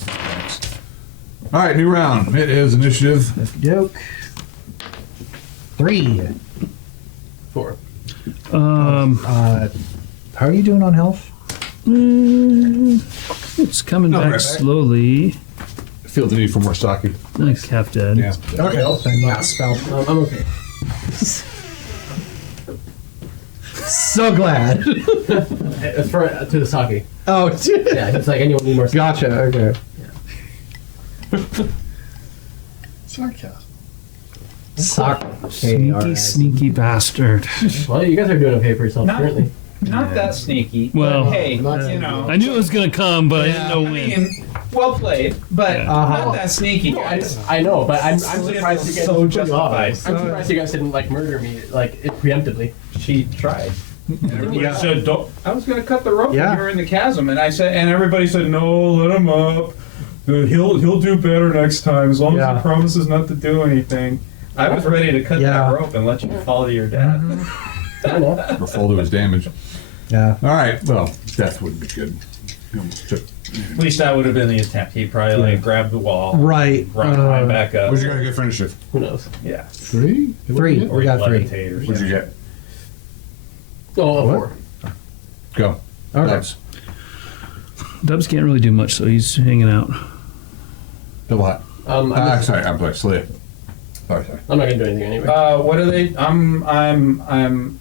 All right, new round. It is initiative. Joke. 3. 4. How are you doing on health? It's coming No, back right back. slowly. Feel the need for more sake. Like half dead. Yeah. Okay. Then yeah, spell. I'm okay. So glad. It's for to the sake. Oh, Yeah, it's like anyone need more sake. gotcha. Okay. Sarcasm. Sock. Sneaky, sneaky bastard. Well, you guys are doing okay for yourself Not- currently. Not that sneaky. Well, but hey, Not- you know. I knew it was gonna come, but I didn't know I when. mean, well played, but Yeah. not that sneaky, I, guys. I know, but I'm surprised you guys. So justified. I'm surprised you guys didn't like murder me like preemptively. She tried. And everybody Yeah. said, "Don't." I was going to cut the rope Yeah. when you were in the chasm, and I said, and everybody said, "No, let him up. He'll do better next time as long as Yeah. he promises not to do anything." I was ready to cut Yeah. that rope and let you fall to your death. I know. Or full to his damage. Yeah. All right. Well, death would be good. You almost took- At least that would have been the attempt. He'd probably like grab the wall, Right. run back up. What'd you gonna get for initiative? Who knows? Yeah. 3? 3. Or We got 3. levitate or What'd you something. get? Oh, a What? 4. Go. Okay. Dubs. Dubs can't really do much, so he's hanging out. Double hat. I'm not Sorry, I'm sorry. Slip. Sorry. gonna do anything anyway. What are they? I'm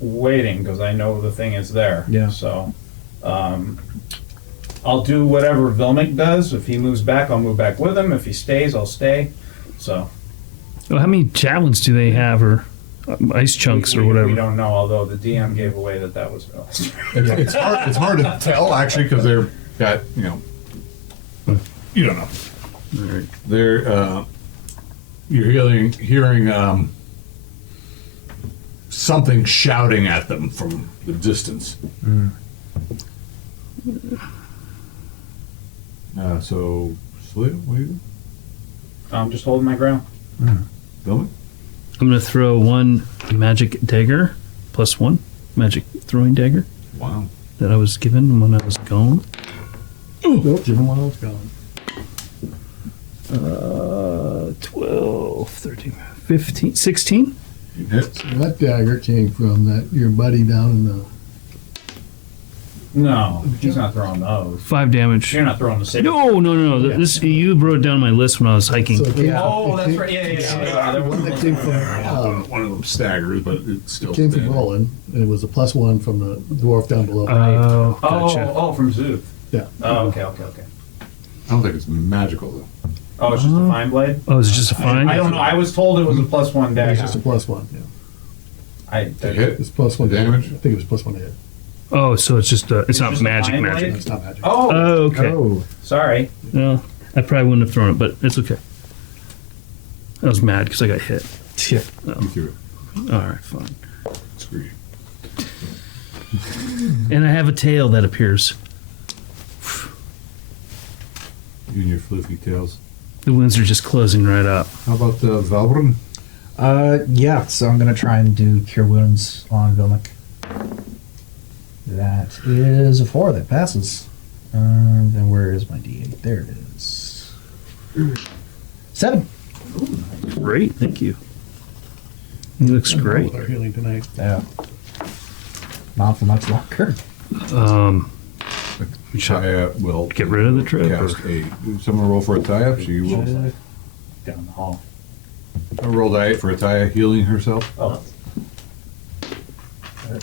waiting because I know the thing is there. Yeah. So, I'll do whatever Vilmec does. If he moves back, I'll move back with him. If he stays, I'll stay. So, Oh, how many javelins do they have, or ice chunks, or whatever? We don't know, although the DM gave away that was. It's hard to tell actually because they're got you don't know. All right. They're you're hearing something shouting at them from the distance. So Slit, what do you do? I'm just holding my ground. Filming? I'm gonna throw one magic dagger +1 magic throwing dagger Wow. that I was given when I was gone. Nope, Jim one else gone. 12, 13, 15, 16. You hit. So that dagger came from your buddy down in the. No, he's not throwing those. 5 damage. You're not throwing the same. No. This you wrote down my list when I was hiking. So it came, Oh, it that's came- right. Yeah. There was It came from, One of them staggers, but it's still it came from standing. Roland, and it was a +1 from the dwarf down below. Oh, gotcha. Oh, from Zoo. Yeah. Oh, okay. I don't think it's magical though. Oh, it's just a fine blade. Oh, is it just a fine? I don't know. I was told it was a +1 It's dagger. just a +1. Yeah, To hit? it's +1 Damage? I think it was +1 to hit. Oh, so it's just it's not just a magic. fine Magic. blade? It's not magic. Oh, Oh, okay. Oh, sorry. No, I probably wouldn't have thrown it, but it's okay. I was mad because I got hit. You threw it. All right, fine. Screw you. And I have a tail that appears. You and your floofy tails. The wounds are just closing right up. How about Valbrun? yeah. So I'm gonna try and do cure wounds on Vilnick. That is a 4 that passes. Then where is my D8? There it is. 7. Great, thank you. He looks great. They're healing tonight. Yeah. Not for much longer. Shia will Get rid of the trip, Cast someone roll for a tie-up. She will. Down the hall. Roll die 8 for a tie-up, healing herself. Oh.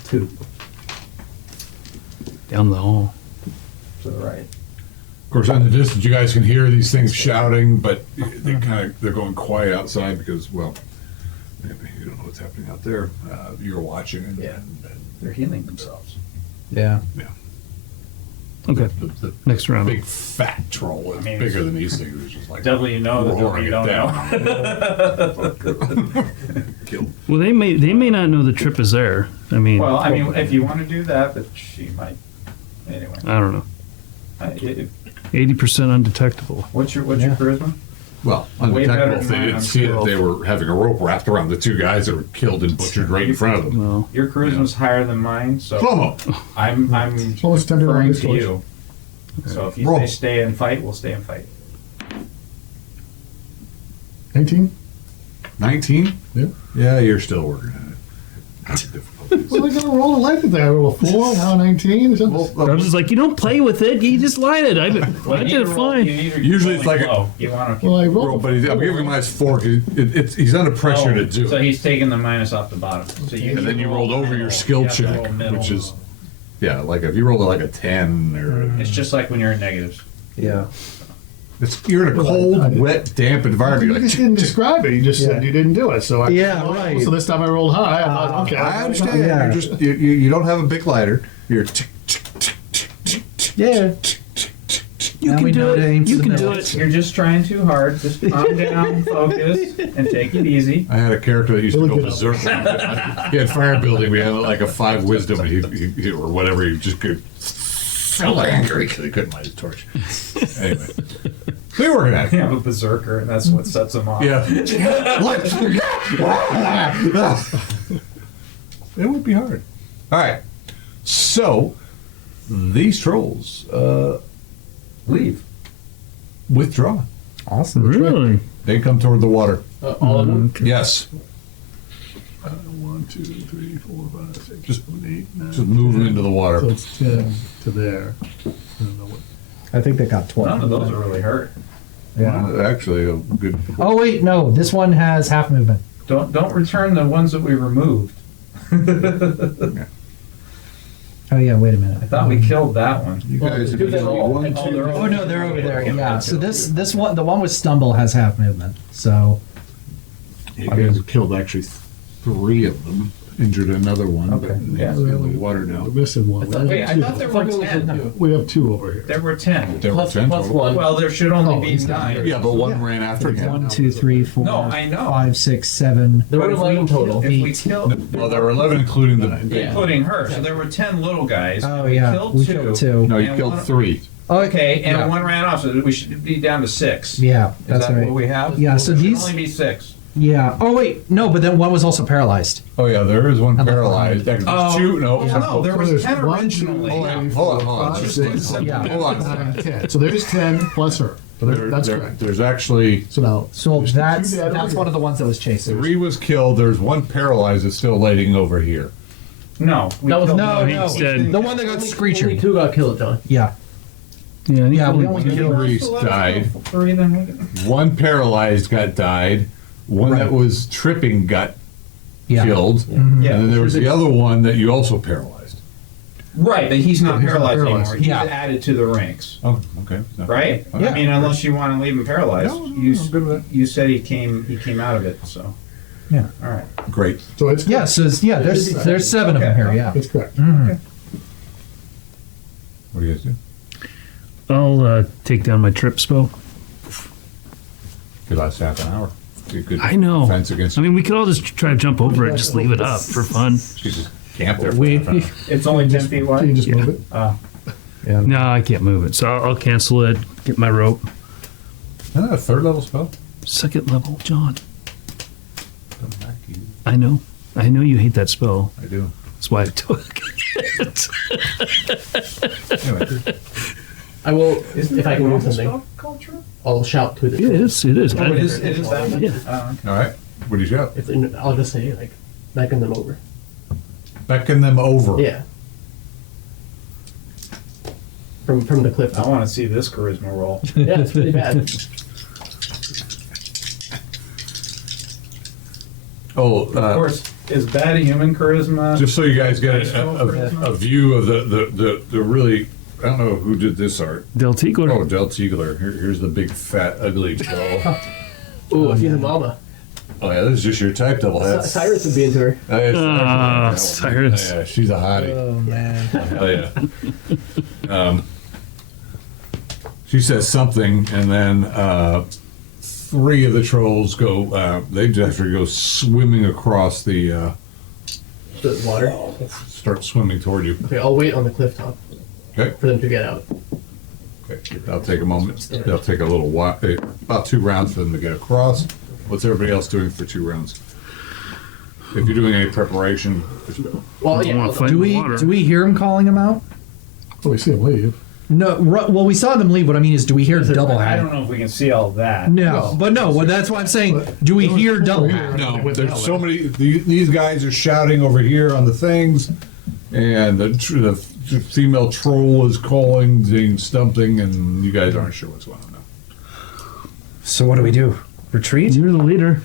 2. Down the hall. To the right. Of course, in the distance, you guys can hear these things shouting, but they're going quiet outside because, well, you don't know what's happening out there. You're watching, and, Yeah. and They're healing themselves. Yeah. Okay, the next round. big fat troll is I mean, bigger than these things. It's just like Devil you know, the devil roaring you it don't down. know. Killed. Well, they may not know the trip is there. I mean, Well, I mean, if you want to do that, but she might. Anyway. I don't know. 80% undetectable. What's your Yeah. charisma? Well, Way better undetectable. than They mine, didn't I'm see sure. that they were having a rope wrapped around the two guys that were killed and butchered right in front of them. Well, Your charisma's higher than mine, so Slow-mo. I'm Almost 10 to referring 9 to torch. you. So if you Roll. say stay and fight, we'll stay and fight. 19? 19? Yeah. Yeah, you're still working on it. Well, I got to roll a light with that. I roll a 4, now 19. Is that I was just like, you don't play with it. You just light it. I did fine. Usually it's like a- you want to. well, I rolled But I'm giving him -4 because he's under pressure to do So it. he's taking the minus off the bottom. So you And then you rolled over your middle. skill You have to check, roll middle. which is, yeah, like if you roll like a 10 or. It's just like when you're in negatives. Yeah. You're in a Well, cold, I- wet, damp environment. You You're just like, didn't describe it. You just said Yeah. you didn't do it. So I, Yeah, oh, right. So this time I rolled high. I'm like, okay. I understand. Yeah. You're just you don't have a big lighter. You're Yeah. You Now can we do know to aim it. to You the can do middle. it. You're just trying too hard. Just calm down, focus, and take it easy. I had a character that used to Really go good. berserk. He had fire building. We had like a 5 wisdom, and he or whatever. He just could so angry because he couldn't light his torch. Anyway, we were working at You it. have a berserker, and that's what sets him off. Yeah. It would be hard. All right. So these trolls Leave. withdraw. Awesome. Really? They come toward the water. All of them? Yes. 1, 2, 3, 4, 5, 6, Just- 7, 8, 9. Just move them into the So water. it's 10 to there. I don't know what. I think they got 12. None of those are really hurt. Yeah. Actually, a good. Oh wait, no. This one has half movement. Don't return the ones that we removed. Oh yeah. Wait a minute. I thought we killed that one. You guys do that all. one, Oh, two, they're Oh no, they're over there. Yeah. So this one, the one with stumble has half movement. So You guys killed actually 3 of them, injured another one, but Okay. yeah, in the water now. We're missing one. Wait, I thought there were 10. We have 2 over here. There were 10. There were Plus, 10 plus total. one. Well, there should only Oh, be he's got 9. Yeah, but one ran after him. 1, 2, 3, 4, No, I know. 5, 6, 7. There were But if we 11 total. If we Eight. killed, Well, there were 11, including the Yeah. including her, so there were 10 little guys. Oh We yeah, killed we 2. killed 2. No, you And killed one- 3. Okay, and Yeah. one ran off, so we should be down to 6. Yeah, Is that's that right. what we have? Yeah, so There should these- only be 6. Yeah. Oh wait, no, but then one was also paralyzed. Oh yeah, there is one How about paralyzed. There's 2. No, no, there was there's 10 1, 2, originally. hold on, hold on. five, Just six, Yeah. hold on. 10. So there's 10 plus her. So that's correct. There's actually So now, So there's that's 2 dead over that's here. one of the ones that was chasing. 3 was killed. There's 1 paralyzed that's still laying over here. No, we That was- killed No, one. no, he's dead. the one that got Only screeching. 2 got killed, John. Yeah. Yeah, I think Yeah, we only only two. killed- 3 So let's died. go 3 then. We can- 1 paralyzed died. 1 that Right. was tripping got Yeah. killed. Yeah. And then there was the other one that you also paralyzed. Right, but he's not He's not paralyzed paralyzed. anymore. He's Yeah. added to the ranks. Oh, okay. Right? Yeah. I mean, unless you want to leave him paralyzed. No, you, I'm good with that. you said he came out of it, so. Yeah. All right. Great. So it's Yeah. So yeah, there's 7 of them here. Yeah. That's correct. What do you guys do? I'll take down my trip spell. Could last half an hour. Be a good I know. defense against. I mean, we could all just try to jump over it, just leave it up for fun. You just camp there for We- half an hour. It's only 10 feet Can you wide. just move it? No, I can't move it, so I'll cancel it. Get my rope. Isn't that a 3rd level spell? 2nd level, John. Doesn't matter to you. I know. I know you hate that spell. I do. That's why I took it. Anyway, I will, if I can do something, I'll shout to the It is. It is. Oh, it is that one? Yeah. all right. What do you shout? If, I'll just say, like, beckon them over. Beckon them over. Yeah. From the cliff I top. want to see this charisma roll. Yeah, it's really bad. Oh, Of course, is bad human charisma? just so you guys get Spell charisma? a view of the really, I don't know who did this art. Del Tigler. Oh, Del Tiegler. Here's the big, fat, ugly troll. Ooh, she's a mama. Oh, yeah, this is just your type double head. Cyrus would be into her. Cyrus. Yeah, she's a hottie. Oh man. Hell yeah. She says something, and then 3 of the trolls go. They just go swimming across the. The water. Start swimming toward you. Okay, I'll wait on the cliff top Okay. for them to get out. Okay. That'll take a moment. That'll take a little while. About 2 rounds for them to get across. What's everybody else doing for 2 rounds? If you're doing any preparation, Well, I yeah. wanna I'll- fight. Do we Water. do we hear him calling him out? Oh, we see him leave. No. Well, we saw them leave. What I mean is, do we hear double I don't hat? know if we can see all that. No, but no. Well, that's why I'm saying. Do we hear double hat? no, there's so many. These guys are shouting over here on the things, and the female troll is calling, saying something, and you guys aren't sure what's going on now. So what do we do? Retreat? You're the leader.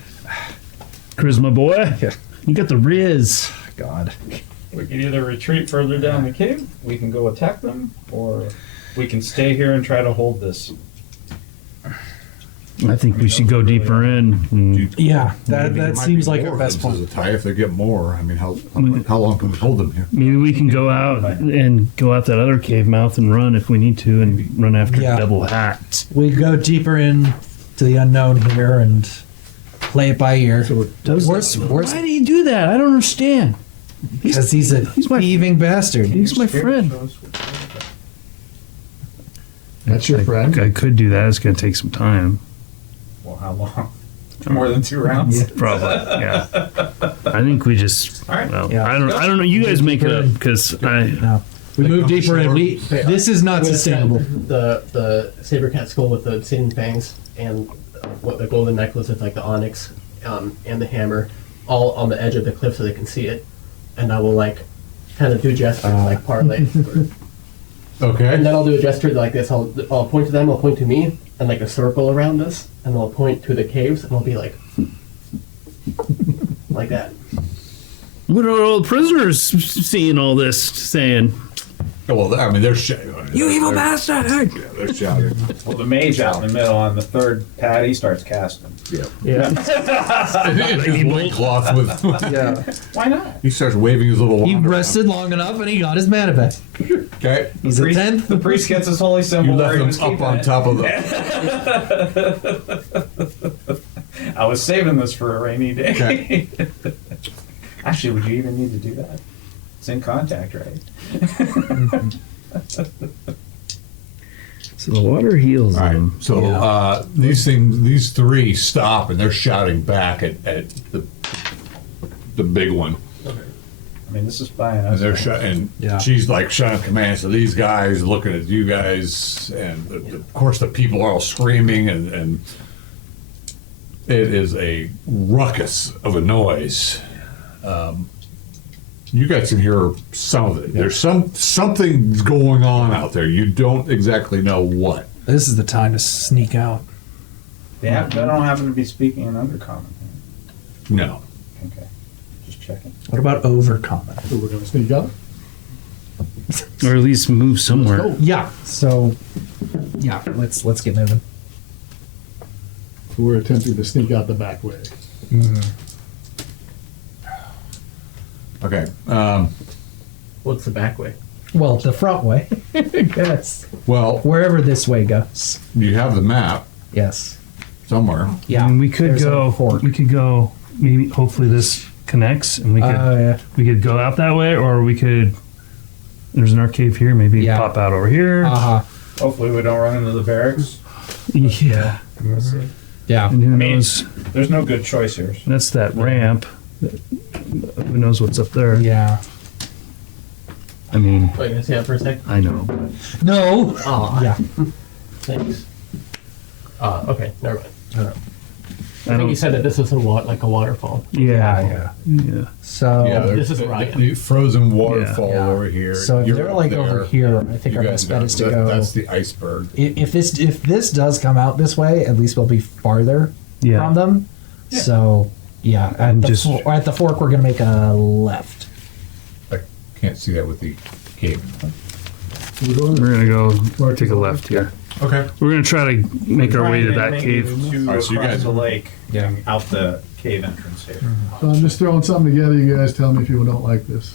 Charisma boy. Yeah. You got the Riz. God. We can either retreat further down the cave, we can go attack them, or we can stay here and try to hold this. I think we should go deeper in. And Yeah, Maybe there that might seems be like more our of best them plan. as a tie if they get more. I mean, how long can we hold them here? maybe we can go out and go out that other cave mouth and run if we need to, and run after Yeah. double hat. We go deeper in to the unknown here and play it by ear. Worst, Why do you do that? I don't understand. because he's a my- thieving bastard. He's my friend. That's your friend. I could do that. It's going to take some time. Well, how long? More than 2 rounds? Probably. Yeah. I think we just. All right. Well, Yeah. I don't know. You guys make it up because I. No, we move deeper in. This is not I'm gonna sustainable. send the saber cat skull with the hidden fangs and what the golden necklace with like the onyx and the hammer all on the edge of the cliff so they can see it, and I will like kind of do gestures like parlay. Okay. And then I'll do a gesture like this. I'll point to them. I'll point to me, and like a circle around us, and I'll point to the caves, and I'll be like, like that. What are all the prisoners seeing all this saying? Well, I mean, they're You evil bastard! Yeah, they're shouting. Well, the mage out in the middle on the third pad, he starts casting. Yeah. His loincloth with. Yeah. Why not? He starts waving his little. He wand rested long enough and he got his mana back. around. Okay. He's a 10th. The priest gets his holy symbol. You where left he him was up keeping on it. top of the. I was saving this for a rainy day. Okay. Actually, would you even need to do that? It's in contact, right? So the water heals All right. them. So these three stop and they're shouting back at the big one. I mean, this is buying And us. they're shouting. Yeah. She's like shouting commands to these guys, looking at you guys, and of course the people are all screaming, and it is a ruckus of a noise. You guys can hear some of it. There's something going on out there. You don't exactly know what. This is the time to sneak out. They don't happen to be speaking in undercommon. No. Okay, just checking. What about overcommon? So we're gonna sneak up. Or at least move somewhere. Let's go. Yeah. So, yeah, let's get moving. So we're attempting to sneak out the back way. Okay. What's the back way? Well, the front way. Yes. Well, Wherever this way goes. you have the map Yes. somewhere. Yeah. I mean, we could There's a go. fork. We could go. Maybe. Hopefully, this connects, and we could. Yeah. We could go out that way, or we could. There's an arcade here. Maybe Yeah. pop out over here. Hopefully, we don't run into the barracks. Yeah. Let's see. Yeah. And who I mean- knows? There's no good choice here. That's that ramp. Who knows what's up there? Yeah. I mean, Wait, can I see that for a sec? I know. No. Yeah. Thanks. Okay, never mind. I I think you don't. said that this was like a waterfall. Yeah. Yeah. So. Yeah, This is right. the frozen waterfall Yeah. over here. So if You're they're up like there. over here, I think You our guys best bet know, is to that- go. That's the iceberg. If this does come out this way, at least we'll be farther Yeah. from them. So yeah, And just- at the fork, we're gonna make a left. I can't see that with the cave. So we're going We're gonna go take a left here. Okay. We're gonna try to make our way to that cave. All right, so you guys- the lake, Yeah. out the cave entrance here. So I'm just throwing something together. You guys tell me if you don't like this.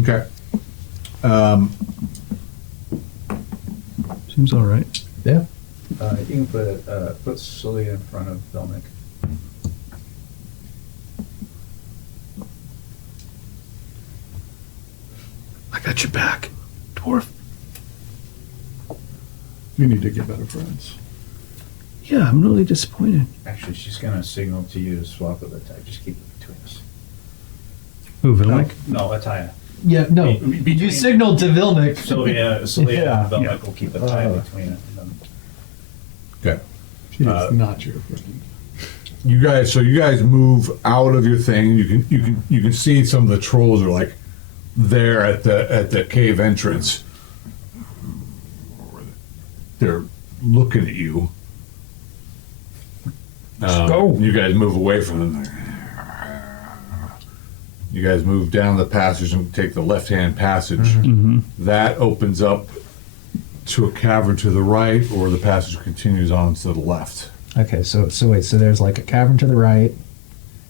Okay. Seems all right. Yeah. You can put Celia in front of Velmic. I got your back, dwarf. You need to get better friends. Yeah, I'm really disappointed. Actually, she's gonna signal to you to swap with Ataya. Just keep it between us. Who, Vilnick? No, Ataya. Yeah. No. Between- You signaled to Vilnick. Celia Yeah. and Velmic will keep Ataya between it. And then Okay. She is not your friend. You guys move out of your thing. You can see some of the trolls are like there at the cave entrance. They're looking at you. go. You guys move away from them. You guys move down the passage and take the left-hand passage. Mm-hmm. That opens up to a cavern to the right, or the passage continues on to the left. Okay. So wait. So there's like a cavern to the right,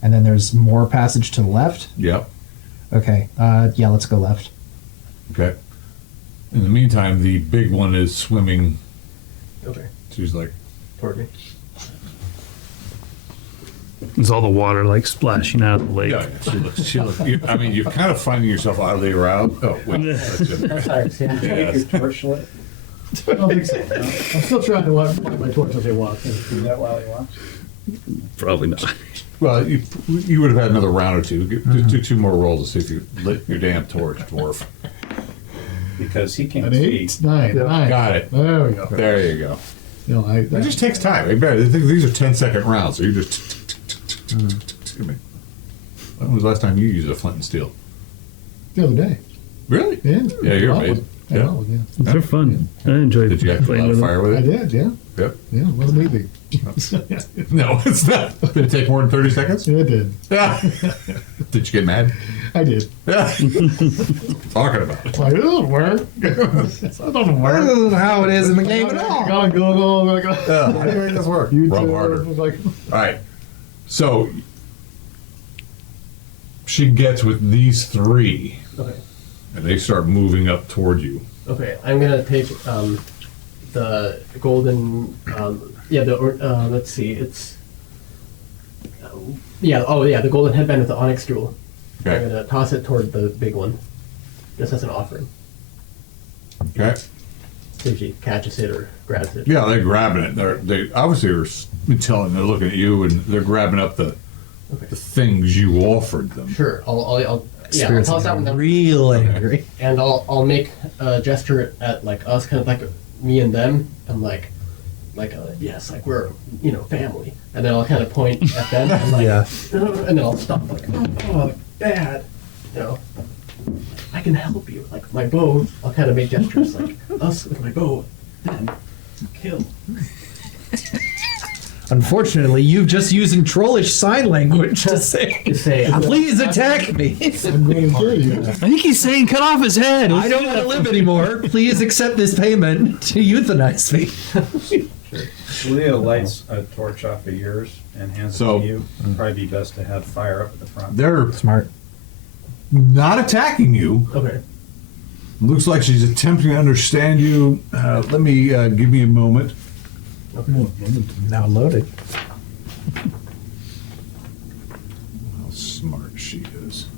and then there's more passage to the left. Yep. Okay. Yeah. Let's go left. Okay. In the meantime, the big one is swimming. Okay, She's like, toward me. Is all the water like splashing out of the lake? yeah, she looks. I mean, you're kind of finding yourself oddly around. Oh, wait. That's it. Sorry, yeah. Yeah, Your torch lit? I don't think so. No. I'm still trying to watch my torch as they walk. Do that while you watch? Probably not. Well, you would have had another round or two. Just do two more rolls to see if you lit your damn torch, dwarf. Because he can't An see. 8, 9, 9. Got it. There we go. There you go. You know, It just takes time. These are 10-second rounds, so you just. I mean, when was the last time you used a flint and steel? the other day. Really? Yeah. Yeah, you're Awesome. amazing. I know, yeah. They're fun. I enjoyed Did you have to playing light a with them. fire with I it? did, yeah. Yep. Yeah, it wasn't easy. No, it's not. Did it take more than 30 seconds? Yeah, I did. Yeah. Did you get mad? I did. Yeah. Talking about it. Like, it doesn't work. That doesn't That work. isn't how it is in the game at all. Gotta go. Yeah. How do you make this work? You Rub two, harder. like, All right. So she gets with these three, Okay. and they start moving up toward you. Okay, I'm gonna take the golden. Let's see, it's. The golden headband with the onyx jewel. Okay. I'm gonna toss it toward the big one, just as an offering. Okay. See if she catches it or grabs it. Yeah, they're grabbing it. They obviously are telling. They're looking at you, and they're grabbing up the things you offered them. Sure, I'll Spirits toss that one are down, real angry. and I'll make a gesture at like us, kind of like me and them, and like yes, like we're family, and then I'll kind of point at them, and like, Yeah. and then I'll stop like, oh, Dad, I can help you, like my bow. I'll kind of make gestures like us with my bow, then kill. Unfortunately, you've just using trollish sign language to say, please attack me. I'm going to kill you. I think he's saying cut off his head. I don't want to live anymore. Please accept this payment to euthanize me. Leo lights a torch off of yours and hands it So- to you. It'd probably be best to have fire up at the front. They're Smart. not attacking you. Okay. Looks like she's attempting to understand you. Let me give me a moment. Now loaded. How smart she is.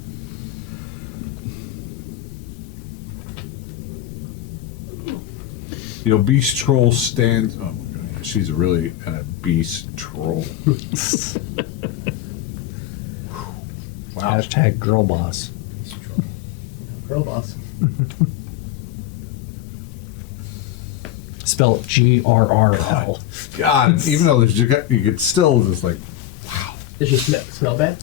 Beast troll stands. Oh my god, she's really a beast troll. Wow. Hashtag girl boss. Girl boss. Spelled GRRL. God, even though you could still just like, Does she smell bad?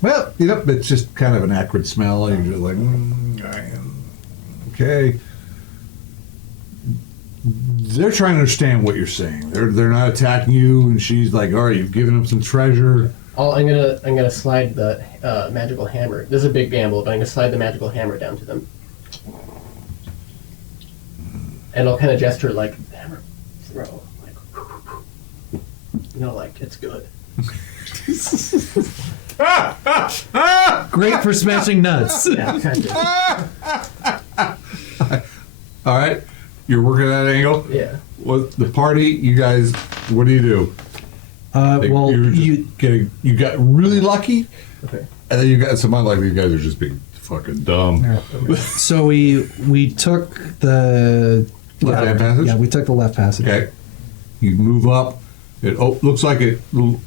well, it's just kind of an acrid smell. You're just like, okay. They're trying to understand what you're saying. They're not attacking you, and she's like, all right, you've given them some treasure. I'm gonna slide the magical hammer. This is a big gamble, but I'm gonna slide the magical hammer down to them, and I'll kind of gesture like hammer throw, like it's good. Great for smashing nuts. Yeah, kind of. All right, you're working that angle. Yeah. What the party? You guys, what do you do? Well, you got really lucky, Okay. and then you got some unlucky. You guys are just being fucking dumb. so we took the Left-hand passage? Yeah, we took the left passage. Okay, you move up. It looks like a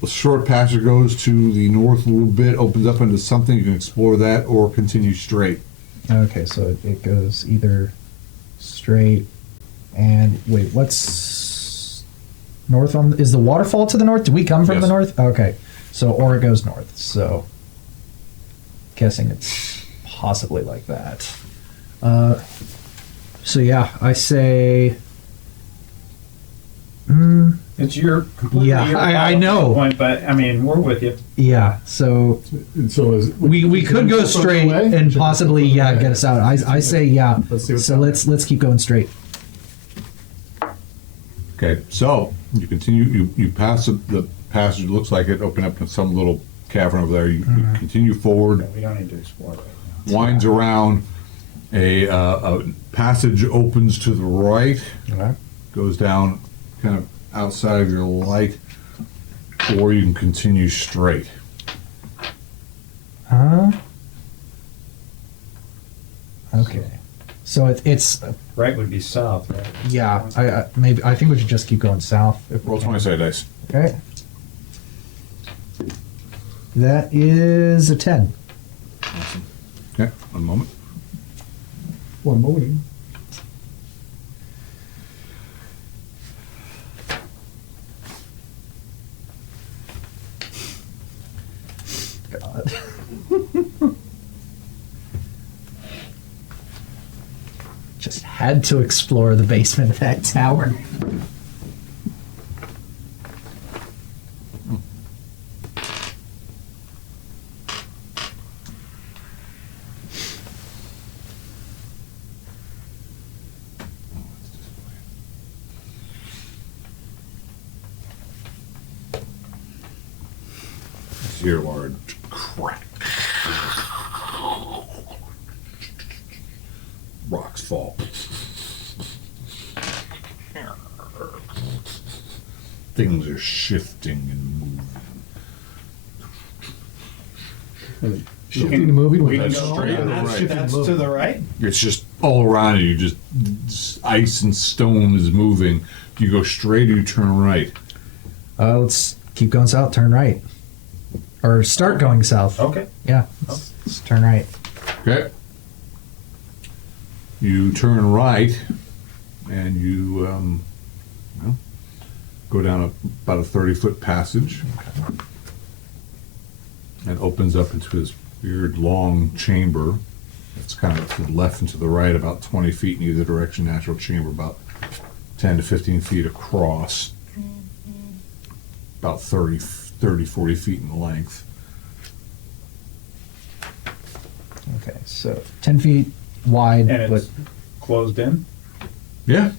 short passage goes to the north a little bit, opens up into something. You can explore that or continue straight. Okay, so it goes either straight and wait, what's north on? Is the waterfall to the north? Did we come from Yes. the north? Okay, so or it goes north. So guessing it's possibly like that. So yeah, I say. It's your completely Yeah, your I call know. point, but I mean we're with you. Yeah, so we could go straight and possibly get us out. I say yeah. Let's see what's So let's keep going straight. Okay, so you continue. You pass the passage. Looks like it opened up in some little cavern over there. You continue forward. We don't need to explore right now. Winds around. A passage opens to the right. Goes down kind of outside of your light, or you can continue straight. Okay. So it's Right would be south, right? yeah. I think we should just keep going south. If we Roll can. 20 sided dice. Okay. That is a 10. Okay, one moment. One moment. God. Just had to explore the basement of that tower. Here, large crack. Rocks fall. Things are shifting and moving. Shifting and moving. We with go, straight and that's, right. that's to the right? It's just all around you. Just ice and stone is moving. You go straight or you turn right. Let's keep going south, turn right. Or start going south. Okay. Yeah, let's turn right. Okay. You turn right, and you well, go down about a 30-foot passage, and opens up into this weird long chamber. It's kind of to the left and to the right, about 20 feet in either direction. Natural chamber, about 10 to 15 feet across, about 30, 40 feet in length. Okay, so 10 feet wide. And it's with, closed in? Yeah.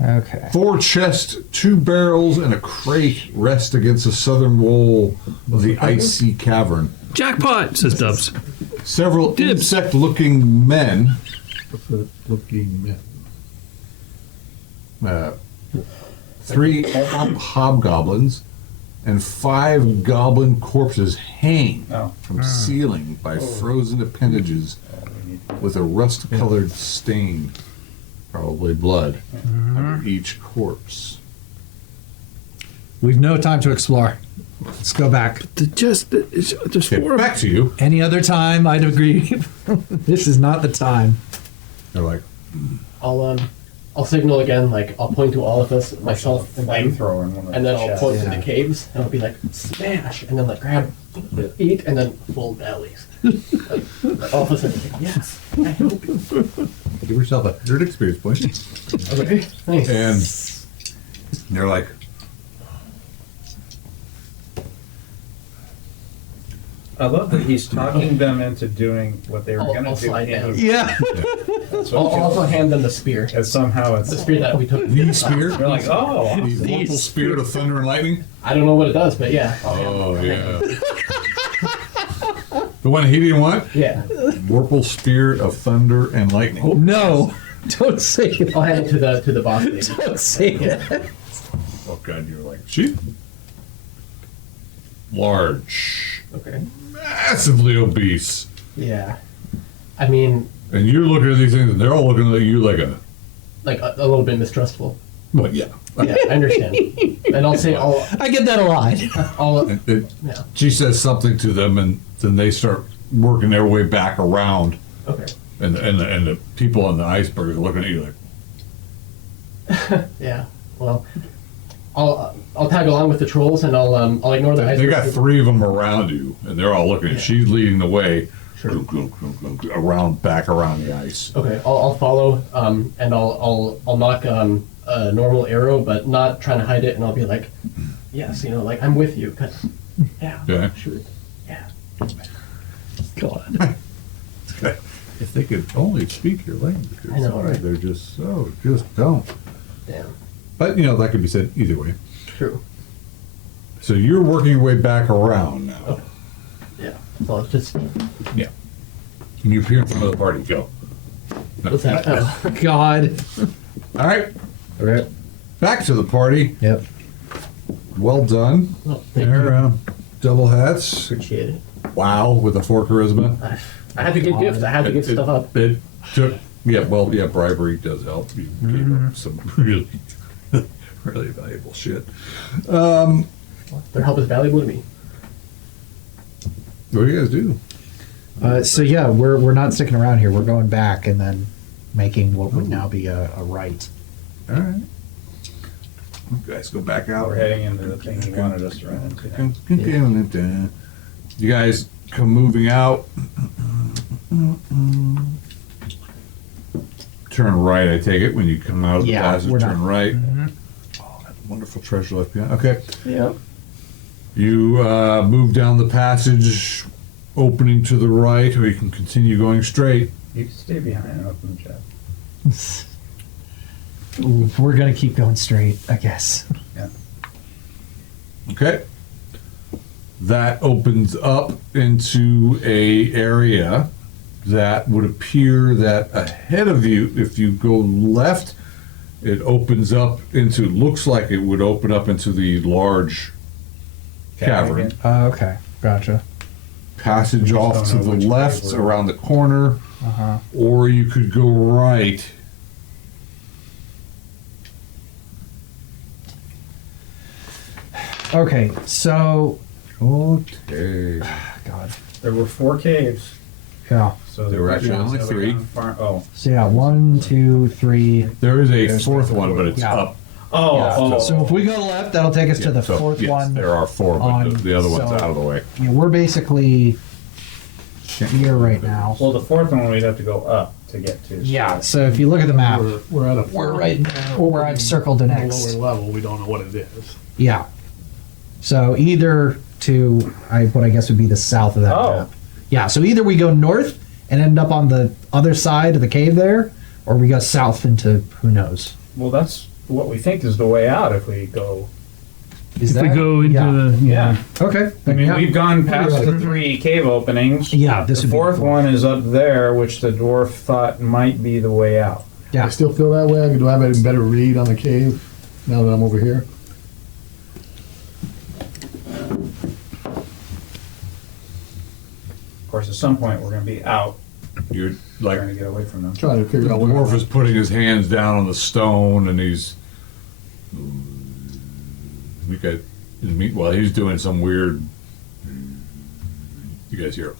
okay. 4 chests, 2 barrels, and a crate rest against the southern wall of the icy cavern. Jackpot, says Dubs. Several Dibs. insect-looking men, looking men. 3 hobgoblins, and 5 goblin corpses hang Oh. from ceiling by frozen appendages with a rust-colored stain, probably blood, under each corpse. We've no time to explore. Let's go back. There's Okay, 4 back to you. Any other time, I'd agree. This is not the time. They're like, I'll signal again, like I'll point to all of us, myself and them, Flamethrower in one of and then the I'll chests. point to Yeah. the caves, and I'll be like, smash, and then like grab, eat, and then full bellies. Like, all of a sudden, like, yes, I help you. give yourself a 100 experience point. Okay, nice. And they're like, I love that he's talking them into doing what they were going I'll to do. slide down. Yeah. That's I'll what also hand them the spear. and somehow The it's. spear that we took. the spear? They're like, oh, The vorpal spirit of thunder and lightning? I don't know what it does, but yeah. Oh, yeah. The one he didn't want? Yeah. Vorpal spirit of thunder and lightning. No. Don't say it. I'll hand it to the boss lady. Don't say it. Oh, God, you're like, she? Large. Okay. Massively obese. Yeah. I mean, And you're looking at these things, and they're all looking at you like a little bit mistrustful. well, yeah. Yeah, I understand. And I'll say, I get that a lot. yeah. She says something to them, and then they start working their way back around, Okay. and the people on the iceberg are looking at you like, Yeah. Well, I'll tag along with the trolls, and I'll ignore the they iceberg. got 3 of them around you, and they're all looking at you. Yeah. She's leading the way Sure. back around the ice. Okay, I'll follow, and I'll knock a normal arrow, but not trying to hide it, and I'll be like, yes, like I'm with you. 'Cause- yeah. Okay. Sure. Yeah. God. If they could only speak your language, I know, right? They're just don't. Damn. But that could be said either way. True. So you're working your way back around now. Okay. Yeah. So it's just Yeah. And you appear in front of the party. Go. what's that? Oh. God. All right. All right. Back to the party. Yep. Well done. Well, thank There, you. double hats. Appreciate it. Wow, with a 4 charisma. I had to give gifts. I had to give stuff up. It took. Yeah, bribery does help. You gave up some really, really valuable shit. Their help is valuable to me. What do you guys do? So yeah, we're not sticking around here. We're going back and then making what would now be a right. All right. You guys go back out. we're heading into the thing he wanted us to run into. You guys come moving out. turn right, I take it, when you come out of the Yeah, passage, we're turn not- right. Oh, that wonderful treasure left behind. Okay. Yep. You move down the passage, opening to the right, or you can continue going straight. You can stay behind and open the chat. Ooh, we're gonna keep going straight, I guess. Okay. That opens up into a area that would appear that ahead of you, if you go left, it opens up into, looks like it would open up into the large cavern. Okay, gotcha. Passage We just off don't to know the which way left we're- around the corner, Uh-huh. or you could go right. Okay, so Okay. God. There were 4 caves. Yeah. So There were actually only have 3. gone far- So yeah, 1, 2, 3. There is a There's fourth the one, but it's yeah. up. Oh, So if we go left, that'll take us to the So, fourth yes, one. there are 4, but on- the other one's so- out of the way. Yeah, we're basically here right now. well, the 4th one we'd have to go up to get to. Yeah. So if you look at the map, We're at a. we're right now where I've circled the next. Lower level, we don't know what it is. Yeah. So either to what I guess would be the south of that Oh. map. Yeah. So either we go north and end up on the other side of the cave there, or we go south into who knows. Well, that's what we think is the way out if we go. Is If we go into yeah. the Yeah. Okay. I then mean, yeah. we've gone past the 3 cave openings. Yeah, this The would be 4th one is up there, which the dwarf thought might be the way out. Yeah. I still feel that way. Do I have a better read on the cave now that I'm over here? Of course, at some point we're going to be out, You're like, trying to get away from them. Trying to figure the out where. dwarf is putting his hands down on the stone, and he's. You guys, while he's doing some weird. You guys hear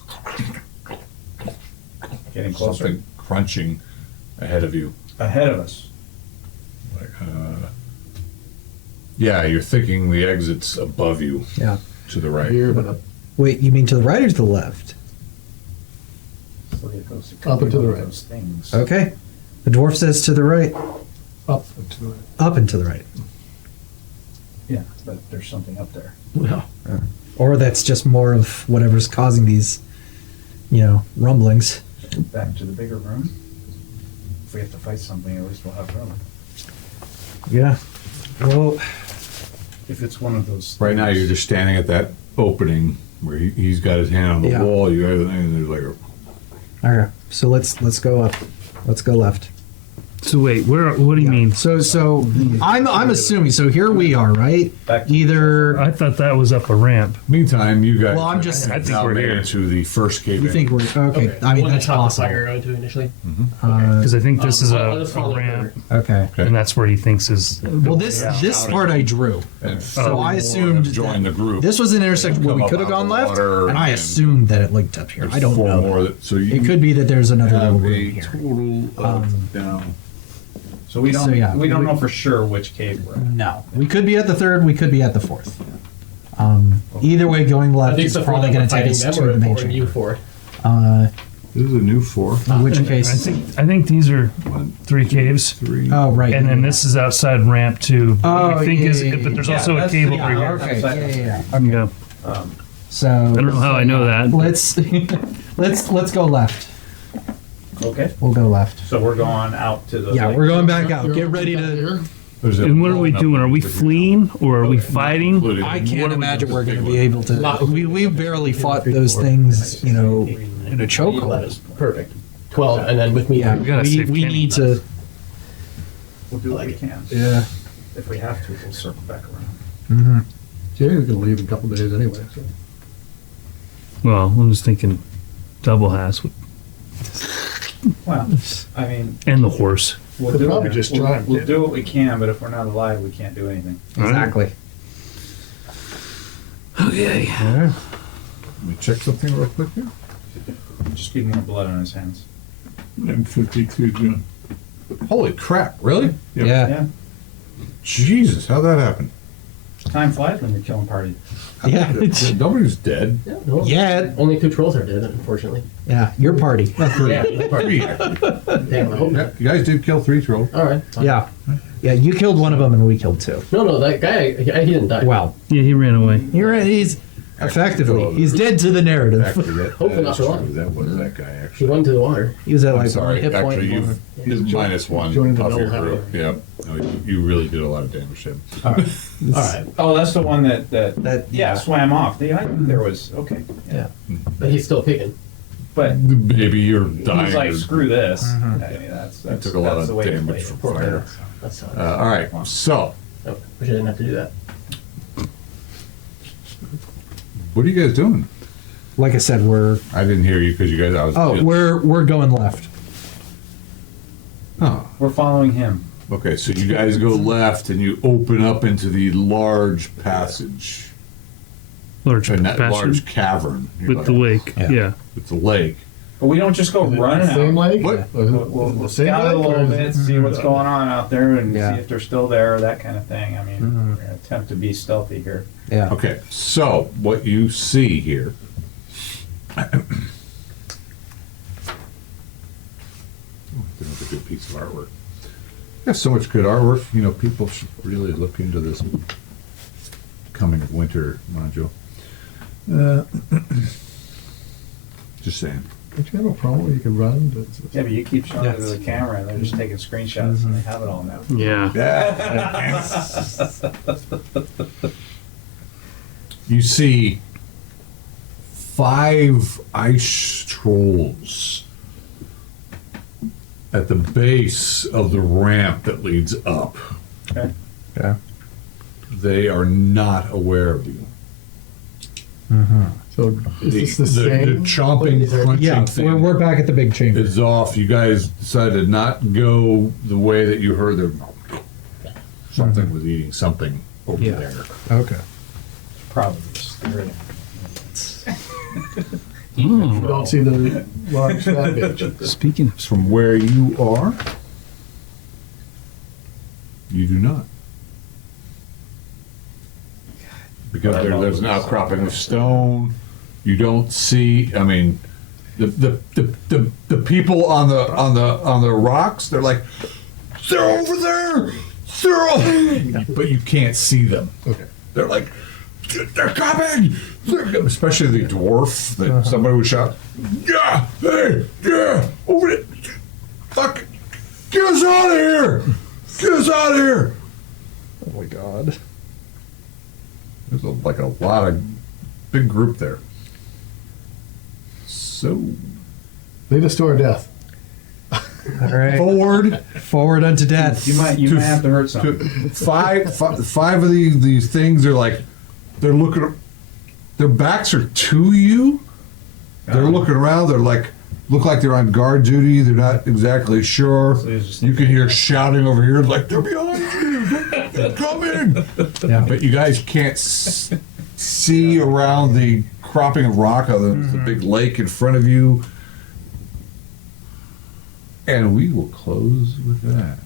Getting closer. something crunching ahead of you. Ahead of us. Like, yeah, you're thinking the exit's above you Yeah. to the right. Here, but Wait, you mean to the right or to the left? So it goes Up and to the right. Those things. Okay. The dwarf says to the right, up and to the right. up and to the right. Yeah, but there's something up there. Or that's just more of whatever's causing these, rumblings. Back to the bigger room. If we have to fight something, at least we'll have room. Yeah. Well, If it's one of those. Right now, you're just standing at that opening where he's got his hand on the Yeah. wall. You got and there's like okay. So let's go up. Let's go left. So wait, what do you mean? So I'm assuming. So here we are, right? Back to- Either I thought that was up a ramp. Meantime, you guys. Well, I'm just- I think now we're made here. it to the first cave. you think we're okay. I mean We'll that's just hop the possible. fire into initially. Because I think this is I'll a just follow ramp, Okay. and that's where he thinks is. Well, this part I drew. And So I assumed join the group. This was an intersection where we Come could have up out gone of the left, water and I and- assumed that it linked up here. There's I don't 4 know. more. So you It could be that there's another little have room a here. total of down. So we don't. So, yeah. We don't know for sure which cave we're in. No, we could be at the third. We could be at the fourth. Either way, going I left think is so. probably going to take us to the main you chamber. for. This is a new 4. In which I case, think these are 3 caves, 3. oh right, and then this is outside ramp 2. Oh, I think yeah, is, yeah, but there's yeah. also a That's- cave yeah, over here. Okay, yeah. Yeah. So I don't know how I know that. let's let's go left. Okay. We'll go left. So we're going out to the. Yeah, lake. we're going back out. Get ready to. Here. And what are we doing? Are we fleeing or are we fighting? I can't imagine we're going to be able to. We barely fought those things, in a chokehold. Perfect. 12, and then with me. Yeah, We gotta save we Kenny. need to. We'll do what we can. Yeah. If we have to, we'll circle back around. Mm-hmm. Jerry's gonna leave in a couple days anyway. So. Well, I'm just thinking double has Well, I mean, and the horse. we'll Could do probably it. just We'll, try and we'll get- do what we can, but if we're not alive, we can't do anything. Exactly. Okay. Let me check something real quick here. Just need more blood on his hands. M52, Jim. Holy crap! Really? Yeah. Yeah. Jesus, how'd that happen? Time flies when you're killing parties. Yeah. Nobody's dead. Yeah, no, Yeah. Only 2 trolls are dead, unfortunately. Yeah, your party. Yeah. Three. Damn, I hope Yeah, not. you guys did kill 3 trolls. All right. fine. Yeah. Yeah, you killed one of them and we killed 2. No, that guy, he didn't die. Well, Yeah, he ran away. he's effectively, he's dead to the narrative. Actually, Hopefully not for long. That was that guy, He actually. went to the water. He was at I'm like sorry. 1 hit point. Actually, you've -1 joining the off your null group. Yep. No, you really did a lot of damage to him. All right. Oh, that's the one that That- yeah, swam off. I knew there was okay. Yeah. But he's still kicking. But Maybe you're dying. he's like, or- screw this. I mean, that's took a lot that's of the way to damage play it. from Poor fire. guy. That sucks. All right. So, Oh, wish I didn't have to do that. what are you guys doing? Like I said, I didn't hear you because you guys. I was. we're going left. Oh. We're following him. Okay, so you guys go left and you open up into the large passage. Large And that passage large cavern. You're with the like, lake. Yeah. Yeah. With the lake. But we don't just go running Same out. lake? What? We'll Same scout it a lake, or little is bit, it- see what's going on out there, and Yeah. see if they're still there, that kind of thing. I mean, we're gonna attempt to be stealthy here. Yeah. Okay, so what you see here. Another good piece of artwork. There's so much good artwork. You know, people should really look into this coming winter module. Just saying. Don't you have a promo you can run? That's- Yeah, but you keep showing it to the camera, and they're just taking screenshots, and they have it all now. Yeah. You see 5 ice trolls at the base of the ramp that leads up. Okay. Yeah. They are not aware of you. So is this the the same? chomping, crunching Yeah, thing we're back at the big chamber. is off. You guys decided not to go the way that you heard them. Something was eating something over Yeah. there. Okay. Probably just You don't see the large fat bitch. Speaking of From where you are, you do not. Because there's an outcropping of stone. You don't see. I mean, the people on the rocks. They're like, they're over there. But you can't see them. Okay. They're like, they're coming. Especially the dwarf that somebody would shout, yeah, hey, yeah, over it. Fuck, get us out of here. Get us out of here. Oh my god. There's like a lot of big group there. So Lead us to our death. All right. Forward unto death. You might have to hurt something. five of these things are like, they're looking, their backs are to you. They're looking around. They're like, look like they're on guard duty. They're not exactly sure. So it's just- You can hear shouting over here, like, they're behind you. They're coming. Yeah. But you guys can't see around the cropping of rock of the big lake in front of you. And we will close with that.